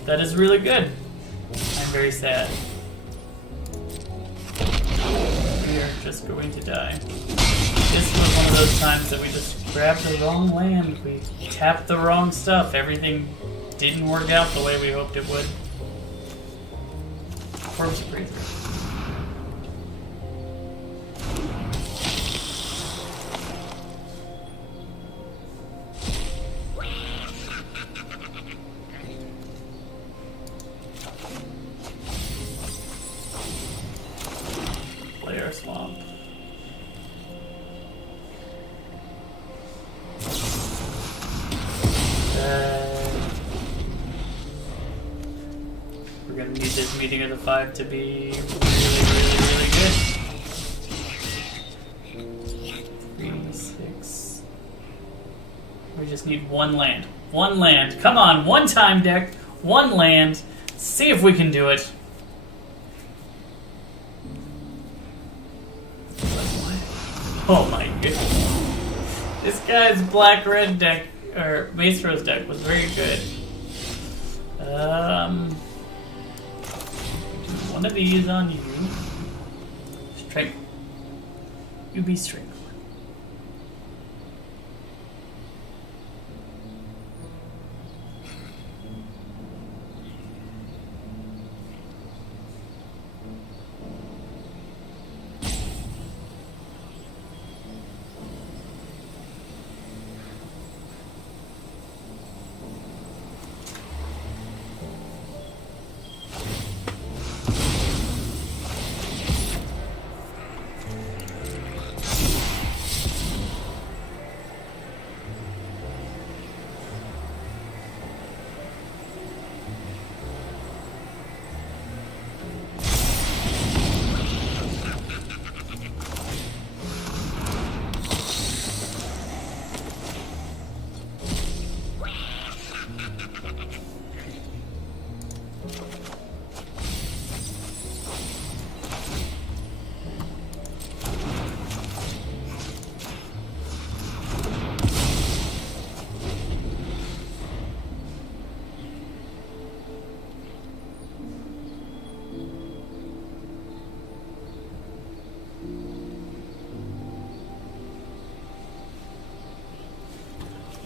That is really good. I'm very sad. We are just going to die. This was one of those times that we just grabbed the wrong land. We tapped the wrong stuff. Everything didn't work out the way we hoped it would. Corpse Appraiser. Swamp. We're gonna need this meeting of the 5 to be really good. 3, 6. We just need one land. One land. Come on, one time deck. One land. See if we can do it. Oh my goodness. This guy's black-red deck, or Mace Rose deck, was very good. Do one of these on you. Strength. You be strength.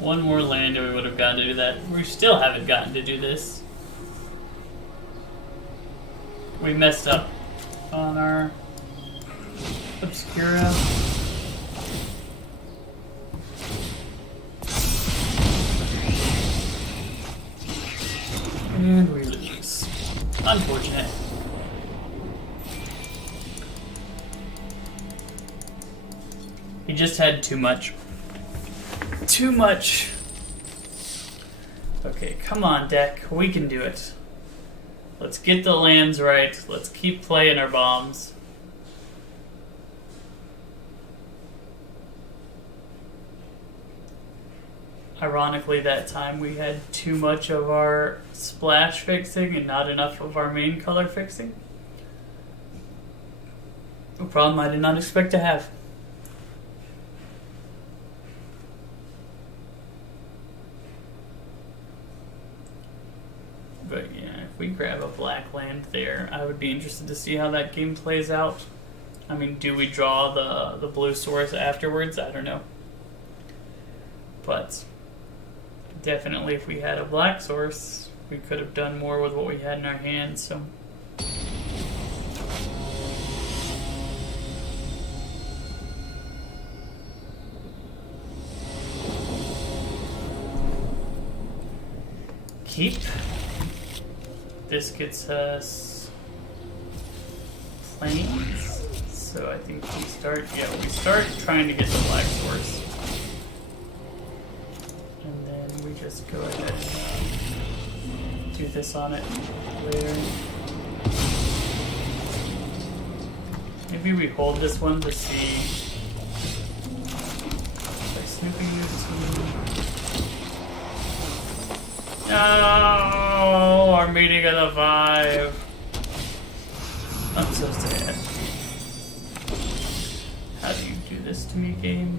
One more land and we would have gotten to do that. We still haven't gotten to do this. We messed up on our Obscura. And we lose. Unfortunate. He just had too much. Too much. Okay, come on, deck. We can do it. Let's get the lands right. Let's keep playing our bombs. Ironically, that time we had too much of our splash fixing and not enough of our main color fixing. A problem I did not expect to have. But yeah, if we grab a black land there, I would be interested to see how that game plays out. I mean, do we draw the blue source afterwards? I don't know. But definitely if we had a black source, we could have done more with what we had in our hands, so. Keep. This gets us planes. So I think we start trying to get the black source. And then we just go ahead and do this on it later. Maybe we hold this one to see. By snooping into. No! Our meeting of the 5. I'm so sad. How do you do this to me, game?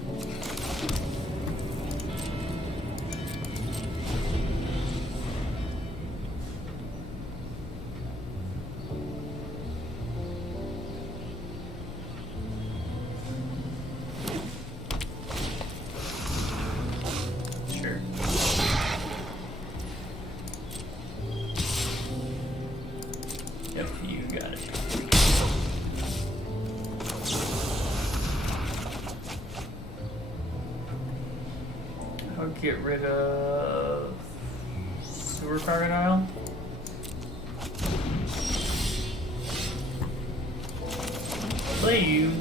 Get rid of Sewer Crocodile. Play you.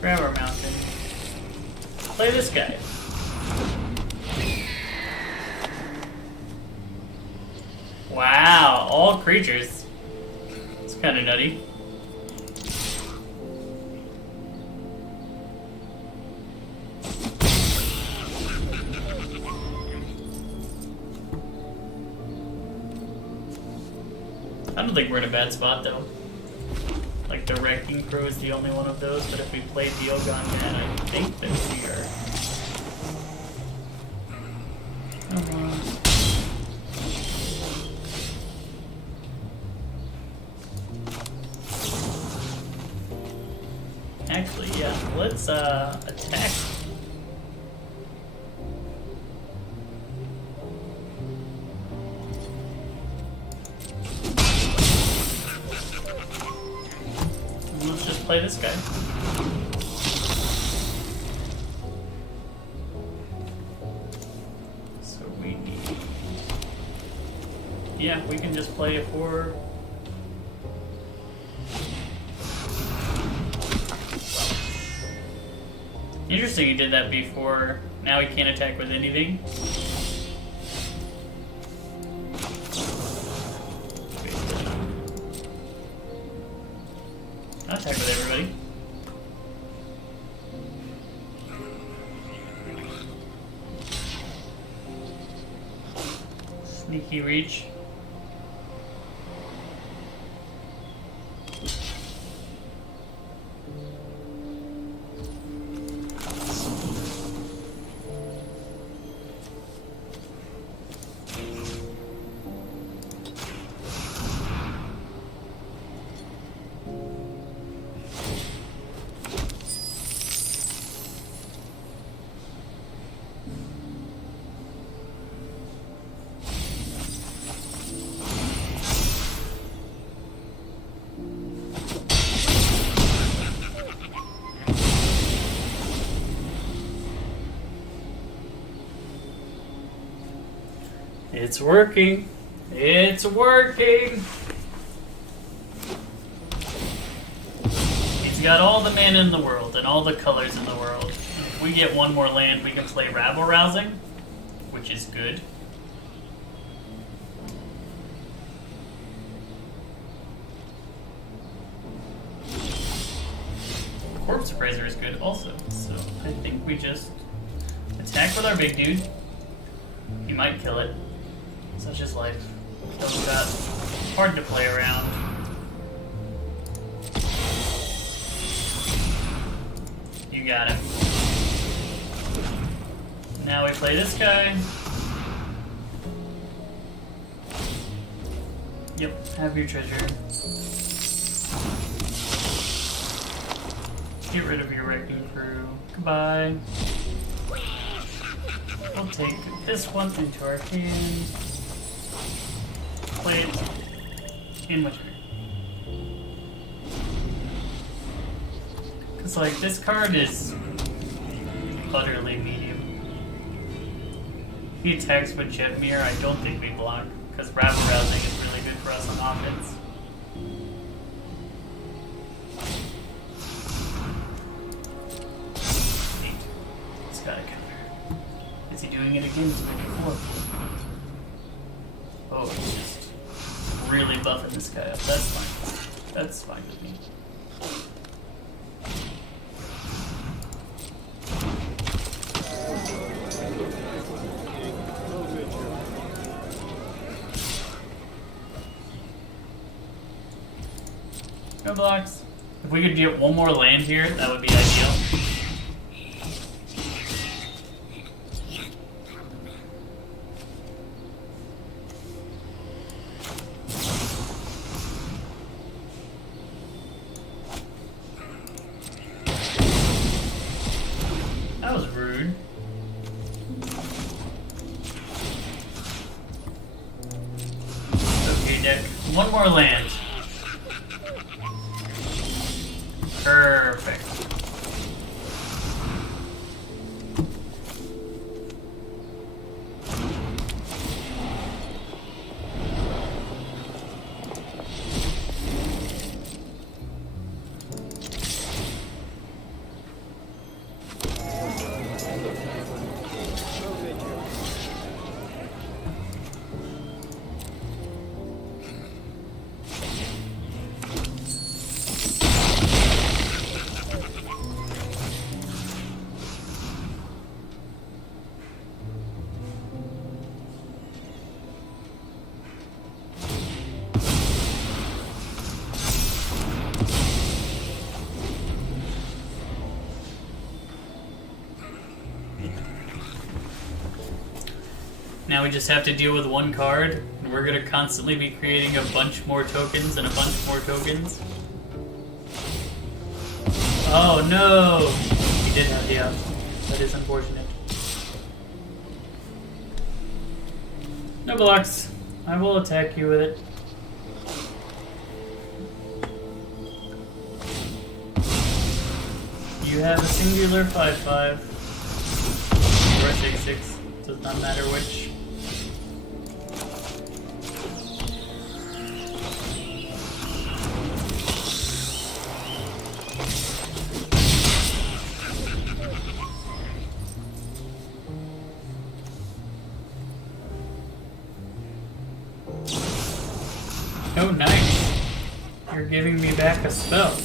Grab our mountain. Play this guy. Wow, all creatures. It's kind of nutty. I don't think we're in a bad spot though. Like the Wrecking Crew is the only one of those, but if we play Diogon Man, I think that we are. Actually, yeah, let's attack. Play this guy. So we need... Yeah, we can just play a 4. Interesting he did that before. Now he can't attack with anything. I'll attack with everybody. Sneaky reach. It's working. It's working. He's got all the mana in the world and all the colors in the world. If we get one more land, we can play Rabble Rousing, which is good. Corpse Appraiser is good also, so I think we just attack with our big dude. He might kill it. Such is life. Kills that. Hard to play around. You got it. Now we play this guy. Yep, have your treasure. Get rid of your wrecking crew. Goodbye. We'll take this one into our hand. Play it in my turn. Because, like, this card is utterly medium. If he attacks with Jetmir, I don't think we block. Because Rabble Rousing is really good for us on offense. Doing it again. Oh, it's just really buffing this guy up. That's fine. That's fine with me. No blocks. If we could get one more land here, that would be ideal. That was rude. Okay, deck. One more land. Perfect. Now we just have to deal with one card, and we're going to constantly be creating a bunch more tokens and a bunch more tokens. Oh no! He did have the up. That is unfortunate. No blocks. I will attack you with it. You have a singular 5/5 or a 6/6. Does not matter which. Oh, nice. You're giving me back a spell.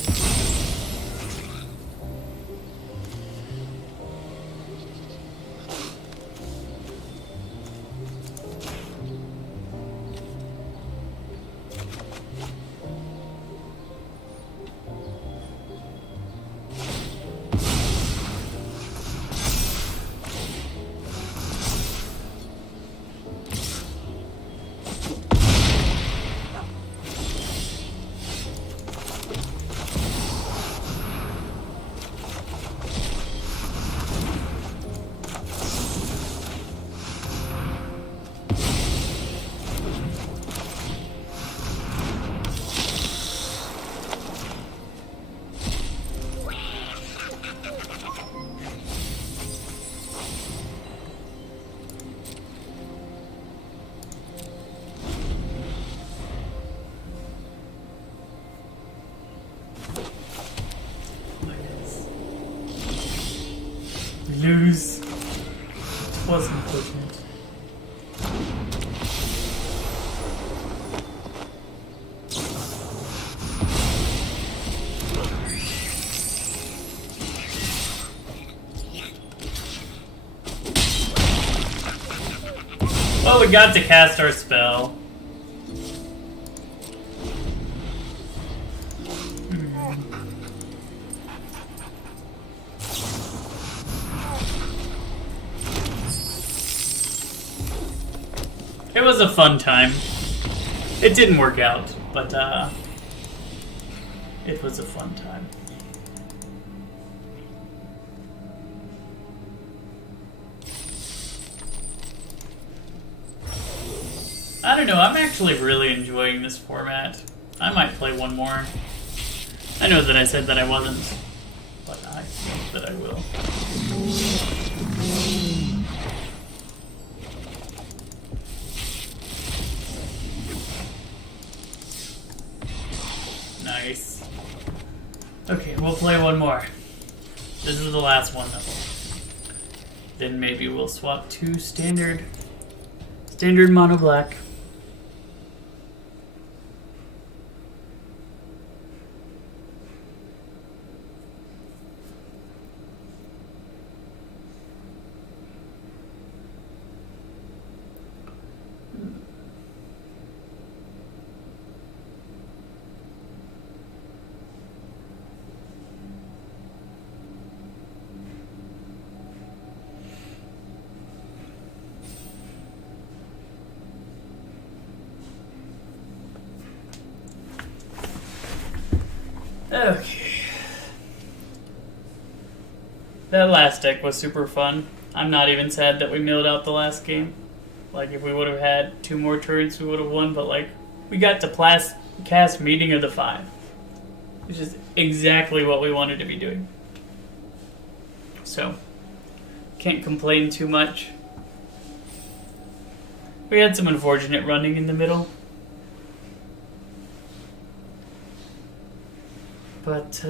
lose. Was unfortunate. Well, we got to cast our spell. It was a fun time. It didn't work out, but it was a fun time. I don't know, I'm actually really enjoying this format. I might play one more. I know that I said that I wasn't, but I think that I will. Nice. Okay, we'll play one more. This is the last one, though. Then maybe we'll swap to standard mono black. Okay. That last deck was super fun. I'm not even sad that we milled out the last game. Like, if we would have had 2 more turns, we would have won, but, like, we got to cast Meeting of the Five, which is exactly what we wanted to be doing. So, can't complain too much. We had some unfortunate running in the middle. But,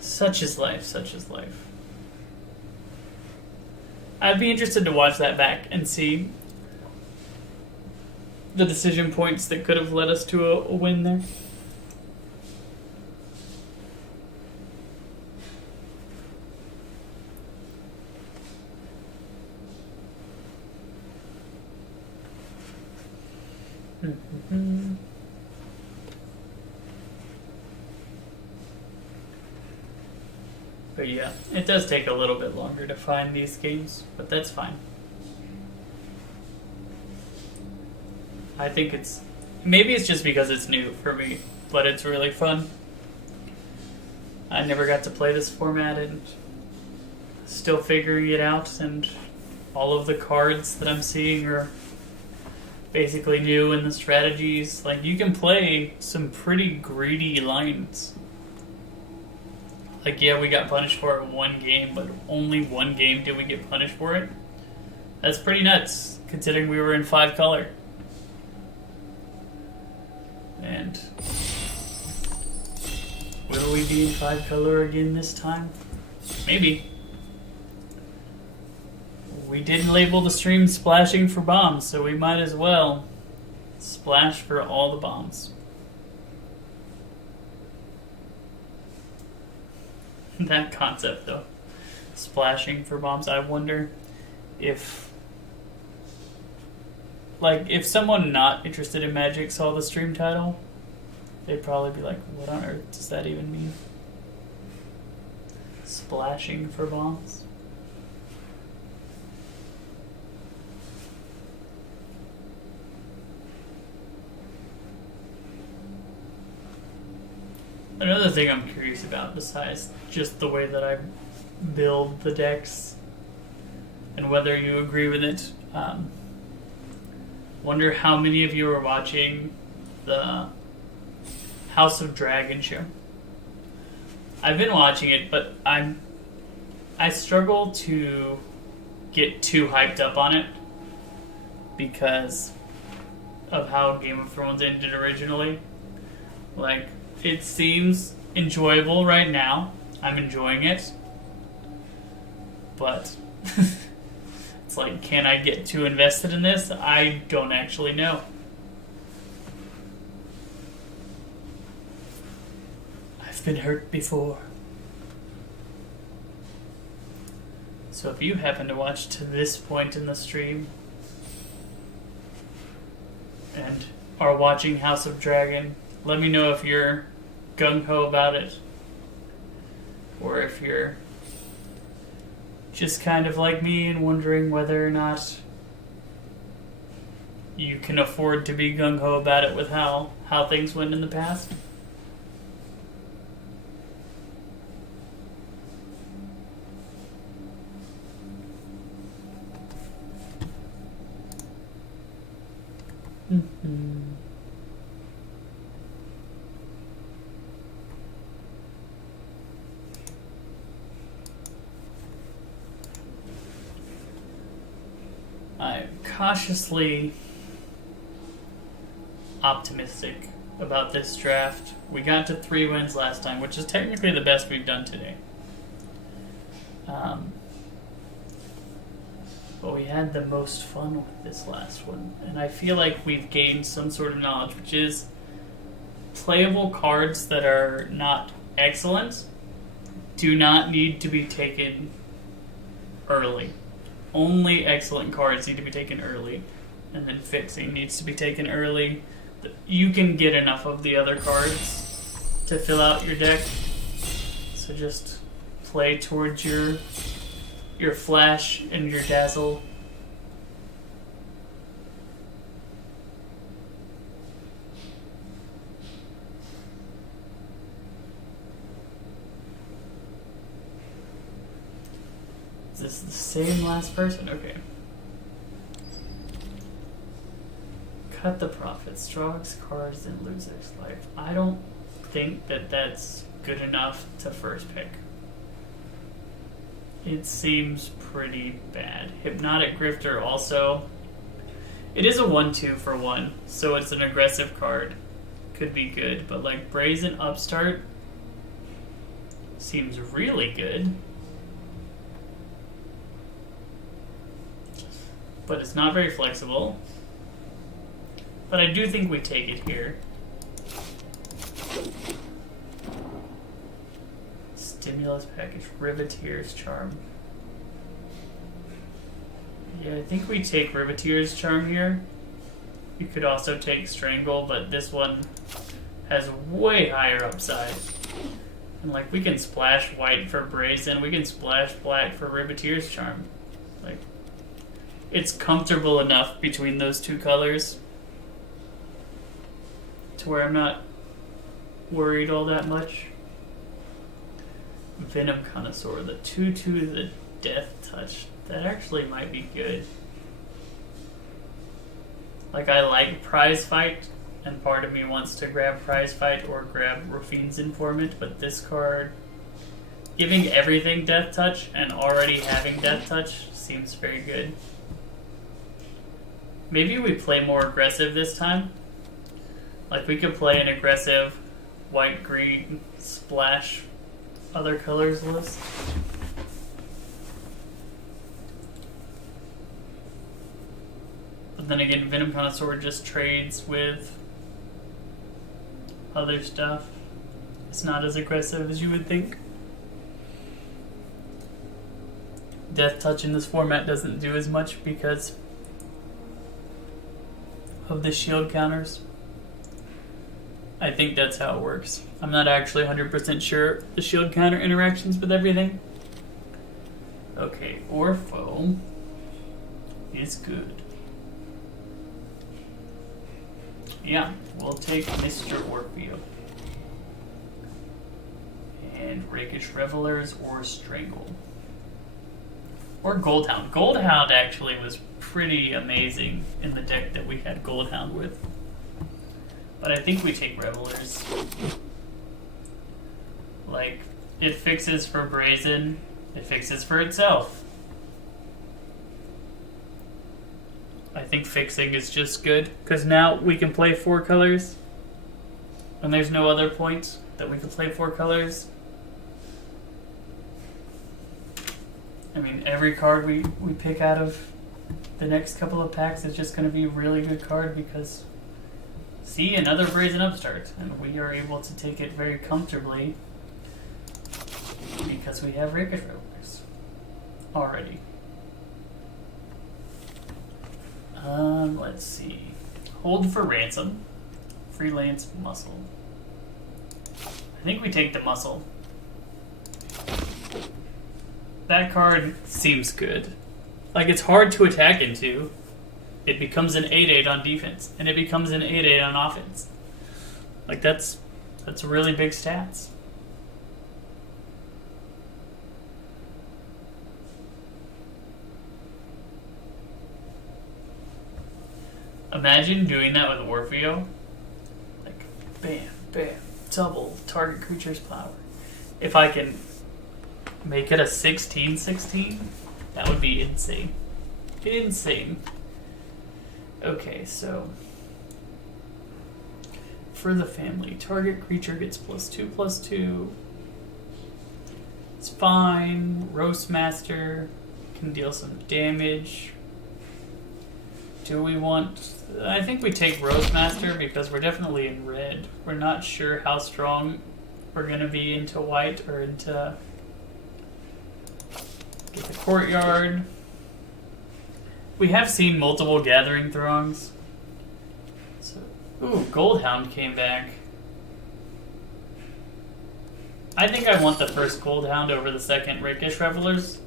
such is life, such is life. I'd be interested to watch that back and see the decision points that could have led us to a win there. Mm-hmm. But yeah, it does take a little bit longer to find these games, but that's fine. I think maybe it's just because it's new for me, but it's really fun. I never got to play this format and still figuring it out, and all of the cards that I'm seeing are basically new, and the strategies. Like, you can play some pretty greedy lines. Like, yeah, we got punished for it 1 game, but only 1 game did we get punished for it. That's pretty nuts, considering we were in 5 color. And will we be in 5 color again this time? Maybe. We didn't label the stream splashing for bombs, so we might as well splash for all the bombs. That concept, though. Splashing for bombs. I wonder if someone not interested in Magic saw the stream title, they'd probably be like, what on earth does that even mean? Splashing for bombs? Another thing I'm curious about, besides just the way that I build the decks and whether you agree with it, wonder how many of you are watching the House of Dragon show. I've been watching it, but I struggle to get too hyped up on it because of how Game of Thrones ended originally. Like, it seems enjoyable right now. I'm enjoying it. But It's like, can I get too invested in this? I don't actually know. I've been hurt before. So if you happen to watch to this point in the stream and are watching House of Dragon, let me know if you're gung-ho about it or if you're just kind of like me and wondering whether or not you can afford to be gung-ho about it with how things went in the past. Mm-hmm. I'm cautiously optimistic about this draft. We got to 3 wins last time, which is technically the best we've done today. But we had the most fun with this last one, and I feel like we've gained some sort of knowledge, which is playable cards that are not excellent do not need to be taken early. Only excellent cards need to be taken early, and then fixing needs to be taken early. You can get enough of the other cards to fill out your deck, so just play towards your flash and your dazzle. Is this the same last person? Okay. Cut the profits. Draw X cards, then lose X life. I don't think that that's good enough to first pick. It seems pretty bad. Hypnotic Grifter also. It is a 1-2 for 1, so it's an aggressive card. Could be good, but like Brazen Upstart seems really good. But it's not very flexible. But I do think we take it here. Stimulus Package, Riveteer's Charm. Yeah, I think we take Riveteer's Charm here. You could also take Strangle, but this one has way higher upside. And like, we can splash white for Brazen, we can splash black for Riveteer's Charm. Like, it's comfortable enough between those two colors to where I'm not worried all that much. Venom Connoisseur, the 2/2, the Death Touch. That actually might be good. Like, I like Prize Fight, and part of me wants to grab Prize Fight or grab Rafine's Informant, but this card, giving everything Death Touch and already having Death Touch seems very good. Maybe we play more aggressive this time. Like, we could play an aggressive white-green splash other colors list. But then again, Venom Connoisseur just trades with other stuff. It's not as aggressive as you would think. Death Touch in this format doesn't do as much because of the shield counters. I think that's how it works. I'm not actually 100% sure the shield counter interactions with everything. Okay, Orpho is good. Yeah, we'll take Mr. Orpheum. And Rakish Revelers or Strangle. Or Goldhound. Goldhound actually was pretty amazing in the deck that we had Goldhound with. But I think we take Revelers. Like, it fixes for Brazen, it fixes for itself. I think fixing is just good, because now we can play 4 colors, and there's no other point that we can play 4 colors. I mean, every card we pick out of the next couple of packs is just going to be a really good card because, see, another Brazen Upstart, and we are able to take it very comfortably because we have Rakish Revelers already. Let's see. Hold for Ransom. Freelance Muscle. I think we take the Muscle. That card seems good. Like, it's hard to attack into. It becomes an 8/8 on defense, and it becomes an 8/8 on offense. Like, that's really big stats. Imagine doing that with Orfeo. Like, bam, bam, double target creature's power. If I can make it a 16/16, that would be insane. Insane. Okay, so for the family, target creature gets +2/+2. It's fine. Roastmaster can deal some damage. Do we want... I think we take Roastmaster because we're definitely in red. We're not sure how strong we're going to be into white or into... Get the Courtyard. We have seen multiple Gathering Throngs. So, ooh, Goldhound came back. I think I want the first Goldhound over the second Rakish Revelers.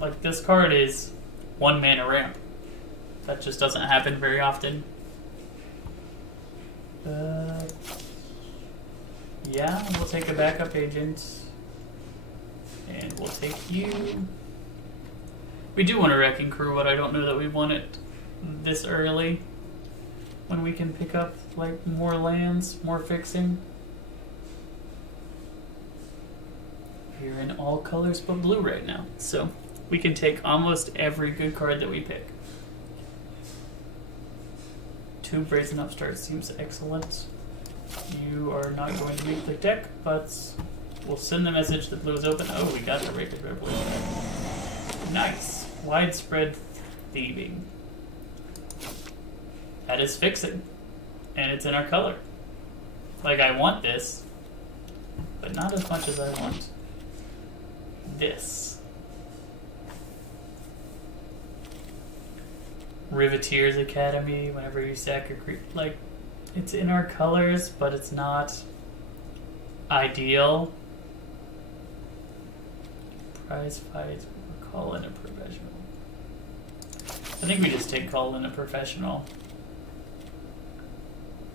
Like, this card is 1 mana ramp. That just doesn't happen very often. Yeah, we'll take a backup agent. And we'll take you. We do want a Wrecking Crew, but I don't know that we want it this early. When we can pick up, like, more lands, more fixing. We're in all colors but blue right now. So, we can take almost every good card that we pick. 2 Brazen Upstart seems excellent. You are not going to beat the deck, but we'll send the message that blue is open. Oh, we got the Rakish Revelers. Nice. Widespread Thieving. That is fixing. And it's in our color. Like, I want this, but not as much as I want this. Riveteer's Academy, whenever you sack a creature, like, it's in our colors, but it's not ideal. Prize fights, call in a professional. I think we just take call in a professional.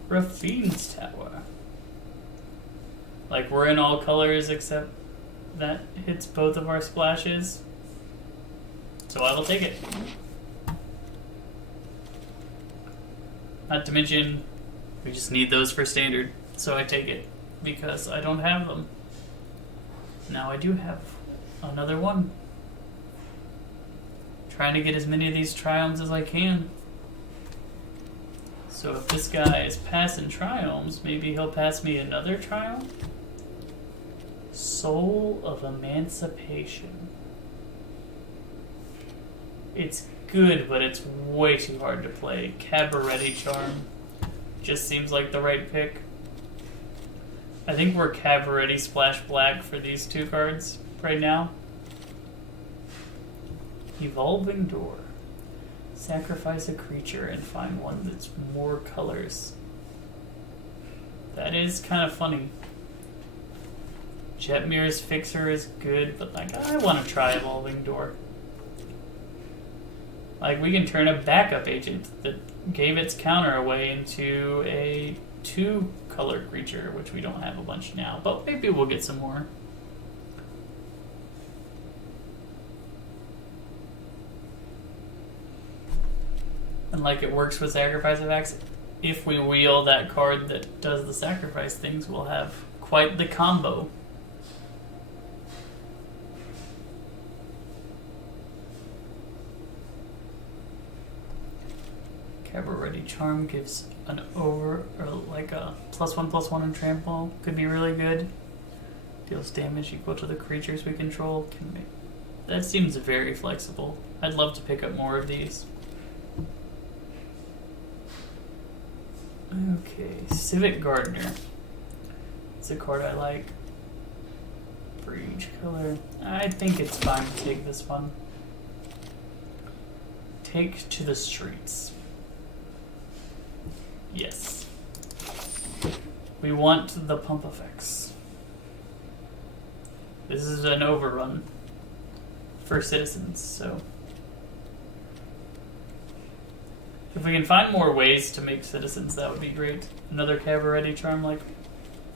Raffine's Tower. Like, we're in all colors except that hits both of our splashes. So I will take it. Not to mention, we just need those for standard, so I take it, because I don't have them. Now I do have another one. Trying to get as many of these Triomes as I can. So if this guy is passing Triomes, maybe he'll pass me another Triome? Soul of Emancipation. It's good, but it's way too hard to play. Cabaret Charm just seems like the right pick. I think we're Cabaret Splash Black for these 2 cards right now. Evolving Door. Sacrifice a creature and find one that's more colors. That is kind of funny. Jetmir's Fixer is good, but, like, I want to try Evolving Door. Like, we can turn a backup agent that gave its counter away into a 2-color creature, which we don't have a bunch now, but maybe we'll get some more. And like it works with Sacrifice of Axe, if we wheel that card that does the sacrifice things, we'll have quite the combo. Cabaret Charm gives an over, or like a +1/+1 on trample. Could be really good. Deals damage equal to the creatures we control. Can make That seems very flexible. I'd love to pick up more of these. Okay, Civic Gardener. It's a card I like. For each color. I think it's fine to take this one. Take to the streets. Yes. We want the pump effects. This is an overrun for citizens, so if we can find more ways to make citizens, that would be great. Another Cabaret charm, like,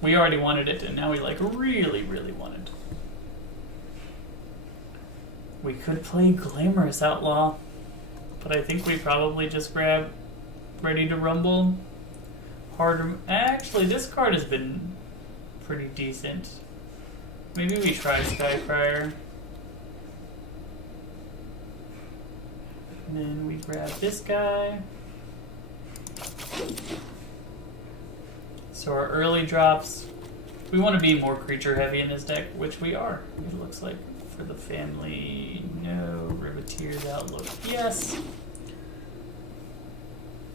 we already wanted it, and now we like really, really want it. We could play Glamorous Outlaw, but I think we probably just grab Ready to Rumble. Actually, this card has been pretty decent. Maybe we try Skycrier. And then we grab this guy. So our early drops, we want to be more creature heavy in this deck, which we are, it looks like. For the family, no. Riveteer's Outlook, yes.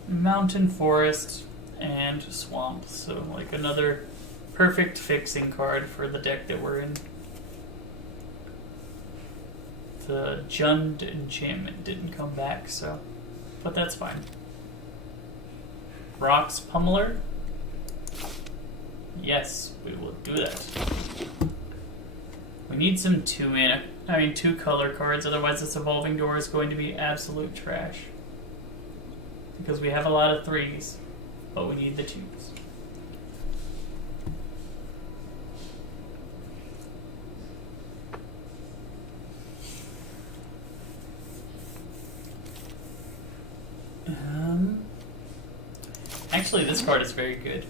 Mountain Forest and Swamp, so like another perfect fixing card for the deck that we're in. The Jund enchantment didn't come back, so, but that's fine. Rock's Pummeler. Yes, we will do that. We need some two color cards, otherwise this Evolving Door is going to be absolute trash. Because we have a lot of 3s, but we need the 2s. Actually, this card is very good.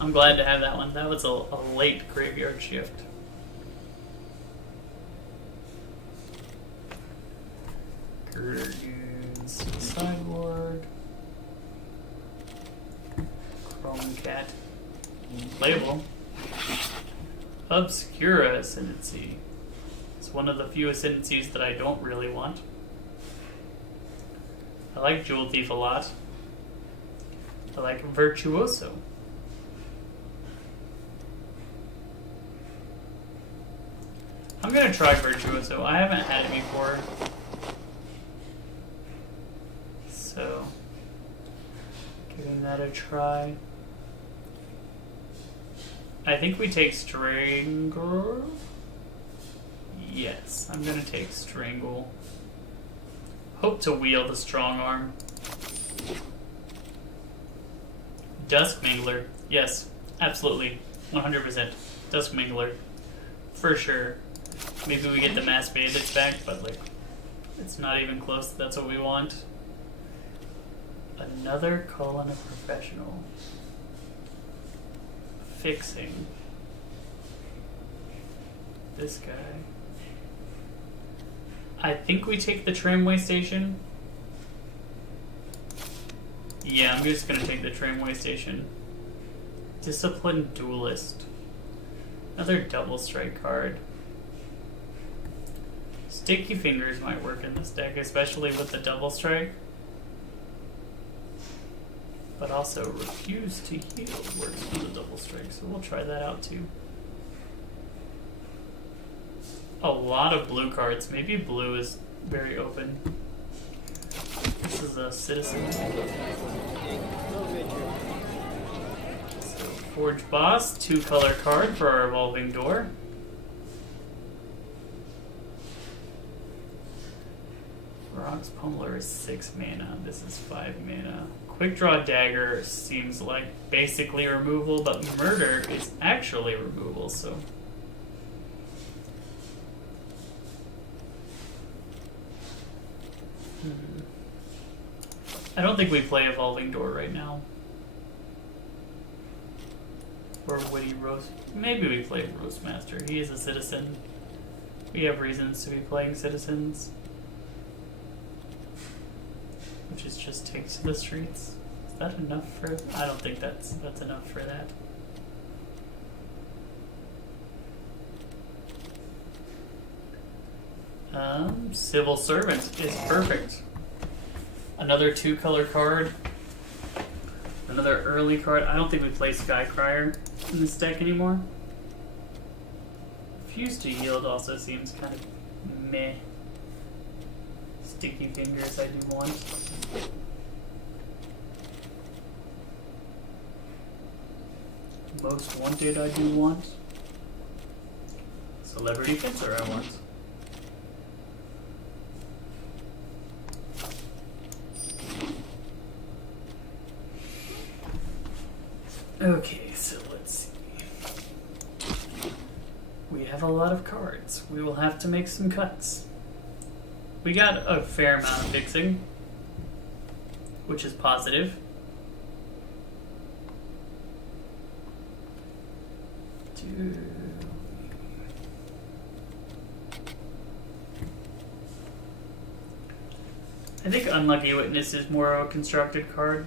I'm glad to have that one. That was a late graveyard shift. Gurgoon's Sideboard. Chrome Cat. Playable. Obscura Ascendancy. It's one of the few Ascendancies that I don't really want. I like Jewel Thief a lot. I like Virtuoso. I'm gonna try Virtuoso. I haven't had it before. So, giving that a try. I think we take Strangle. Yes, I'm gonna take Strangle. Hope to wield a strong arm. Dusk Mingler. Yes, absolutely. 100%. Dusk Mingler. For sure. Maybe we get the Mass Bandits back, but like, it's not even close. That's what we want. Another Colon of Professional. Fixing. This guy. I think we take the Tramway Station. Yeah, I'm just gonna take the Tramway Station. Disciplined Duelist. Another double strike card. Sticky Fingers might work in this deck, especially with the double strike. But also Refuse to Heal works with the double strike, so we'll try that out too. A lot of blue cards. Maybe blue is very open. This is a Citizen. So Forge Boss, 2-color card for our Evolving Door. Rock's Pummeler is 6 mana. This is 5 mana. Quick Draw Dagger seems like basically removal, but Murder is actually removal, so. I don't think we play Evolving Door right now. Or Witty Roast. Maybe we play Roastmaster. He is a citizen. We have reasons to be playing citizens. Which is just take to the streets. Is that enough for... I don't think that's enough for that. Civil Servant is perfect. Another 2-color card. Another early card. I don't think we play Skycrier in this deck anymore. Fuse to Yield also seems kind of meh. Sticky Fingers I do want. Most Wanted I do want. Celebrity Fencer I want. Okay, so let's see. We have a lot of cards. We will have to make some cuts. We got a fair amount of fixing, which is positive. I think Unlucky Witness is more of a constructed card.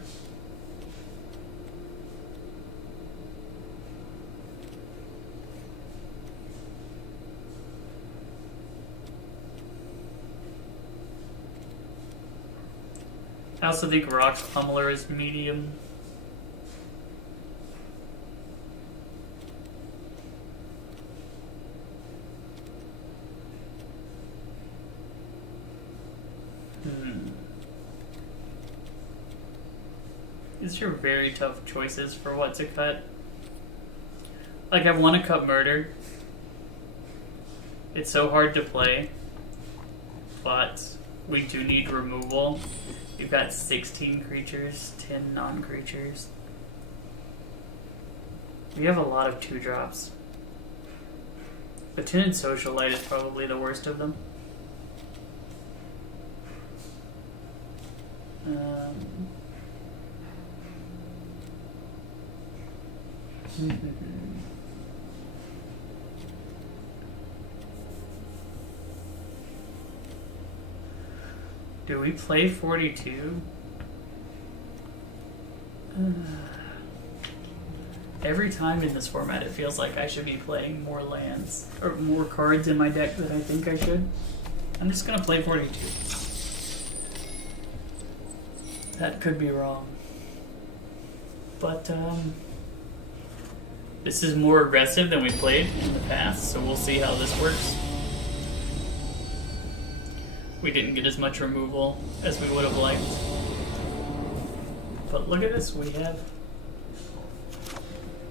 I also think Rock's Pummeler is medium. These are very tough choices for what to cut. Like, I want to cut Murder. It's so hard to play. But we do need removal. You've got 16 creatures, 10 non-creatures. We have a lot of 2-drops. But Tinted Socialite is probably the worst of them. Do we play 42? Every time in this format it feels like I should be playing more lands, or more cards in my deck than I think I should. I'm just gonna play 42. That could be wrong. But, this is more aggressive than we played in the past, so we'll see how this works. We didn't get as much removal as we would have liked. But look at this, we have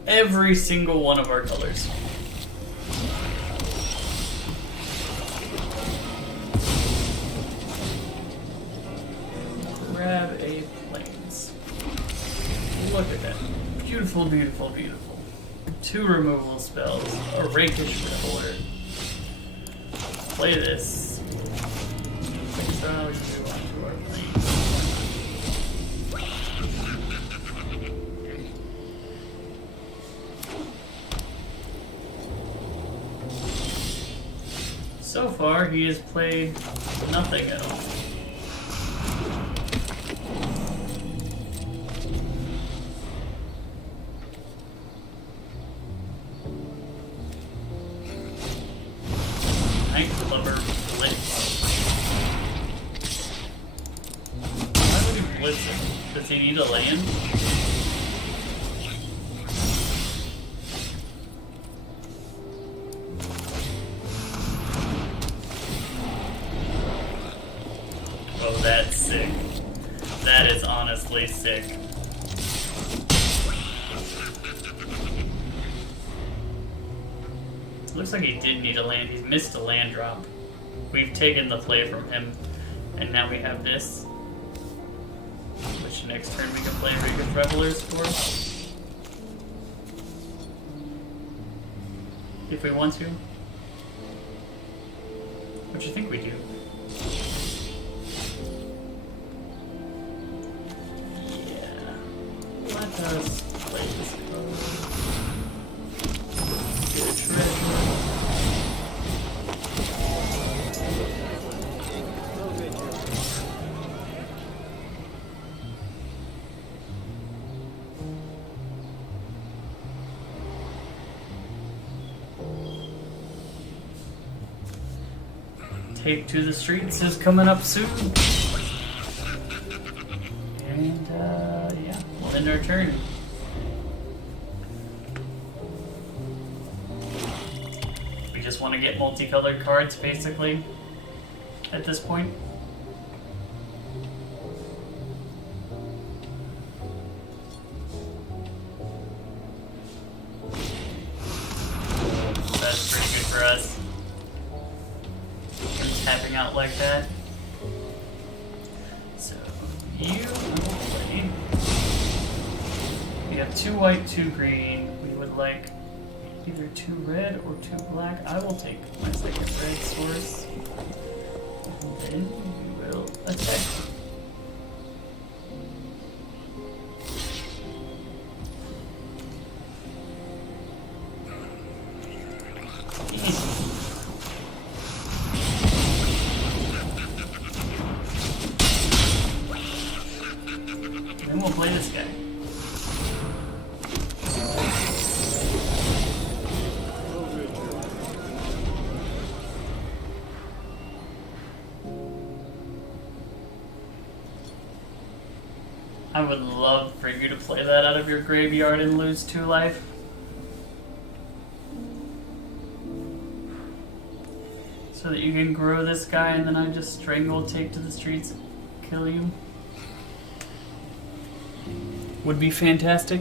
every single one of our colors. Grab a Plains. Look at that. Beautiful, beautiful, beautiful. 2 removal spells. A Rakish Reveler. Play this. Exile you onto our Plains. So far, he has played nothing at all. Night Clubber Blitz. Why would he blitz him? Does he need a land? Oh, that's sick. That is honestly sick. Looks like he did need a land. He's missed a land drop. We've taken the play from him, and now we have this. Which next turn we can play Rakish Revelers for. If we want to. Which I think we do. Yeah. Let us play this card. Get a treasure. Take to the Streets is coming up soon. And, yeah, we'll end our turn. We just want to get multicolored cards, basically, at this point. That's pretty good for us. Tapping out like that. So, you will play. We have 2 white, 2 green. We would like either 2 red or 2 black. I will take my second red source. And then we will attack. Then we'll play this guy. I would love for you to play that out of your graveyard and lose 2 life. So that you can grow this guy and then I just strangle, take to the streets, kill you. Would be fantastic.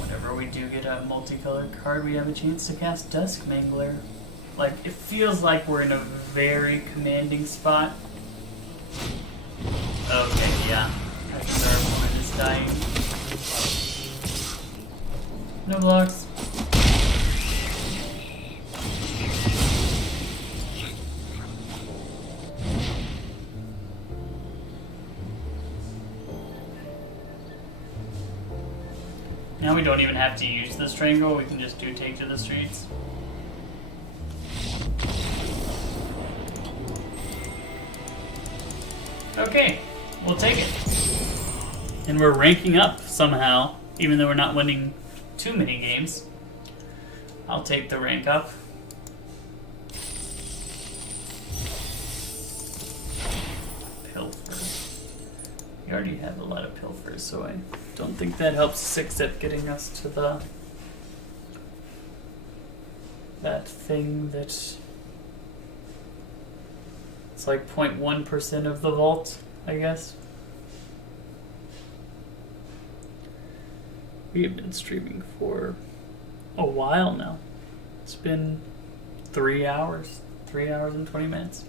Whenever we do get a multicolored card, we have a chance to cast Dusk Mangler. Like, it feels like we're in a very commanding spot. Okay, yeah. I think our opponent is dying. No blocks. Now we don't even have to use the Strangle, we can just do Take to the Streets. Okay, we'll take it. And we're ranking up somehow, even though we're not winning too many games. I'll take the rank up. Pilfer. We already have a lot of pilfers, so I don't think that helps us except getting us to the that thing that it's like 0.1% of the vault, I guess. We have been streaming for a while now. It's been 3 hours. 3 hours and 20 minutes.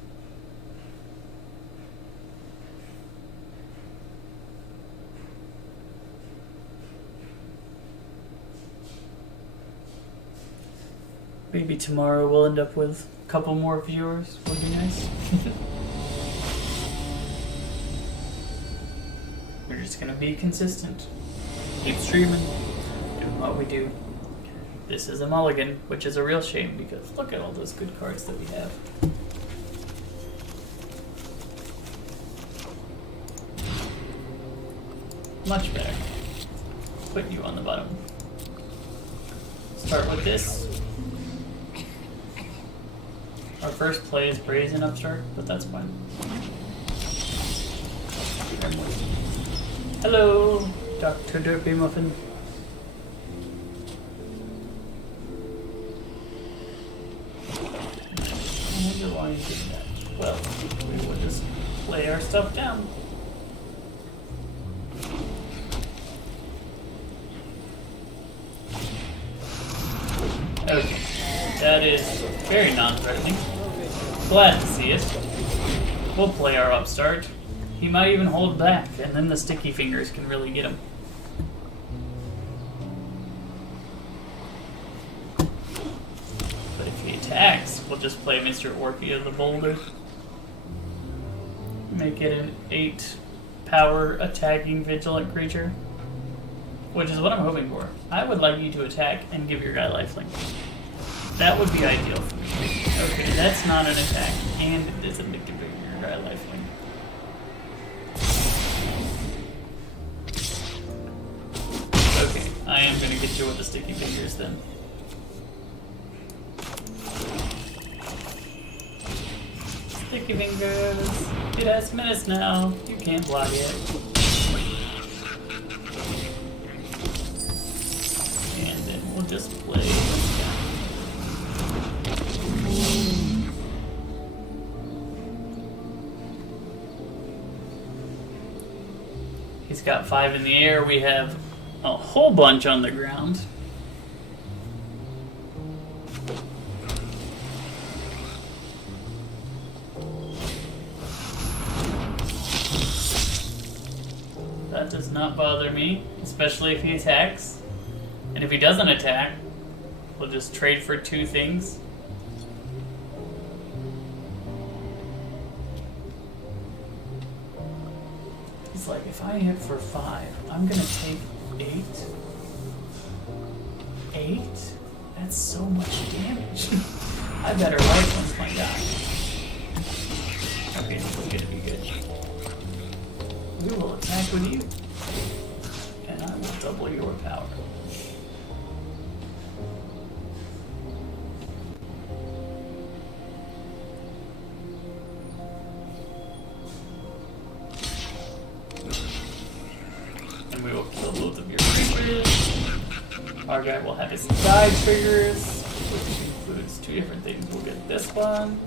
Maybe tomorrow we'll end up with a couple more viewers. Would be nice. We're just gonna be consistent. Keep streaming. Doing what we do. This is a mulligan, which is a real shame because look at all those good cards that we have. Much better. Put you on the bottom. Start with this. Our first play is Brazen Upstart, but that's fine. Hello, Dr. Derpy Muffin. I wonder why you did that. Well, we will just play our stuff down. Okay, that is very non-threatening. Glad to see it. We'll play our Upstart. He might even hold back, and then the sticky fingers can really get him. But if he attacks, we'll just play Mr. Orchia the Boulder. Make it an 8 power attacking vigilant creature. Which is what I'm hoping for. I would like you to attack and give your guy lifelink. That would be ideal for me. Okay, that's not an attack, and it isn't to give your guy lifelink. Okay, creature with the sticky fingers then. Sticky fingers. It has menace now. You can't block it. And then we'll just play this guy. He's got 5 in the air. We have a whole bunch on the ground. That does not bother me, especially if he attacks. And if he doesn't attack, we'll just trade for 2 things. He's like, if I hit for 5, I'm gonna take 8. 8? That's so much damage. I better life once my guy. Okay, this is gonna be good. We will attack with you, and I will double your power. And we will kill both of your creatures. Our guy will have his side triggers, which includes 2 different things. We'll get this one.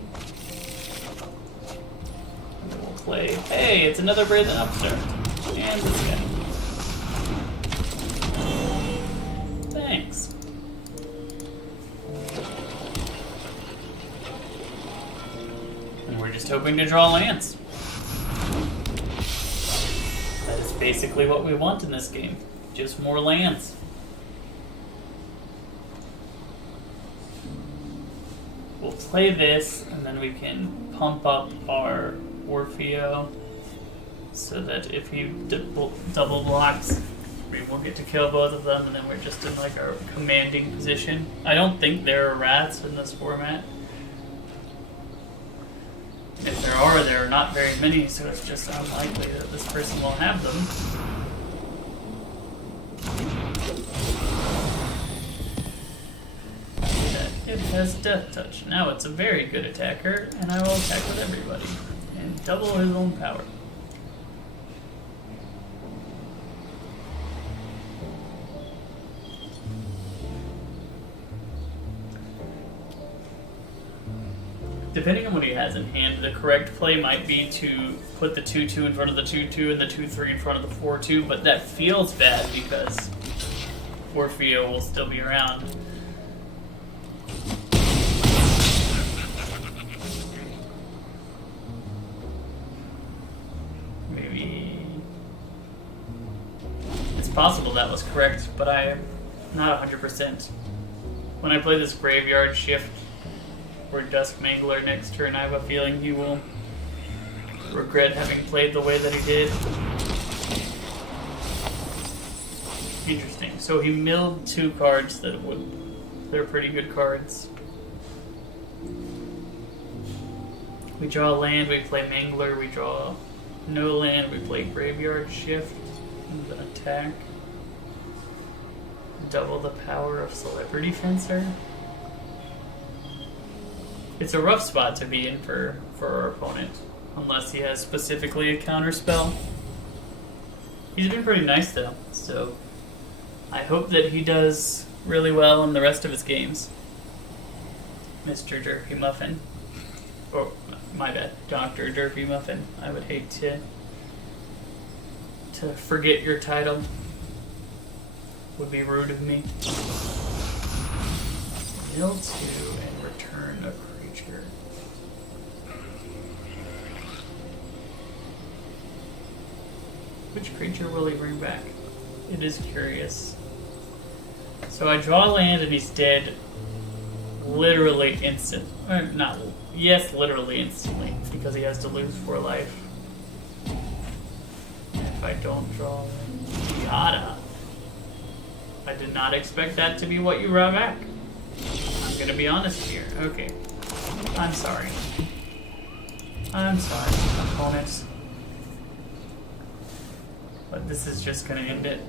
And then we'll play, hey, it's another Brazen Upstart. And this guy. Thanks. And we're just hoping to draw lands. That is basically what we want in this game. Just more lands. We'll play this, and then we can pump up our Orfeo so that if he double blocks, we will get to kill both of them, and then we're just in like our commanding position. I don't think there are rats in this format. If there are not very many, so it's just unlikely that this person will have them. It has Death Touch. Now it's a very good attacker, and I will attack with everybody. And double his own power. Depending on what he has in hand, the correct play might be to put the 2-2 in front of the 2-2 and the 2-3 in front of the 4-2, but that feels bad because Orfeo will still be around. Maybe it's possible that was correct, but I am not 100%. When I play this Graveyard Shift or Dusk Mangler next turn, I have a feeling he will regret having played the way that he did. Interesting. So he milled 2 cards they're pretty good cards. We draw a land, we play Mangler, we draw no land, we play Graveyard Shift, and attack. Double the power of Celebrity Fencer. It's a rough spot to be in for our opponent, unless he has specifically a counter spell. He's been pretty nice though, so I hope that he does really well in the rest of his games. Mr. Jerky Muffin. Oh, my bad. Dr. Jerky Muffin. I would hate to forget your title. Would be rude of me. Mill 2 and return a creature. Which creature will he bring back? It is curious. So I draw a land and he's dead literally instant. Or not, yes, literally instantly, because he has to lose 4 life. And if I don't draw Yada, I did not expect that to be what you brought back. I'm gonna be honest here. Okay. I'm sorry. I'm sorry, opponents. But this is just gonna end it.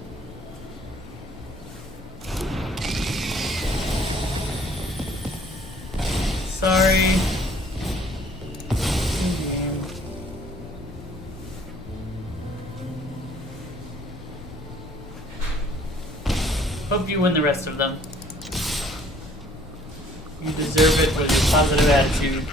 Hope you win the rest of them. You deserve it with your positive attitude.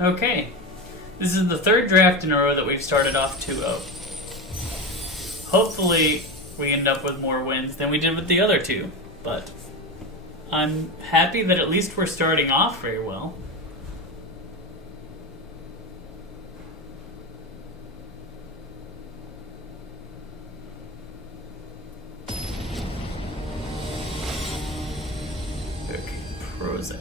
Okay. This is the third draft in a row that we've started off 2-0. Hopefully, we end up with more wins than we did with the other two. But I'm happy that at least we're starting off very well. Okay, Prozac.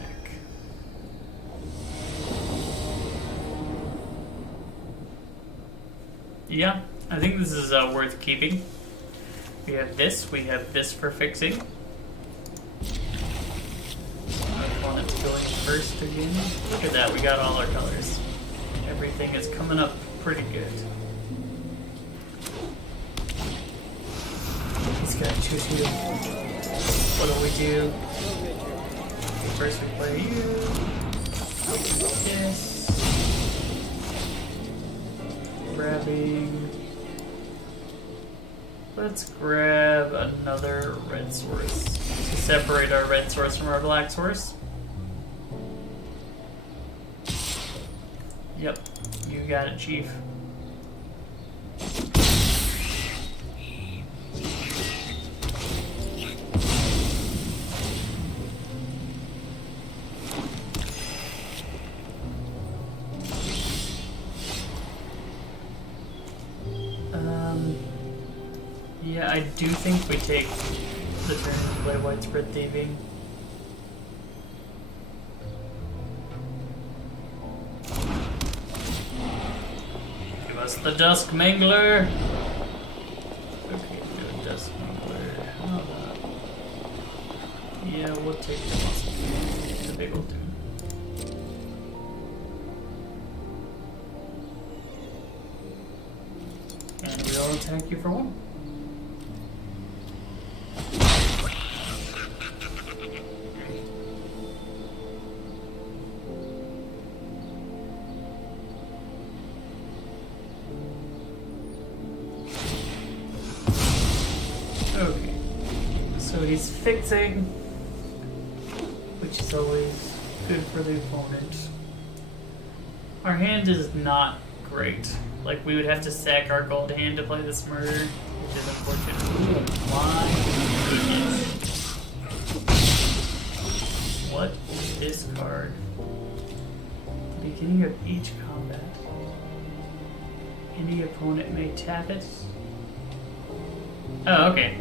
Yeah, I think this is worth keeping. We have this for fixing. Our opponent's going first again. Look at that, we got all our colors. Everything is coming up pretty good. He's got 2-2. What do we do? First we play you. Yes. Grabbing. Let's grab another red source to separate our red source from our black source. Yep, you got it, Chief. Yeah, I do think we take the turn to play Widespread Thieving. Give us the Dusk Mangler! Okay, no Dusk Mangler. How about... Yeah, we'll take the muscle. The big old dude. And we'll attack you for 1. Okay, so he's fixing, which is always good for the opponent. Our hand is not great. Like, we would have to sack our gold hand to play this murder, which is unfortunate. Ooh, my goodness. What is this card? Beginning of each combat. Any opponent may tap it. Oh, okay.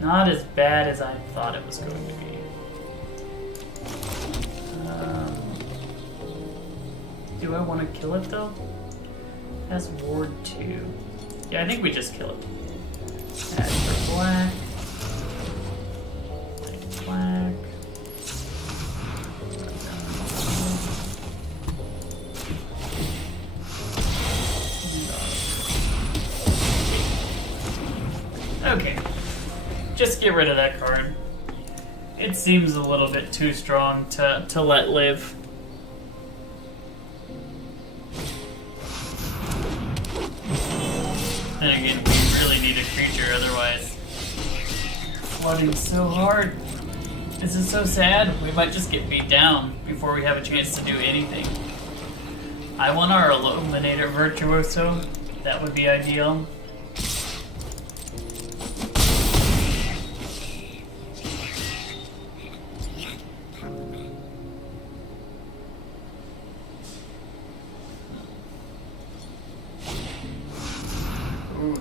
Not as bad as I thought it was going to be. Do I want to kill it though? It has Ward 2. Yeah, I think we just kill it. Add for black. Take black. Okay. Just get rid of that card. It seems a little bit too strong to let live. And again, we really need a creature, otherwise flooding so hard. This is so sad. We might just get beat down before we have a chance to do anything. I want our Illuminator Virtuoso. That would be ideal.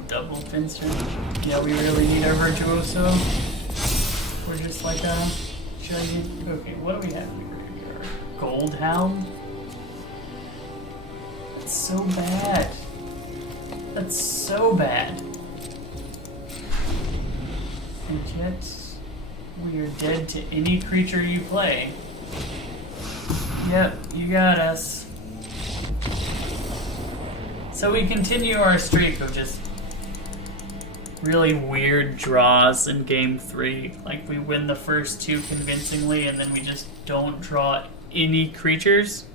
Double Finster. Yeah, we really need our Virtuoso. We're just like a giant. Okay, what do we have in the graveyard? Gold Hound? That's so bad. That's so bad. And yet, we are dead to any creature you play. Yep, you got us. So we continue our streak of just really weird draws in game 3. Like, we win the first 2 convincingly and then we just don't draw any creatures.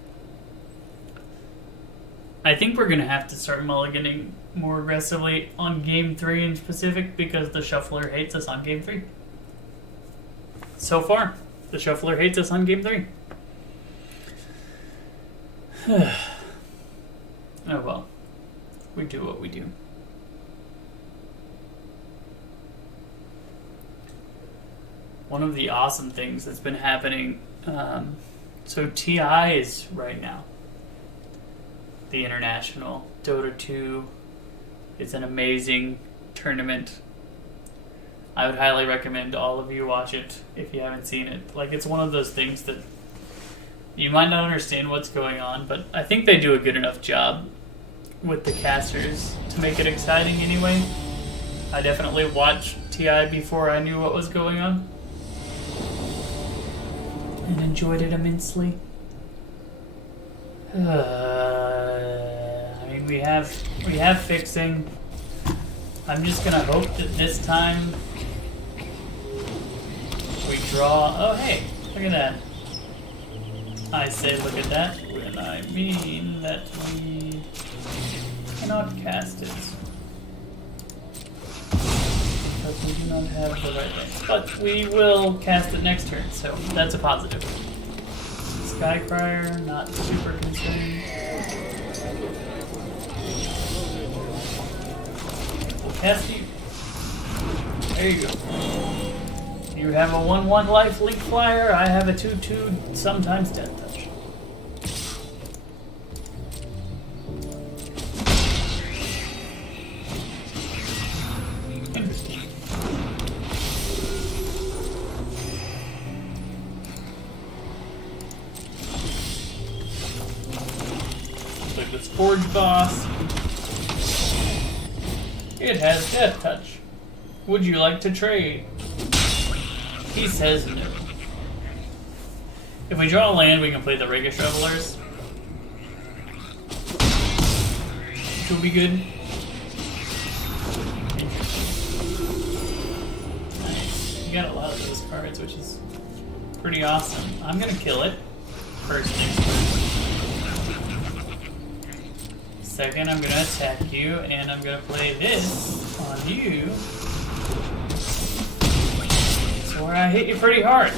I think we're going to have to start mulliganing more aggressively on game 3 in specific because the shuffler hates us on game 3. So far, the shuffler hates us on game 3. Oh well. We do what we do. One of the awesome things that's been happening, so TI is right now the international Dota 2. It's an amazing tournament. I would highly recommend all of you watch it if you haven't seen it. Like, it's one of those things that you might not understand what's going on, but I think they do a good enough job with the casters to make it exciting anyway. I definitely watched TI before I knew what was going on and enjoyed it immensely. I mean, we have fixing. I'm just gonna hope that this time we draw. Oh hey, look at that. I say look at that when I mean that we cannot cast it because we do not have the right thing. But we will cast it next turn, so that's a positive. Skycrier, not super concerned. We'll cast you. There you go. You have a 1/1 life link flyer, I have a 2/2 sometimes death touch. Interesting. Looks like this Forge boss. It has death touch. Would you like to trade? He says no. If we draw a land, we can play the Rakish Revelers, which will be good. Nice. You got a lot of those cards, which is pretty awesome. I'm gonna kill it. First things first. Second, I'm gonna attack you, and I'm gonna play this on you. Where I hit you pretty hard.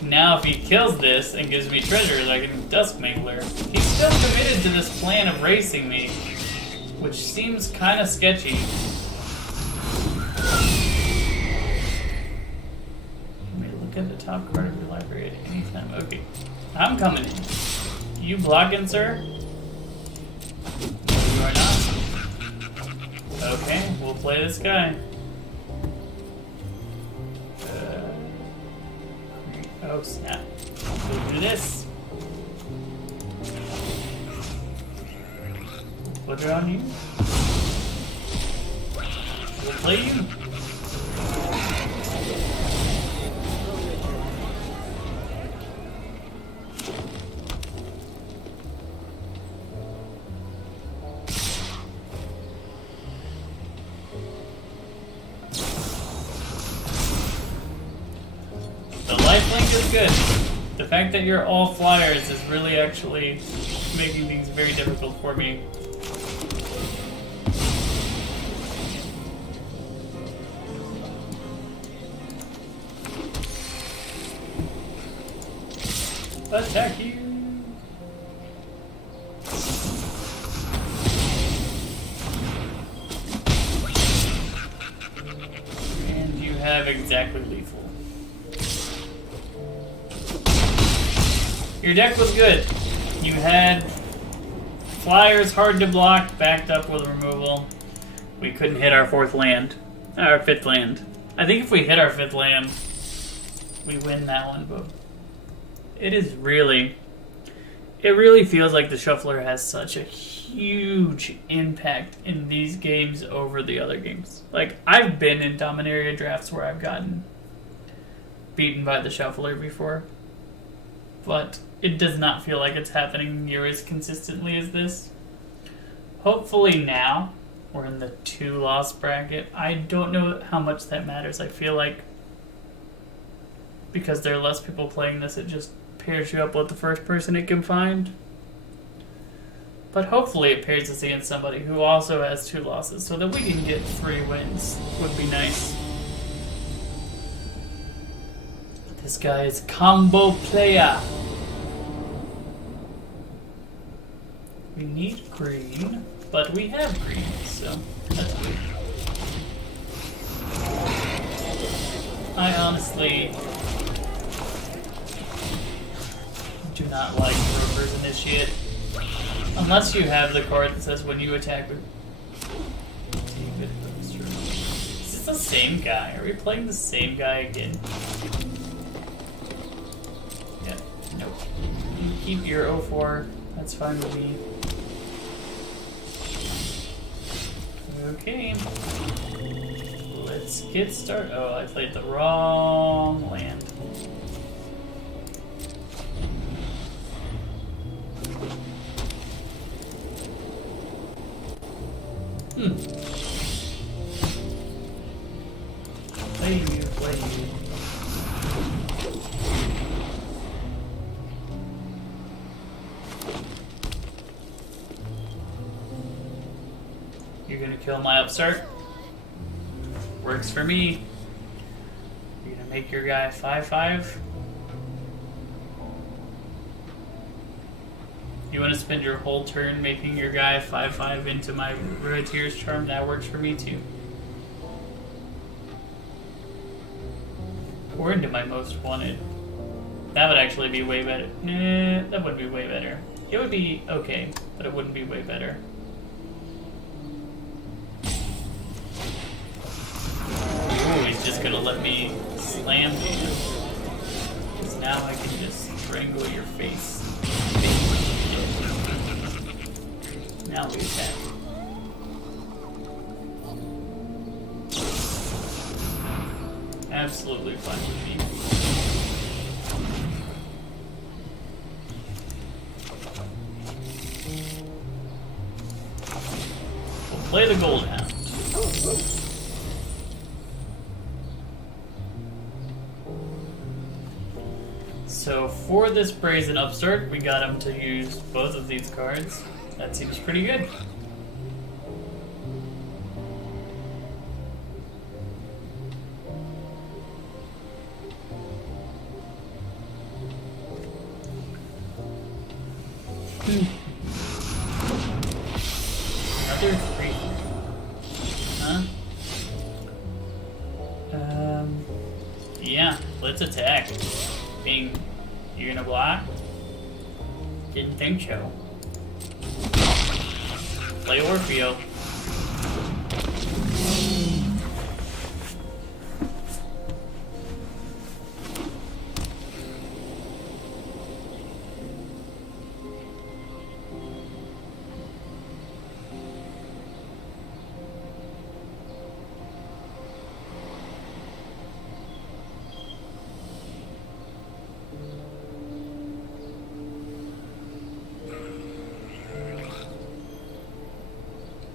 Now if he kills this and gives me treasures, I can Dusk Mangler. He's still committed to this plan of racing me, which seems kind of sketchy. Let me look at the top card of your library at any time. Okay, I'm coming in. You blocking, sir? No, you are not. Okay, we'll play this guy. Oh snap. We'll do this. Put it on you. We'll play you. Good. The fact that you're all flyers is really actually making things very difficult for me. Attack you! And you have exactly lethal. Your deck was good. You had flyers hard to block, backed up with removal. We couldn't hit our fifth land. I think if we hit our 5th land, we win that one, but it really feels like the Shuffler has such a huge impact in these games over the other games. Like, I've been in Dominaria drafts where I've gotten beaten by the Shuffler before, but it does not feel like it's happening near as consistently as this. Hopefully now we're in the 2-loss bracket. I don't know how much that matters. I feel like because there are less people playing this, it just pairs you up with the first person it can find. But hopefully it pairs us against somebody who also has 2 losses so that we can get 3 wins. Would be nice. This guy is a combo player. We need green, but we have green, so that's good. I honestly do not like Rover's Initiate. Unless you have the card that says when you attack with... Is this the same guy? Are we playing the same guy again? Yeah, nope. You keep your 0-4. That's fine with me. Okay. Let's get started. Oh, I played the wrong land. Play you, play you. You're gonna kill my upstart? Works for me. You're gonna make your guy 5/5? You want to spend your whole turn making your guy 5/5 into my Ruiteer's Charm? That works for me too. Or into my Most Wanted. That would actually be way better. Nah, that would be way better. It would be okay, but it wouldn't be way better. Ooh, he's just gonna let me slam you. Because now I can just strangle your face. Now we attack. Absolutely fine with me. We'll play the Gold Hound. So for this Brazen Upstart, we got him to use both of these cards. That seems pretty good. Another 3. Huh? Yeah, let's attack. You gonna block? Didn't think so. Play Orfeo.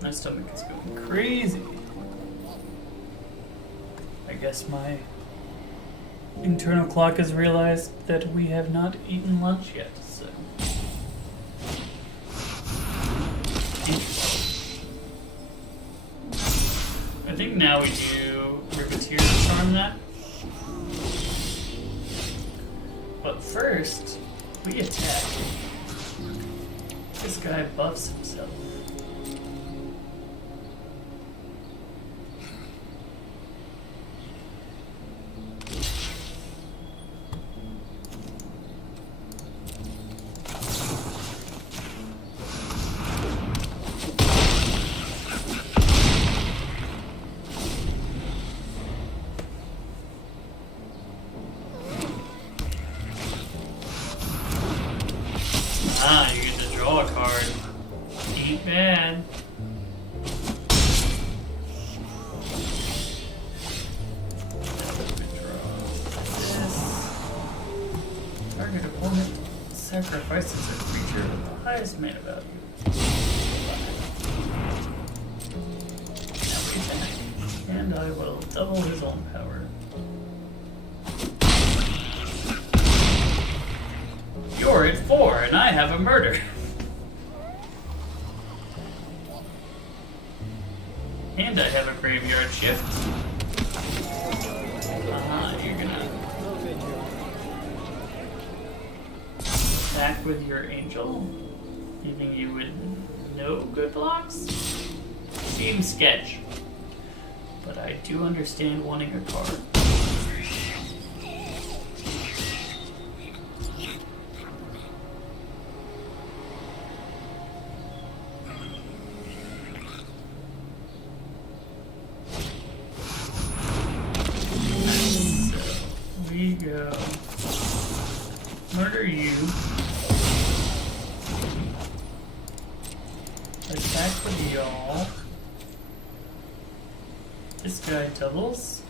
My stomach is going crazy. I guess my internal clock has realized that we have not eaten lunch yet, so. I think now we do Ruiteer's Charm that. But first, we attack. This guy buffs himself. Ah, you get to draw a card. Ain't bad. Target opponent sacrifices a creature with the highest mana value. Now we attack. And I will double his own power. have a murder. And I have a graveyard shift. You're gonna attack with your angel, leaving you with no good blocks? Seems sketch. But I do understand wanting a card. Go. Murder you. Attack with y'all. This guy doubles.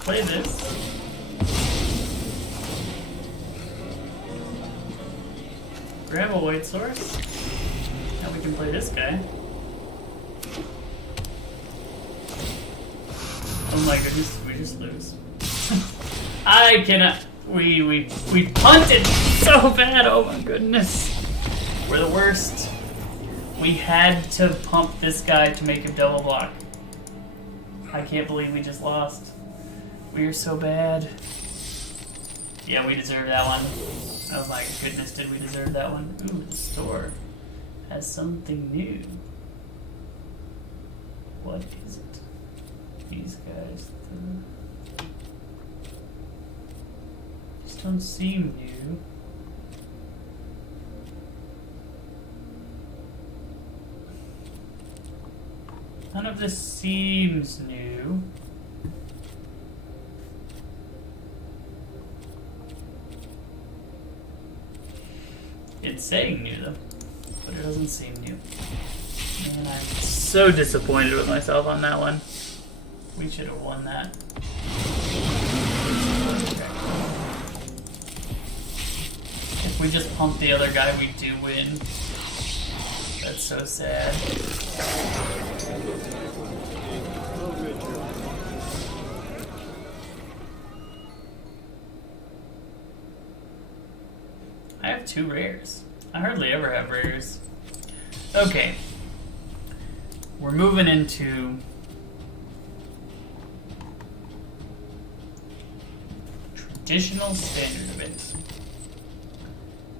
Play this. Grab a white source. Now we can play this guy. Oh my goodness, we just lose. I cannot. We punted so bad. Oh my goodness, we're the worst. We had to pump this guy to make him double block. I can't believe we just lost. We are so bad. Yeah, we deserve that one. Oh my goodness, did we deserve that one? Ooh, the store has something new. What is it? These guys just don't seem new. None of this seems new. It's saying new though, but it doesn't seem new. And I'm so disappointed with myself on that one. We should have won that. If we just pump the other guy, we do win. That's so sad. I have 2 rares. I hardly ever have rares. Okay. We're moving into traditional standard event.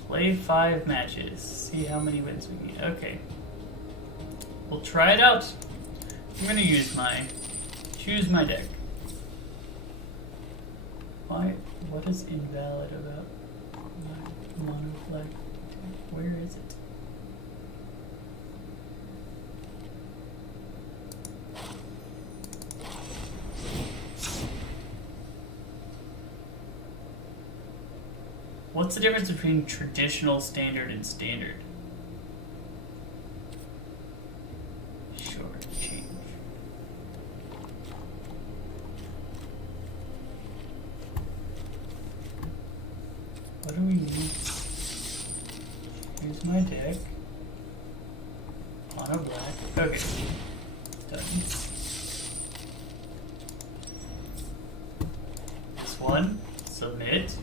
Play 5 matches. See how many wins we get. Okay. We'll try it out. I'm gonna choose my deck. Why? What is invalid about my mono black? Where is it? What's the difference between traditional, standard, and standard? Sure, change. What do we need? Here's my deck. Mono black. Okay. Done. This one. Submit.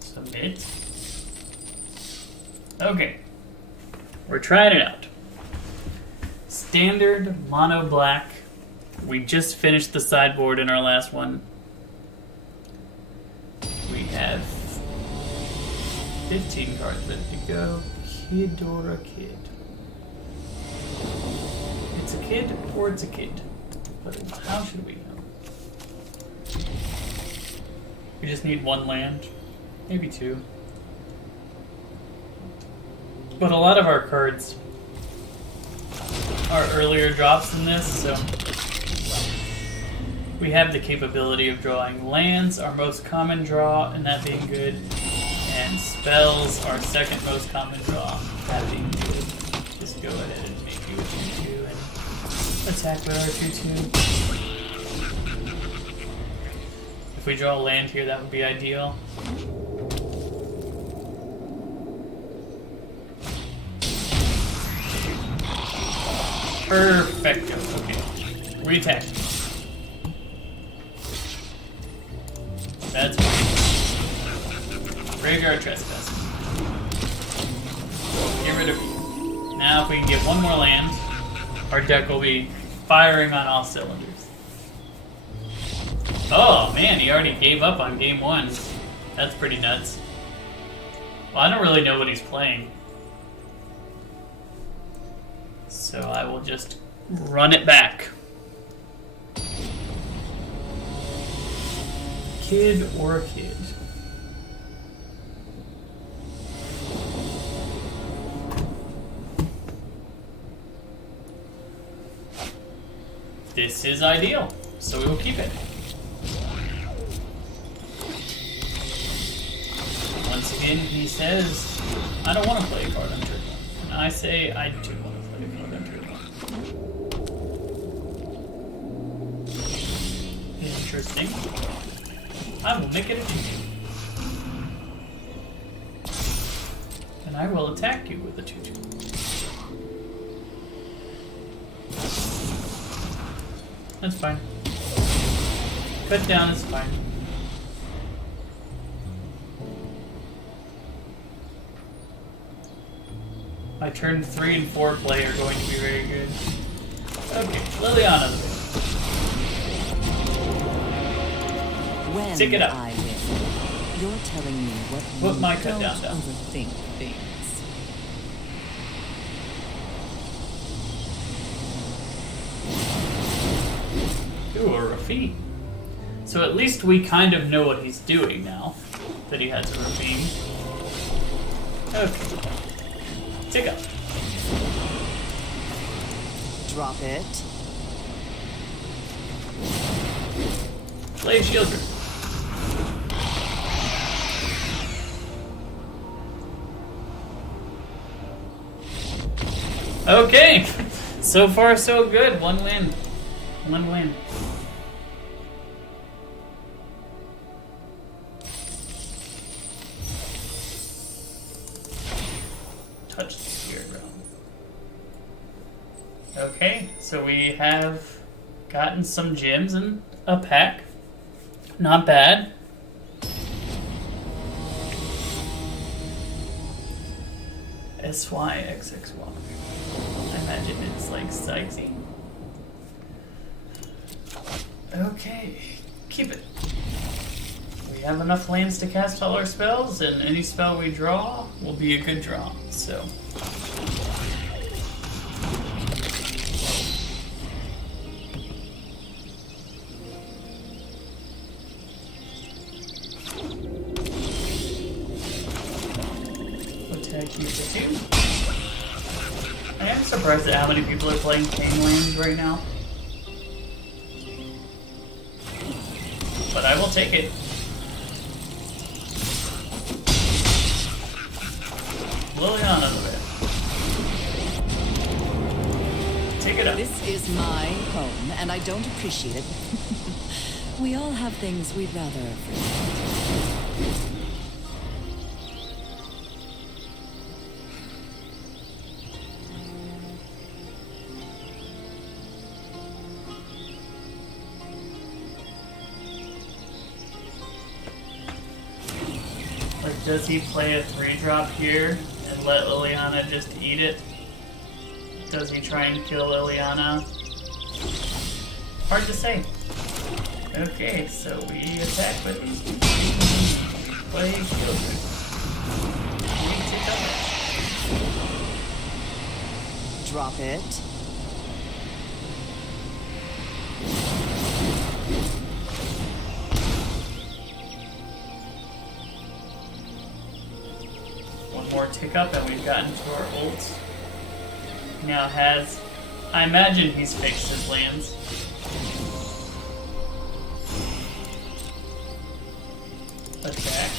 Submit. Okay. We're trying it out. Standard mono black. We just finished the sideboard in our last one. We have 15 cards ready to go. Kid or a kid? It's a kid or it's a kid. But how should we know? We just need 1 land. Maybe 2. But a lot of our cards are earlier drops than this, so we have the capability of drawing lands, our most common draw, and that being good, and spells, our second most common draw, that being good. Just go ahead and make you a 2/2 and attack with our 2/2. If we draw a land here, that would be ideal. Perfecto. Okay. Retake. That's right. Graveyard trespass. Get rid of you. Now if we can get one more land, our deck will be firing on all cylinders. Oh man, he already gave up on game one. That's pretty nuts. Well, I don't really know what he's playing. So I will just run it back. Kid or kid? This is ideal, so we will keep it. Once again, he says, I don't want to play a card on turn one. And I say, I do want to play a card on turn one. Interesting. I will make it a 2/2. And I will attack you with a 2/2. That's fine. Cut down is fine. My turn 3 and 4 play are going to be very good. Okay, Liliana. Stick it up. I win, you're telling me what Put you my cut don't down. overthink things. Ooh, a Rafine. So at least we kind of know what he's doing now that he has a Rafine. Okay. Tick up. Drop it. Play Shielder. Okay. So far, so good. One win. One win. Touch the spirit realm. Okay, so we have gotten some gems and a pack. Not bad. SYXXY. I imagine it's like sightseeing. Okay, keep it. We have enough lands to cast all our spells, and any spell we draw will be a good draw, so. Attack you for 2. I am surprised at how many people are playing Pain lands right now. But I will take it. Liliana the bit. Take it up. This is my home, and I don't appreciate it. We all have things we'd rather forget. Like, does he play a 3-drop here and let Liliana just eat it? Does he try and kill Liliana? Hard to say. Okay, so we attack with these. Play Shielder. We take up. Drop it. One more tick up and we've gotten to our ult. Now has, I imagine he's fixed his lands. Attack.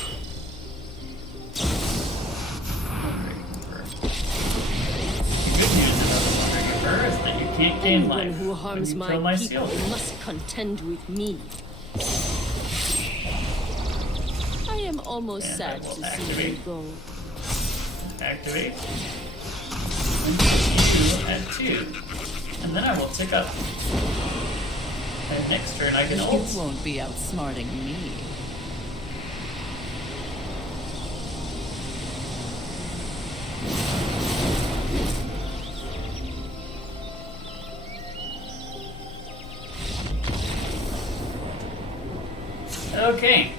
The good news about the Wonder Giver is that you can't gain Anyone life who when harms you my kill my people Shielder. must contend with me. I am almost And I sad will to see you activate. go. Activate. And put you at 2. And And then I will tick up. And next turn I can You ult. won't be outsmarting me. Okay.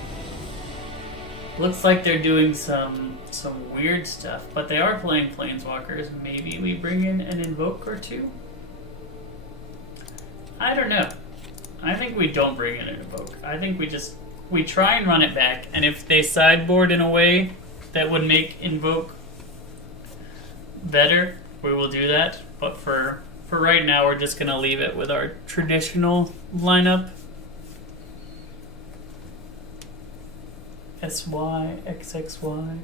Looks like they're doing some weird stuff, but they are playing Planeswalkers. Maybe we bring in an Invoke or two? I don't know. I think we don't bring in an Invoke. I think we try and run it back, and if they sideboard in a way that would make Invoke better, we will do that. But for right now, we're just going to leave it with our traditional lineup. SY, XXY.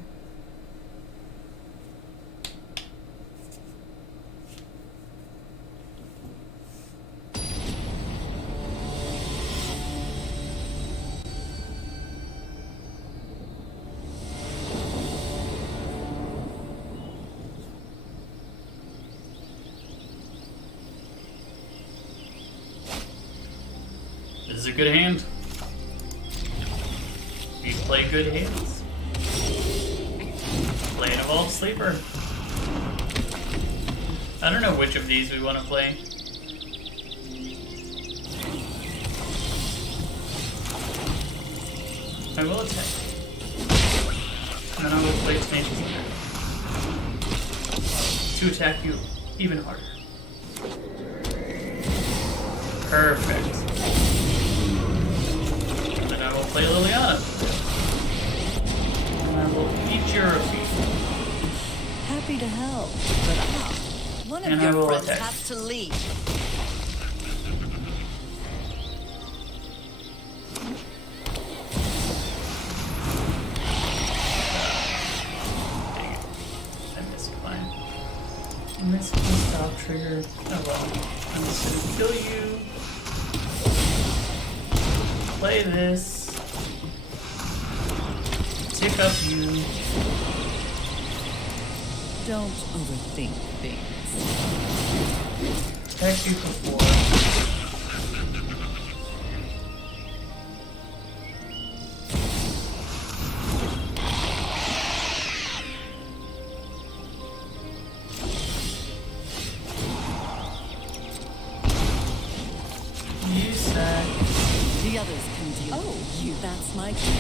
This is a good hand. We play good hands. Play an Evolved Sleeper. I don't know which of these we want to play. I will attack. And then I will play Planeshifted to attack you even harder. Perfect. And then I will play Liliana. And I will eat your repeat. Happy to help, but one of And I will your friends attack. has to leave. I missed mine. I missed the stop trigger. Oh well. I'm just gonna kill you. Play this. Tick up you. Don't overthink things. Attack you for 4. You sack. The others can deal. Oh, you. That's my key.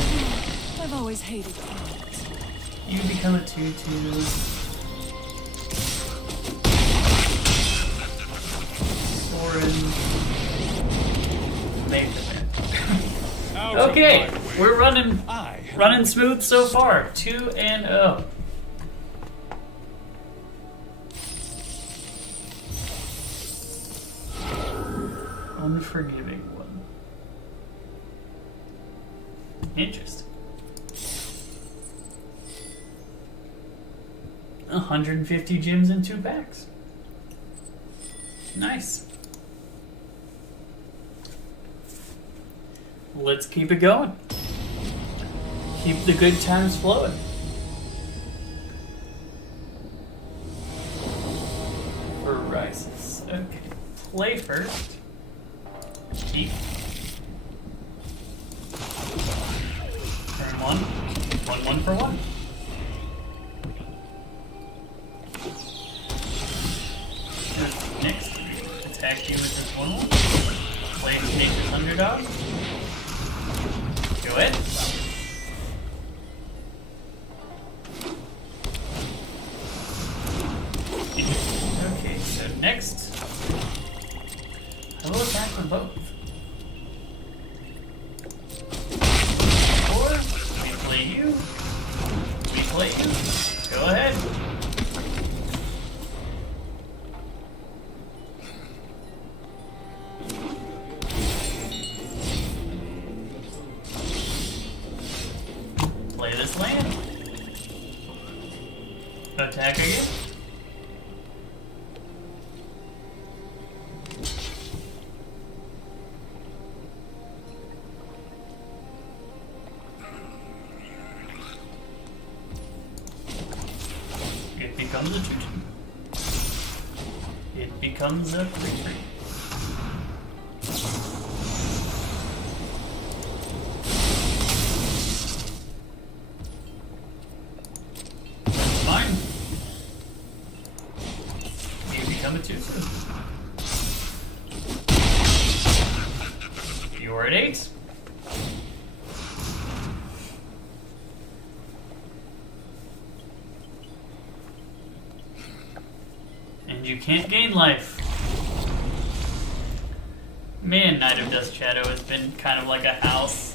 I've always hated cards. You become a 2/2. Sorin. Make the man. Okay, we're running smooth so far. 2-0. Unforgiving one. Interesting. 150 gems in 2 packs. Nice. Let's keep it going. Keep the good times flowing. For rises. Okay. Play first. Keep. Turn 1. 1/1 for 1. Next, attack you with this 1/1. Play Nature's Underdog. Do it. Okay, so next, I will attack with both. Or we play you. We play you. Go ahead. Play this land. Attack again. It becomes a 2/2. it becomes a 3/3. Fine. You become a 2/2. You're at 8. And you can't gain life. Man, Knight of Dust Shadow has been kind of like a house.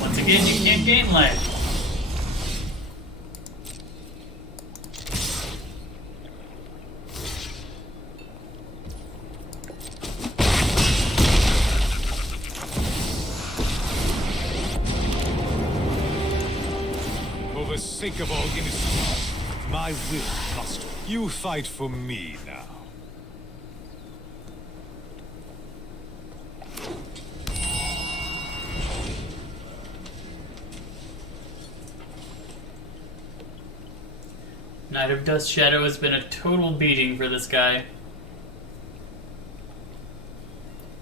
Once again, you can't gain life. For the sake of all innocence, my will must. You fight for me now. Knight of Dust Shadow has been a total beating for this guy.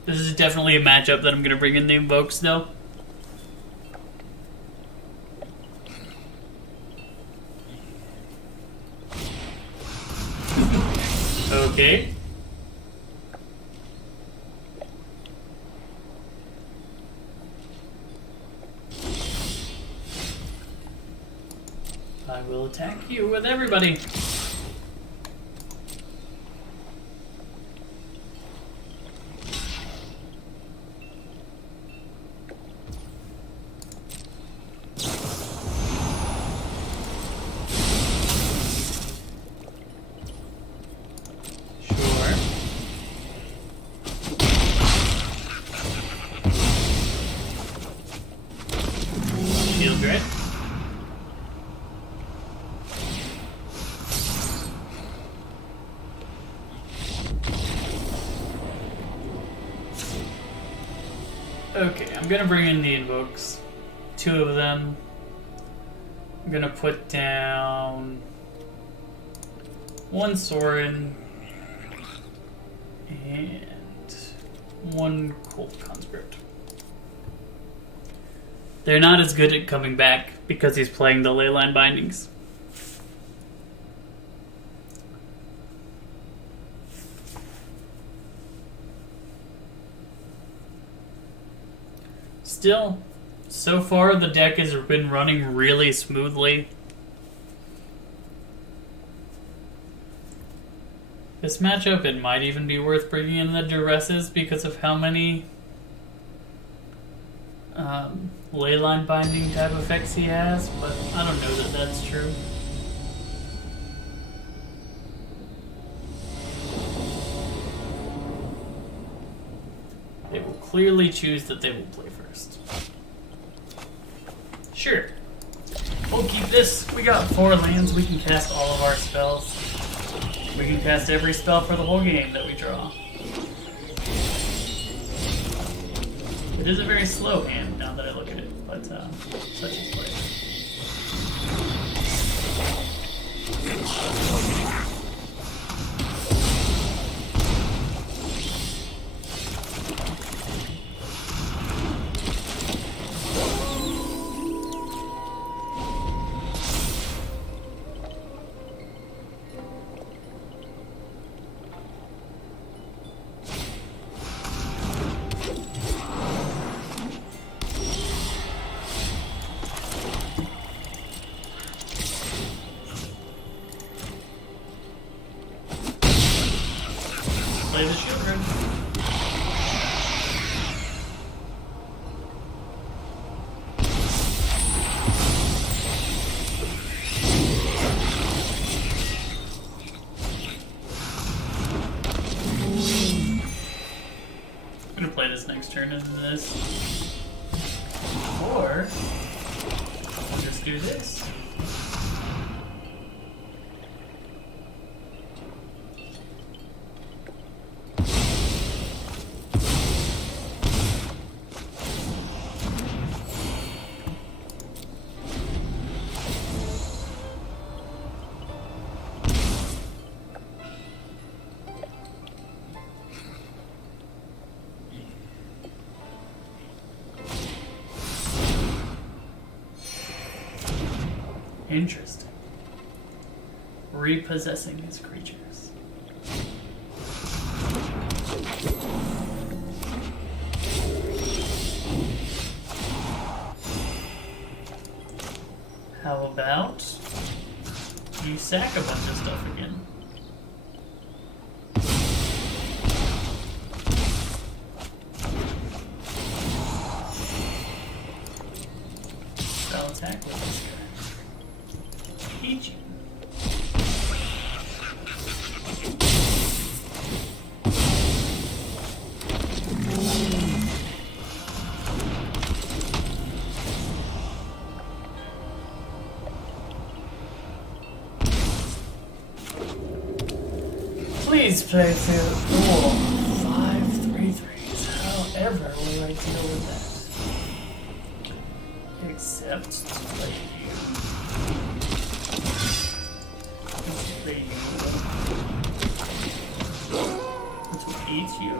This is definitely a matchup that I'm going to bring in the Invokes, though. Okay. I will attack you with everybody. Sure. Shield Dread. Okay, I'm gonna bring in the Invokes. 2 of them. I'm gonna put down 1 Sorin and 1 Cold Conscript. They're not as good at coming back because he's playing the Leyline Bindings. Still, so far the deck has been running really smoothly. This matchup, it might even be worth bringing in the Duresses because of how many Leyline Binding type effects he has, but I don't know that that's true. They will clearly choose that they will play first. Sure. We'll keep this. We got 4 lands. We can cast all of our spells. We can cast every spell for the whole game that we draw. It is a very slow hand now that I look at it, but such is life. Play the children. I'm gonna play this next turn into this. Or I'll just do this. Interesting. Repossessing his creatures. How about you sack a bunch of stuff again? I'll attack with this guy. Eat you. Please play through. Cool. 5 3/3s. However, will I deal with that? Except to play you. To play you. To eat you.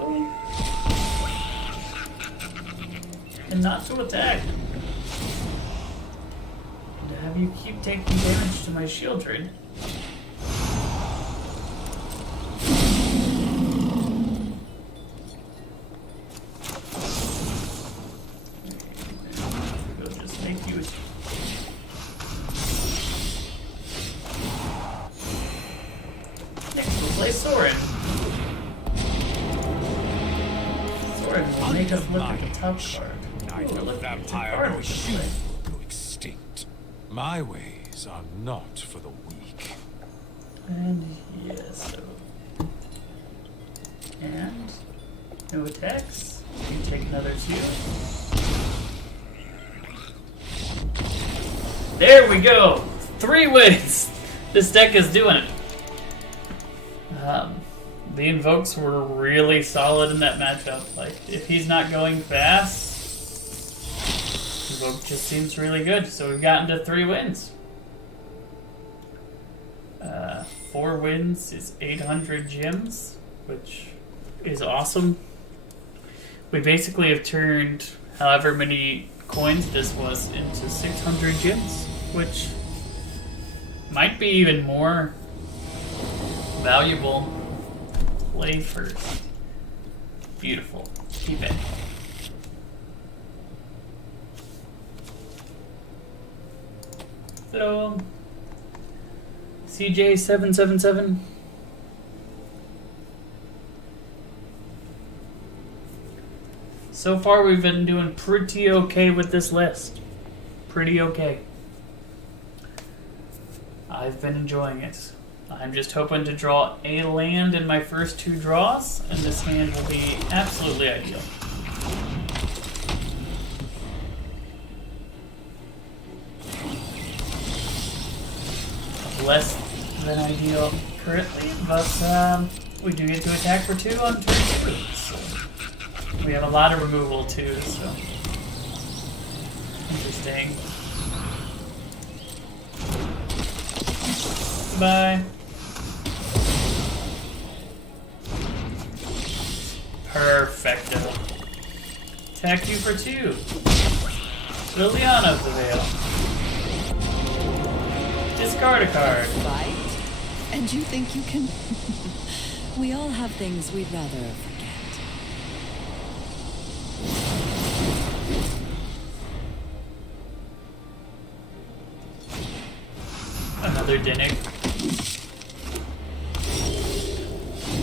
And not to attack. And to have you keep taking damage to my shieldred. Look at the top card. Night of vampire will shoot go extinct. My ways are not for the weak. And yes, so. And no attacks. You take another 2. There we go! 3 wins! This deck is doing it. The invokes were really solid in that matchup. Like, if he's not going fast, invoke just seems really good. So we've gotten to 3 wins. 4 wins is 800 gems, which is awesome. We basically have turned however many coins this was into 600 gems, which might be even more valuable. Play first. Beautiful. Keep it. Hello. CJ777. So far we've been doing pretty okay with this list. Pretty okay. I've been enjoying it. I'm just hoping to draw a land in my first 2 draws, and this hand will be absolutely ideal. Less than ideal currently, but we do get to attack for 2 on turn 2. So we have a lot of removal too, so interesting. Bye. Perfecto. Attack you for 2. Liliana of the Veil. Discard a card. Right? And you think you can... We all have things we'd rather forget. Another Dinnick.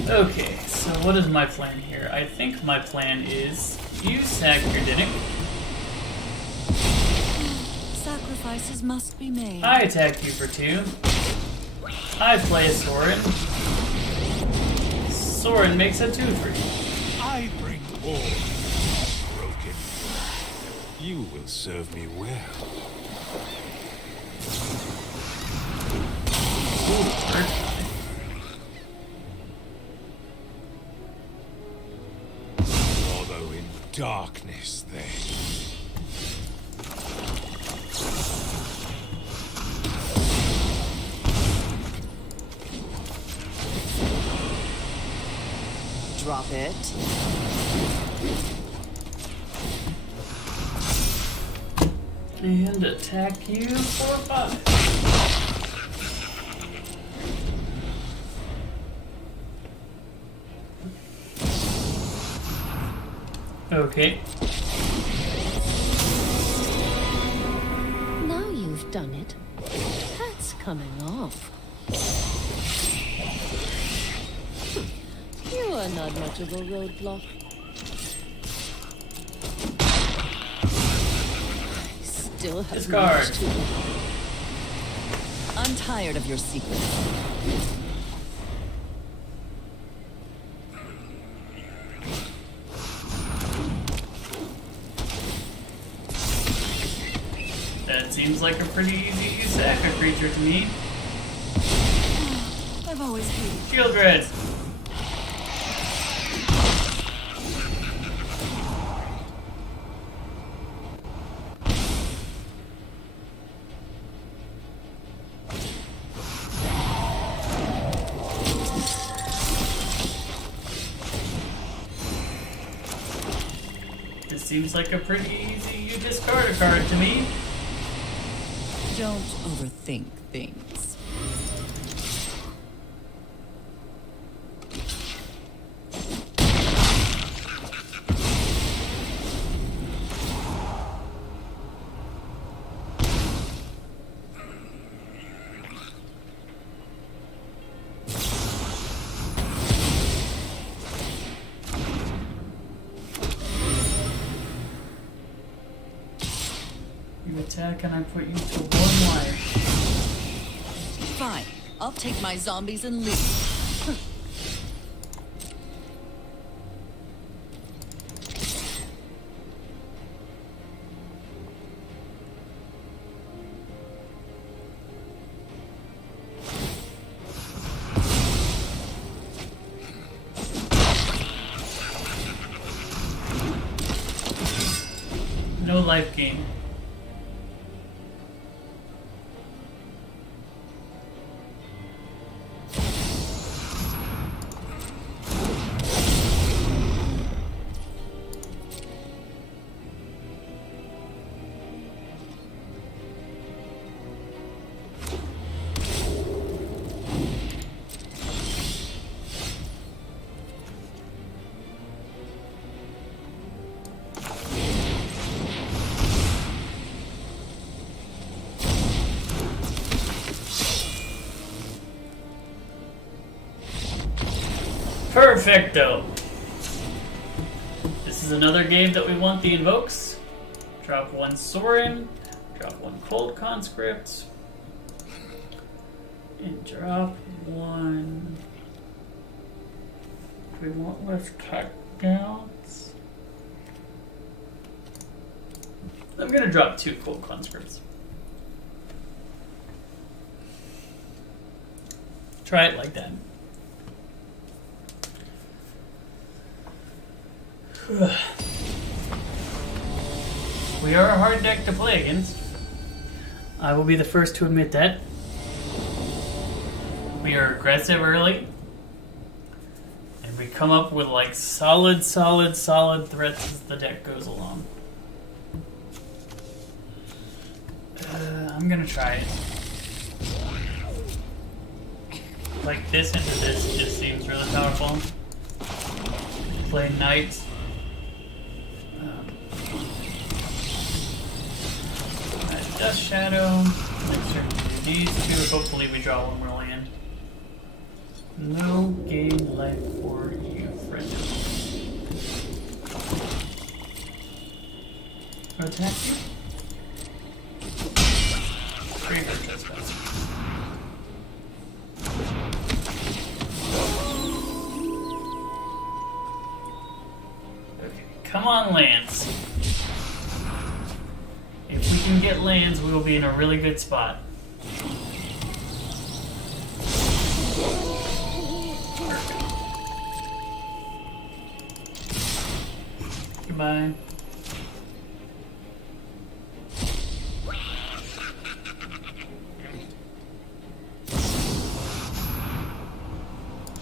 Okay, so what is my plan here? I think my plan is you sack your Dinnick. Sacrifices must be made. I attack you for 2. I play a Sorin. Sorin makes a 2/3. I bring all broken. You will serve me well. Ooh, hurt. Although in darkness they... Drop it. And attack you for 5. Okay. Now you've done it. That's coming off. You are not much of a roadblock. Still have Discard. much to do. I'm tired of your secrets. That seems like a pretty easy to sack a creature to me. I've always hated. Shield Grids. This seems like a pretty easy you discard a card to me. Don't overthink things. You attack and I put you to 1 life. Fine. I'll take my zombies and leave. No life gain. Perfecto. This is another game that we want the invokes. Drop 1 Sorin, drop 1 Cold Conscript, and drop 1. We want less cut downs. I'm gonna drop 2 Cold Conscripts. Try it like that. We are a hard deck to play against. I will be the first to admit that. We are aggressive early. And we come up with like solid threats as the deck goes along. I'm gonna try it. Like this into this just seems really powerful. Play Knight. Dust Shadow. These 2, hopefully we draw 1 more land. No game life for you, friend. Attack you? Graveyard Trespass. Okay, come on, lands. If we can get lands, we will be in a really good spot. Perfect. Goodbye.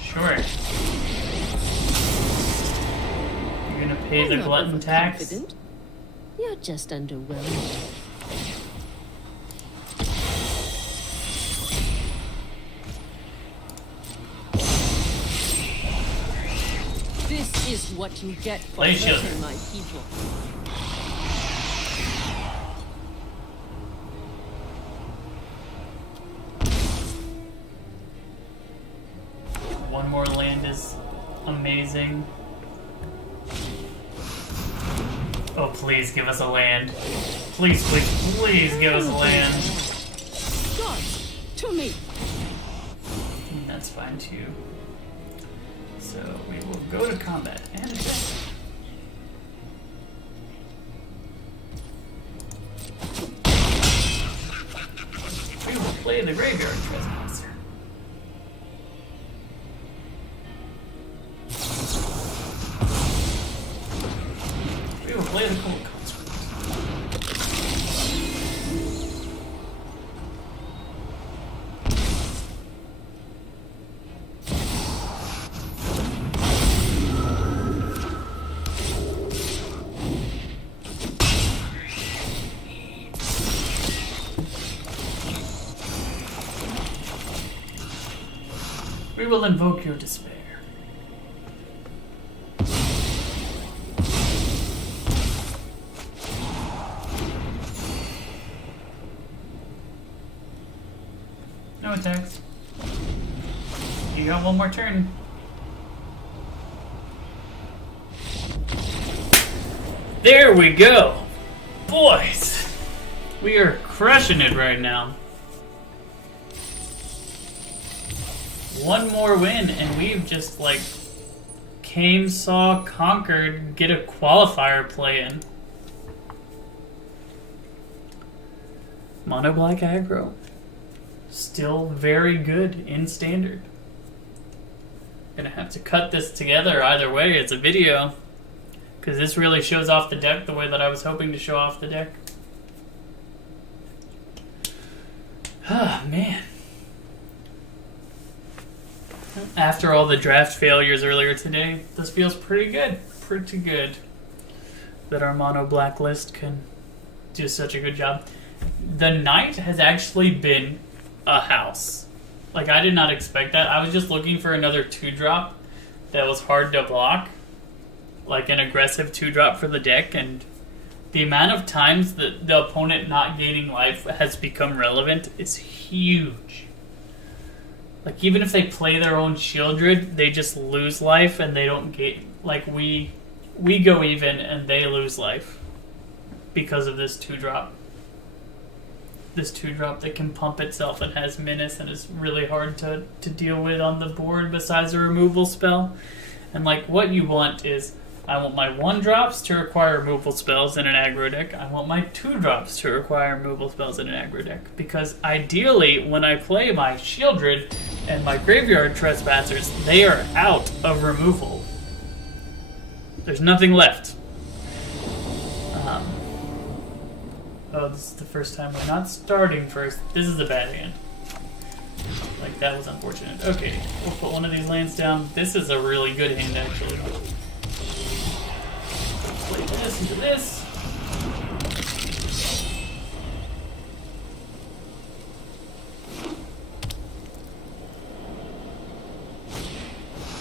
Sure. You're gonna pay I'm the not glutton tax? overconfident. You're just underwhelmed. This is what you get for Planeshifted. hurting my people. One more land is amazing. Oh, please give us a land. Please, please, please give us a land. Gods, to me. And that's fine too. So we will go to combat and attack. We will play the Graveyard Trespasser. We will play the Cold Conscript. We will invoke your despair. No attacks. You got one more turn. There we go! Boys! We are crushing it right now. One more win, and we've just, like, came, saw, conquered, get a qualifier play in. Mono black aggro. Still very good in standard. Gonna have to cut this together either way. It's a video. Because this really shows off the deck the way that I was hoping to show off the deck. Ah, man. After all the draft failures earlier today, this feels pretty good. Pretty good. That our mono black list can do such a good job. The Knight has actually been a house. Like, I did not expect that. I was just looking for another 2-drop that was hard to block. Like an aggressive 2-drop for the deck, and the amount of times that the opponent not gaining life has become relevant is huge. Like, even if they play their own Shieldred, they just lose life and they don't get... Like, we go even and they lose life because of this 2-drop. This 2-drop that can pump itself and has menace and is really hard to deal with on the board besides a removal spell. And, like, what you want is, I want my 1-drops to require removal spells in an aggro deck. I want my 2-drops to require removal spells in an aggro deck. Because ideally, when I play my Shieldred and my Graveyard Trespassers, they are out of removal. There's nothing left. Oh, this is the first time we're not starting first. This is a bad hand. Like, that was unfortunate. Okay, we'll put one of these lands down. This is a really good hand, actually. Play this into this.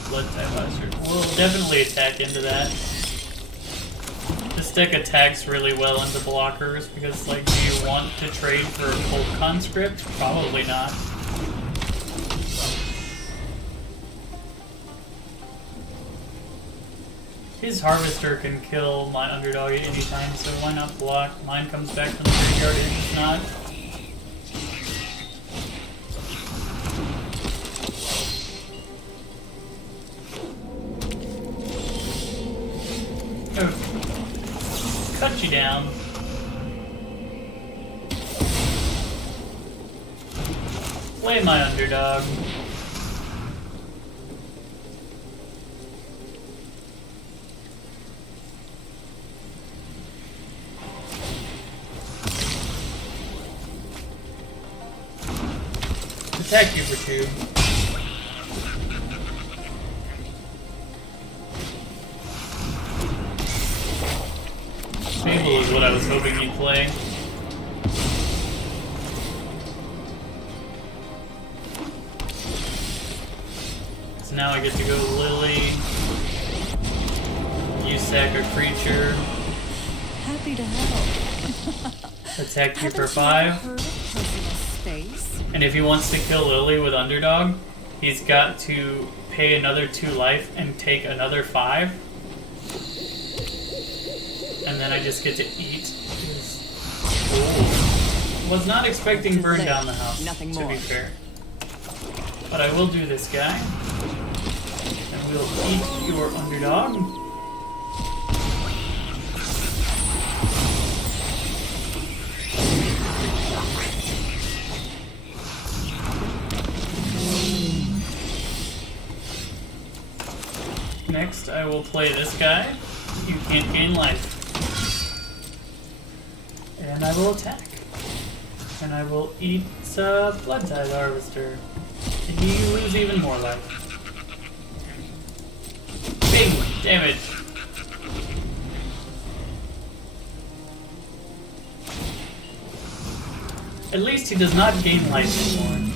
Blood type Bastard. We'll definitely attack into that. This deck attacks really well into blockers because, like, do you want to trade for a Cold Conscript? Probably not. His Harvester can kill my underdog at any time, so why not block? Mine comes back from the graveyard and it's not. Okay. Cut you down. Play my underdog. Attack you for 2. Fable is what I was hoping you'd play. So now I get to go Lily. you sack a creature, Happy to help. attack you for Haven't you 5. heard of personal space? And if he wants to kill Lily with Underdog, he's got to pay another 2 life and take another 5. And then I just get to eat. Ooh. Was not expecting burn down the house, Nothing to more. be fair. But I will do this guy. And we'll eat your Underdog. Next, I will play this guy. You can't gain life. And I will attack. And I will eat Blood Tide Harvester. And you lose even more life. Big damage. At least he does not gain life anymore.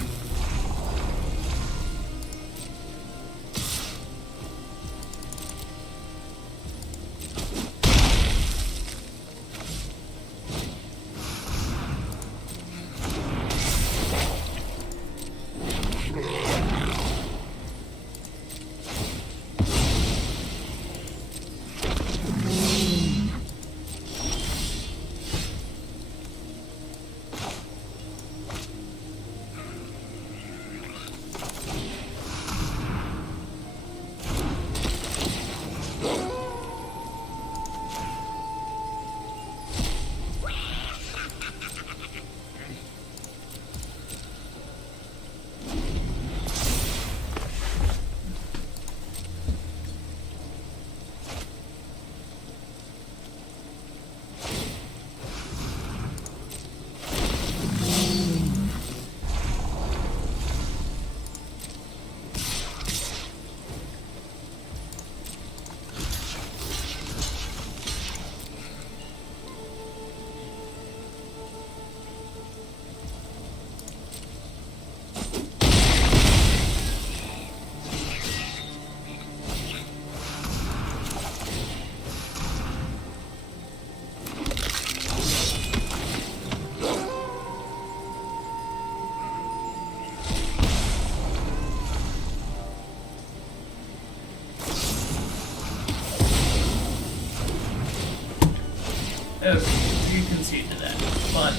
Okay, you concede to that. But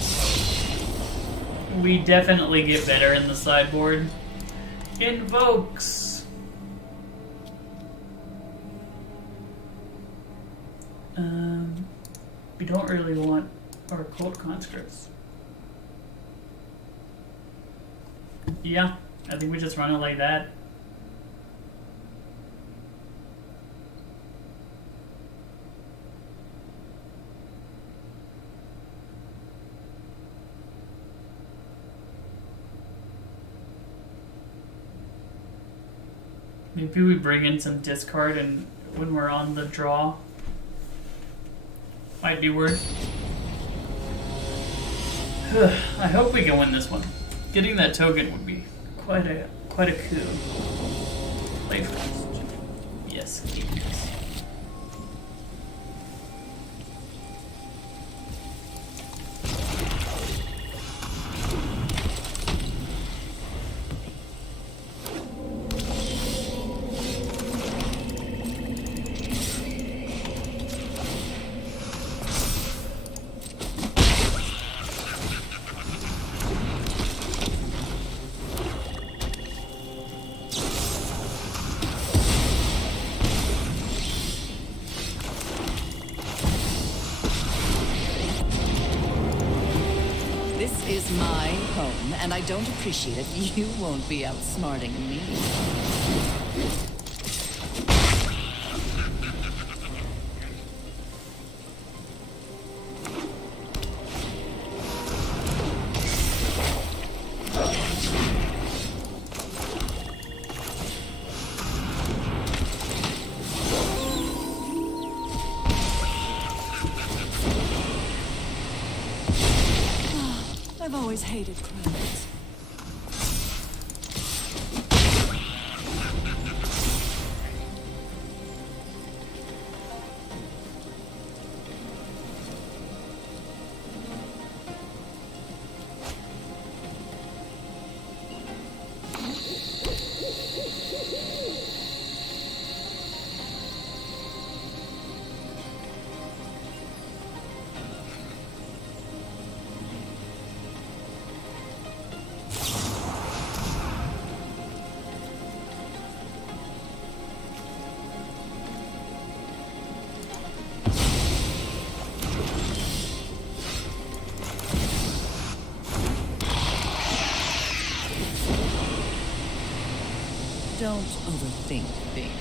we definitely get better in the sideboard. Invokes. We don't really want our Cult Conscripts. Yeah, I think we just run it like that. Maybe we bring in some discard and when we're on the draw. Might be worth. I hope we can win this one. Getting that token would be quite a coup. Play first. Yes, keep this. Is my home, and I don't appreciate it. You won't be outsmarting me. I've always hated crowds. don't overthink things.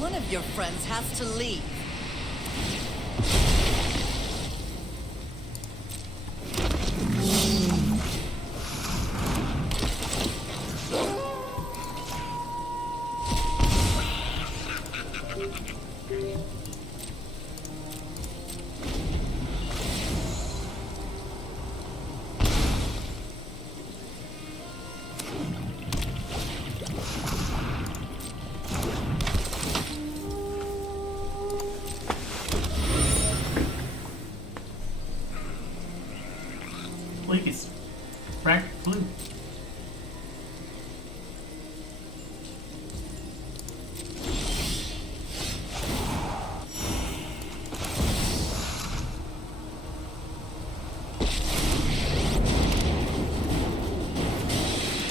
One of your friends has to leave. Please. Rack blue.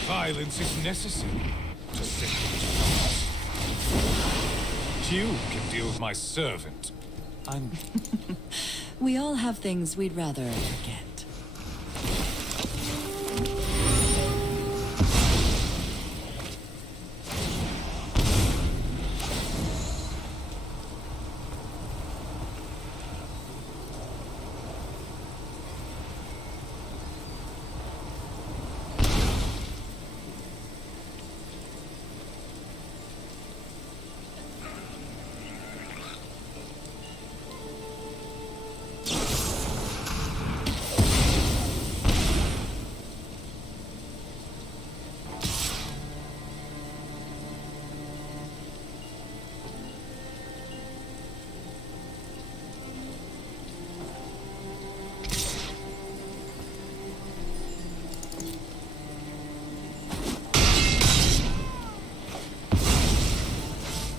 Violence is necessary to save it. You can deal with my servant. I'm... We all have things we'd rather forget.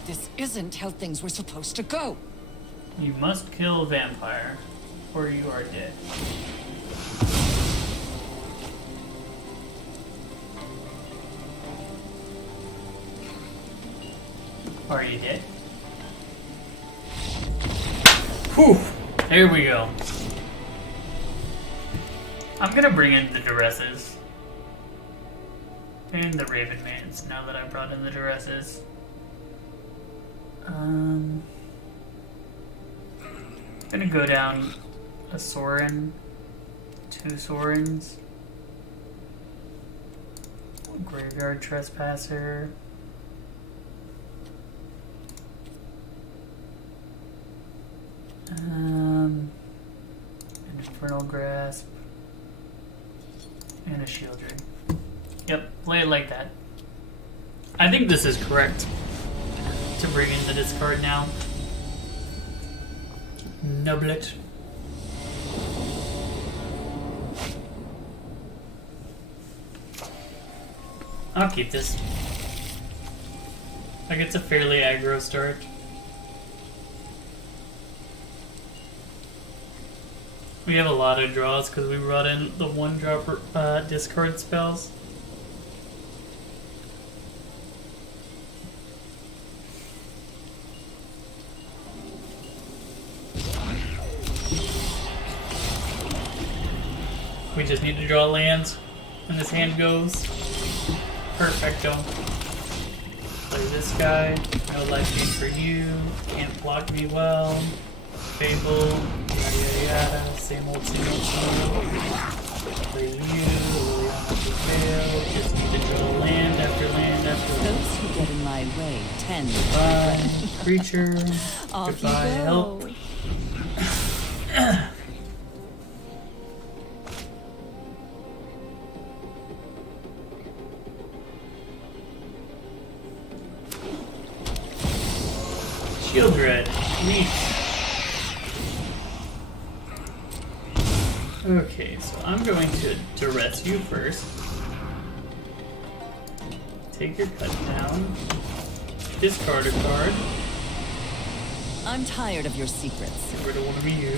This isn't how things were supposed to go. You must kill a vampire, or you are dead. Are you dead? Whew! There we go. I'm gonna bring in the Duresses. And the Ravenmans, now that I brought in the Duresses. Gonna go down a Sorin, 2 Sorins, Graveyard Trespasser, an Infernal Grasp, and a Shieldred. Yep, play it like that. I think this is correct to bring in the discard now. Nublet. I'll keep this. Like, it's a fairly aggro start. We have a lot of draws because we brought in the 1-drop discard spells. We just need to draw lands when this hand goes. Perfecto. Play this guy. No life gain for you. Can't block me well. Fable. Yada yada yada. Same old, same old, same old. Play you. Liliana to fail. Just need to draw land after land after land. Those who get in my way tend to Goodbye, creature. Off Goodbye, you help. go. Shieldred. Neat. Okay, so I'm going to duress you first. Take your cut down. Discard a card. I'm tired of your secrets. I don't want to be you.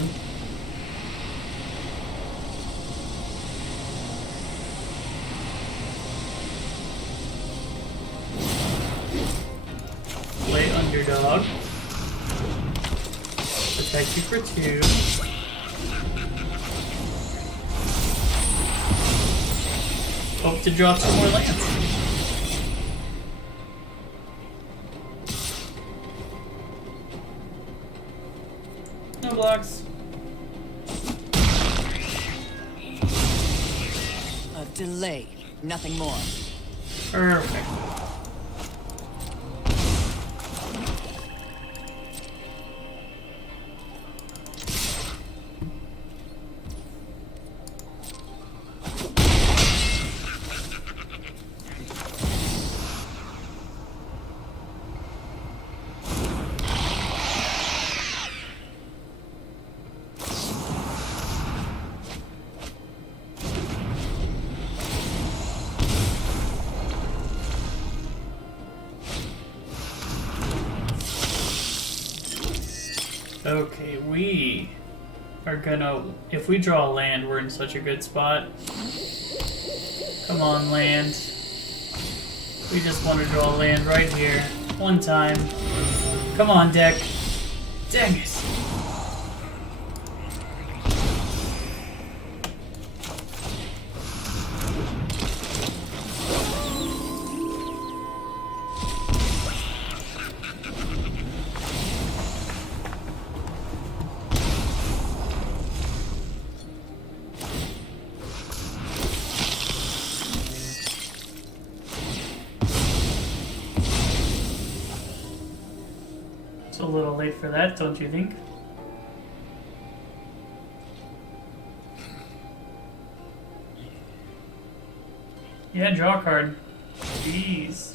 Play underdog. Protect you for 2. Hope to drop some more lands. No blocks. A delay, nothing more. Perfect. Okay, we are gonna... If we draw a land, we're in such a good spot. Come on, land. We just want to draw a land right here. One time. Come on, deck. Dang it. It's a little late for that, don't you think? Yeah, draw a card. Jeez.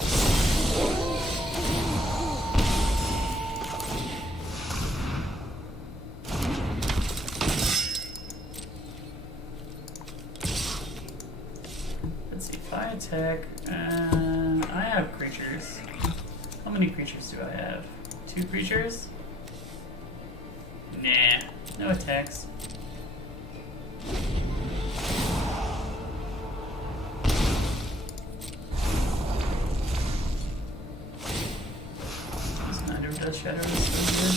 Let's see, if I attack, I have creatures. How many creatures do I have? 2 creatures? Nah, no attacks. Snyder does Shadow is so good.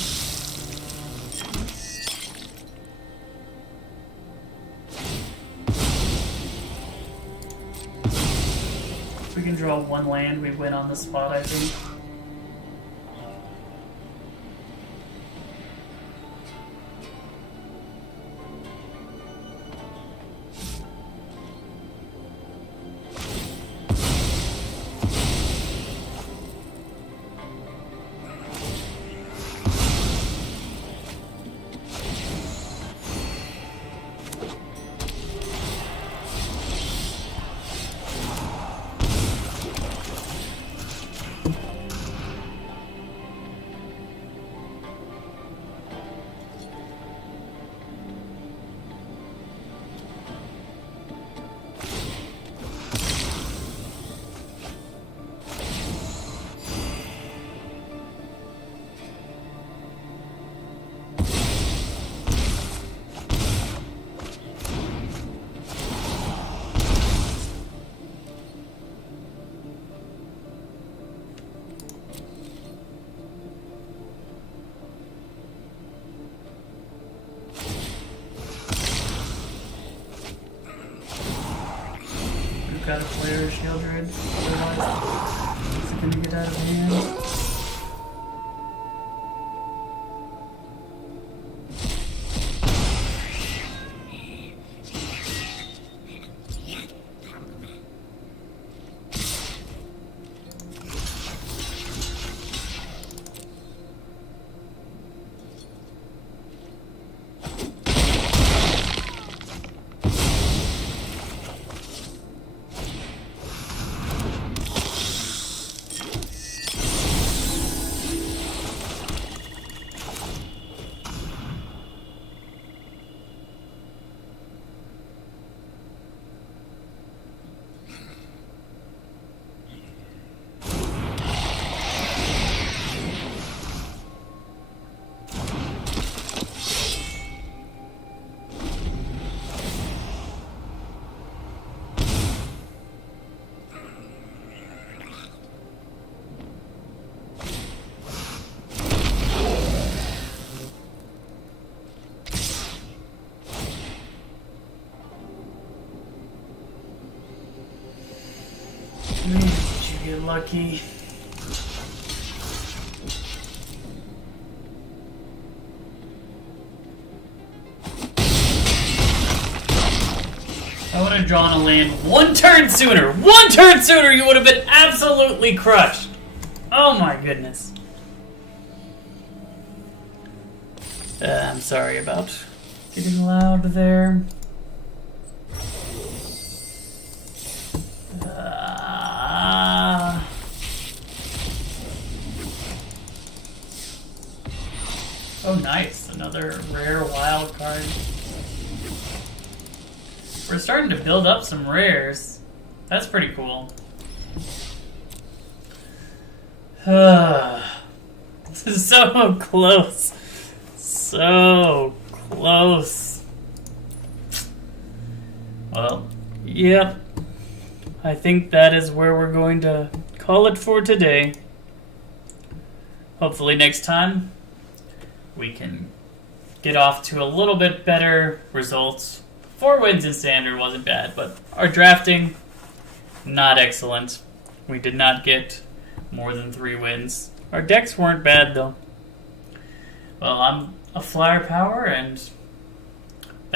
If we can draw 1 land, we win on the spot, I think. Got a player Shieldred, otherwise it's gonna get out of hand. Please, did you get lucky? I would have drawn a land one turn sooner! One turn sooner, you would have been absolutely crushed! Oh my goodness. I'm sorry about getting loud there. Oh nice, another rare wild card. We're starting to build up some rares. That's pretty cool. This is so close. So close. Well, yep. I think that is where we're going to call it for today. Hopefully next time we can get off to a little bit better results. 4 wins in Standard wasn't bad, but our drafting, not excellent. We did not get more than 3 wins. Our decks weren't bad, though. Well, I'm a flyer power, and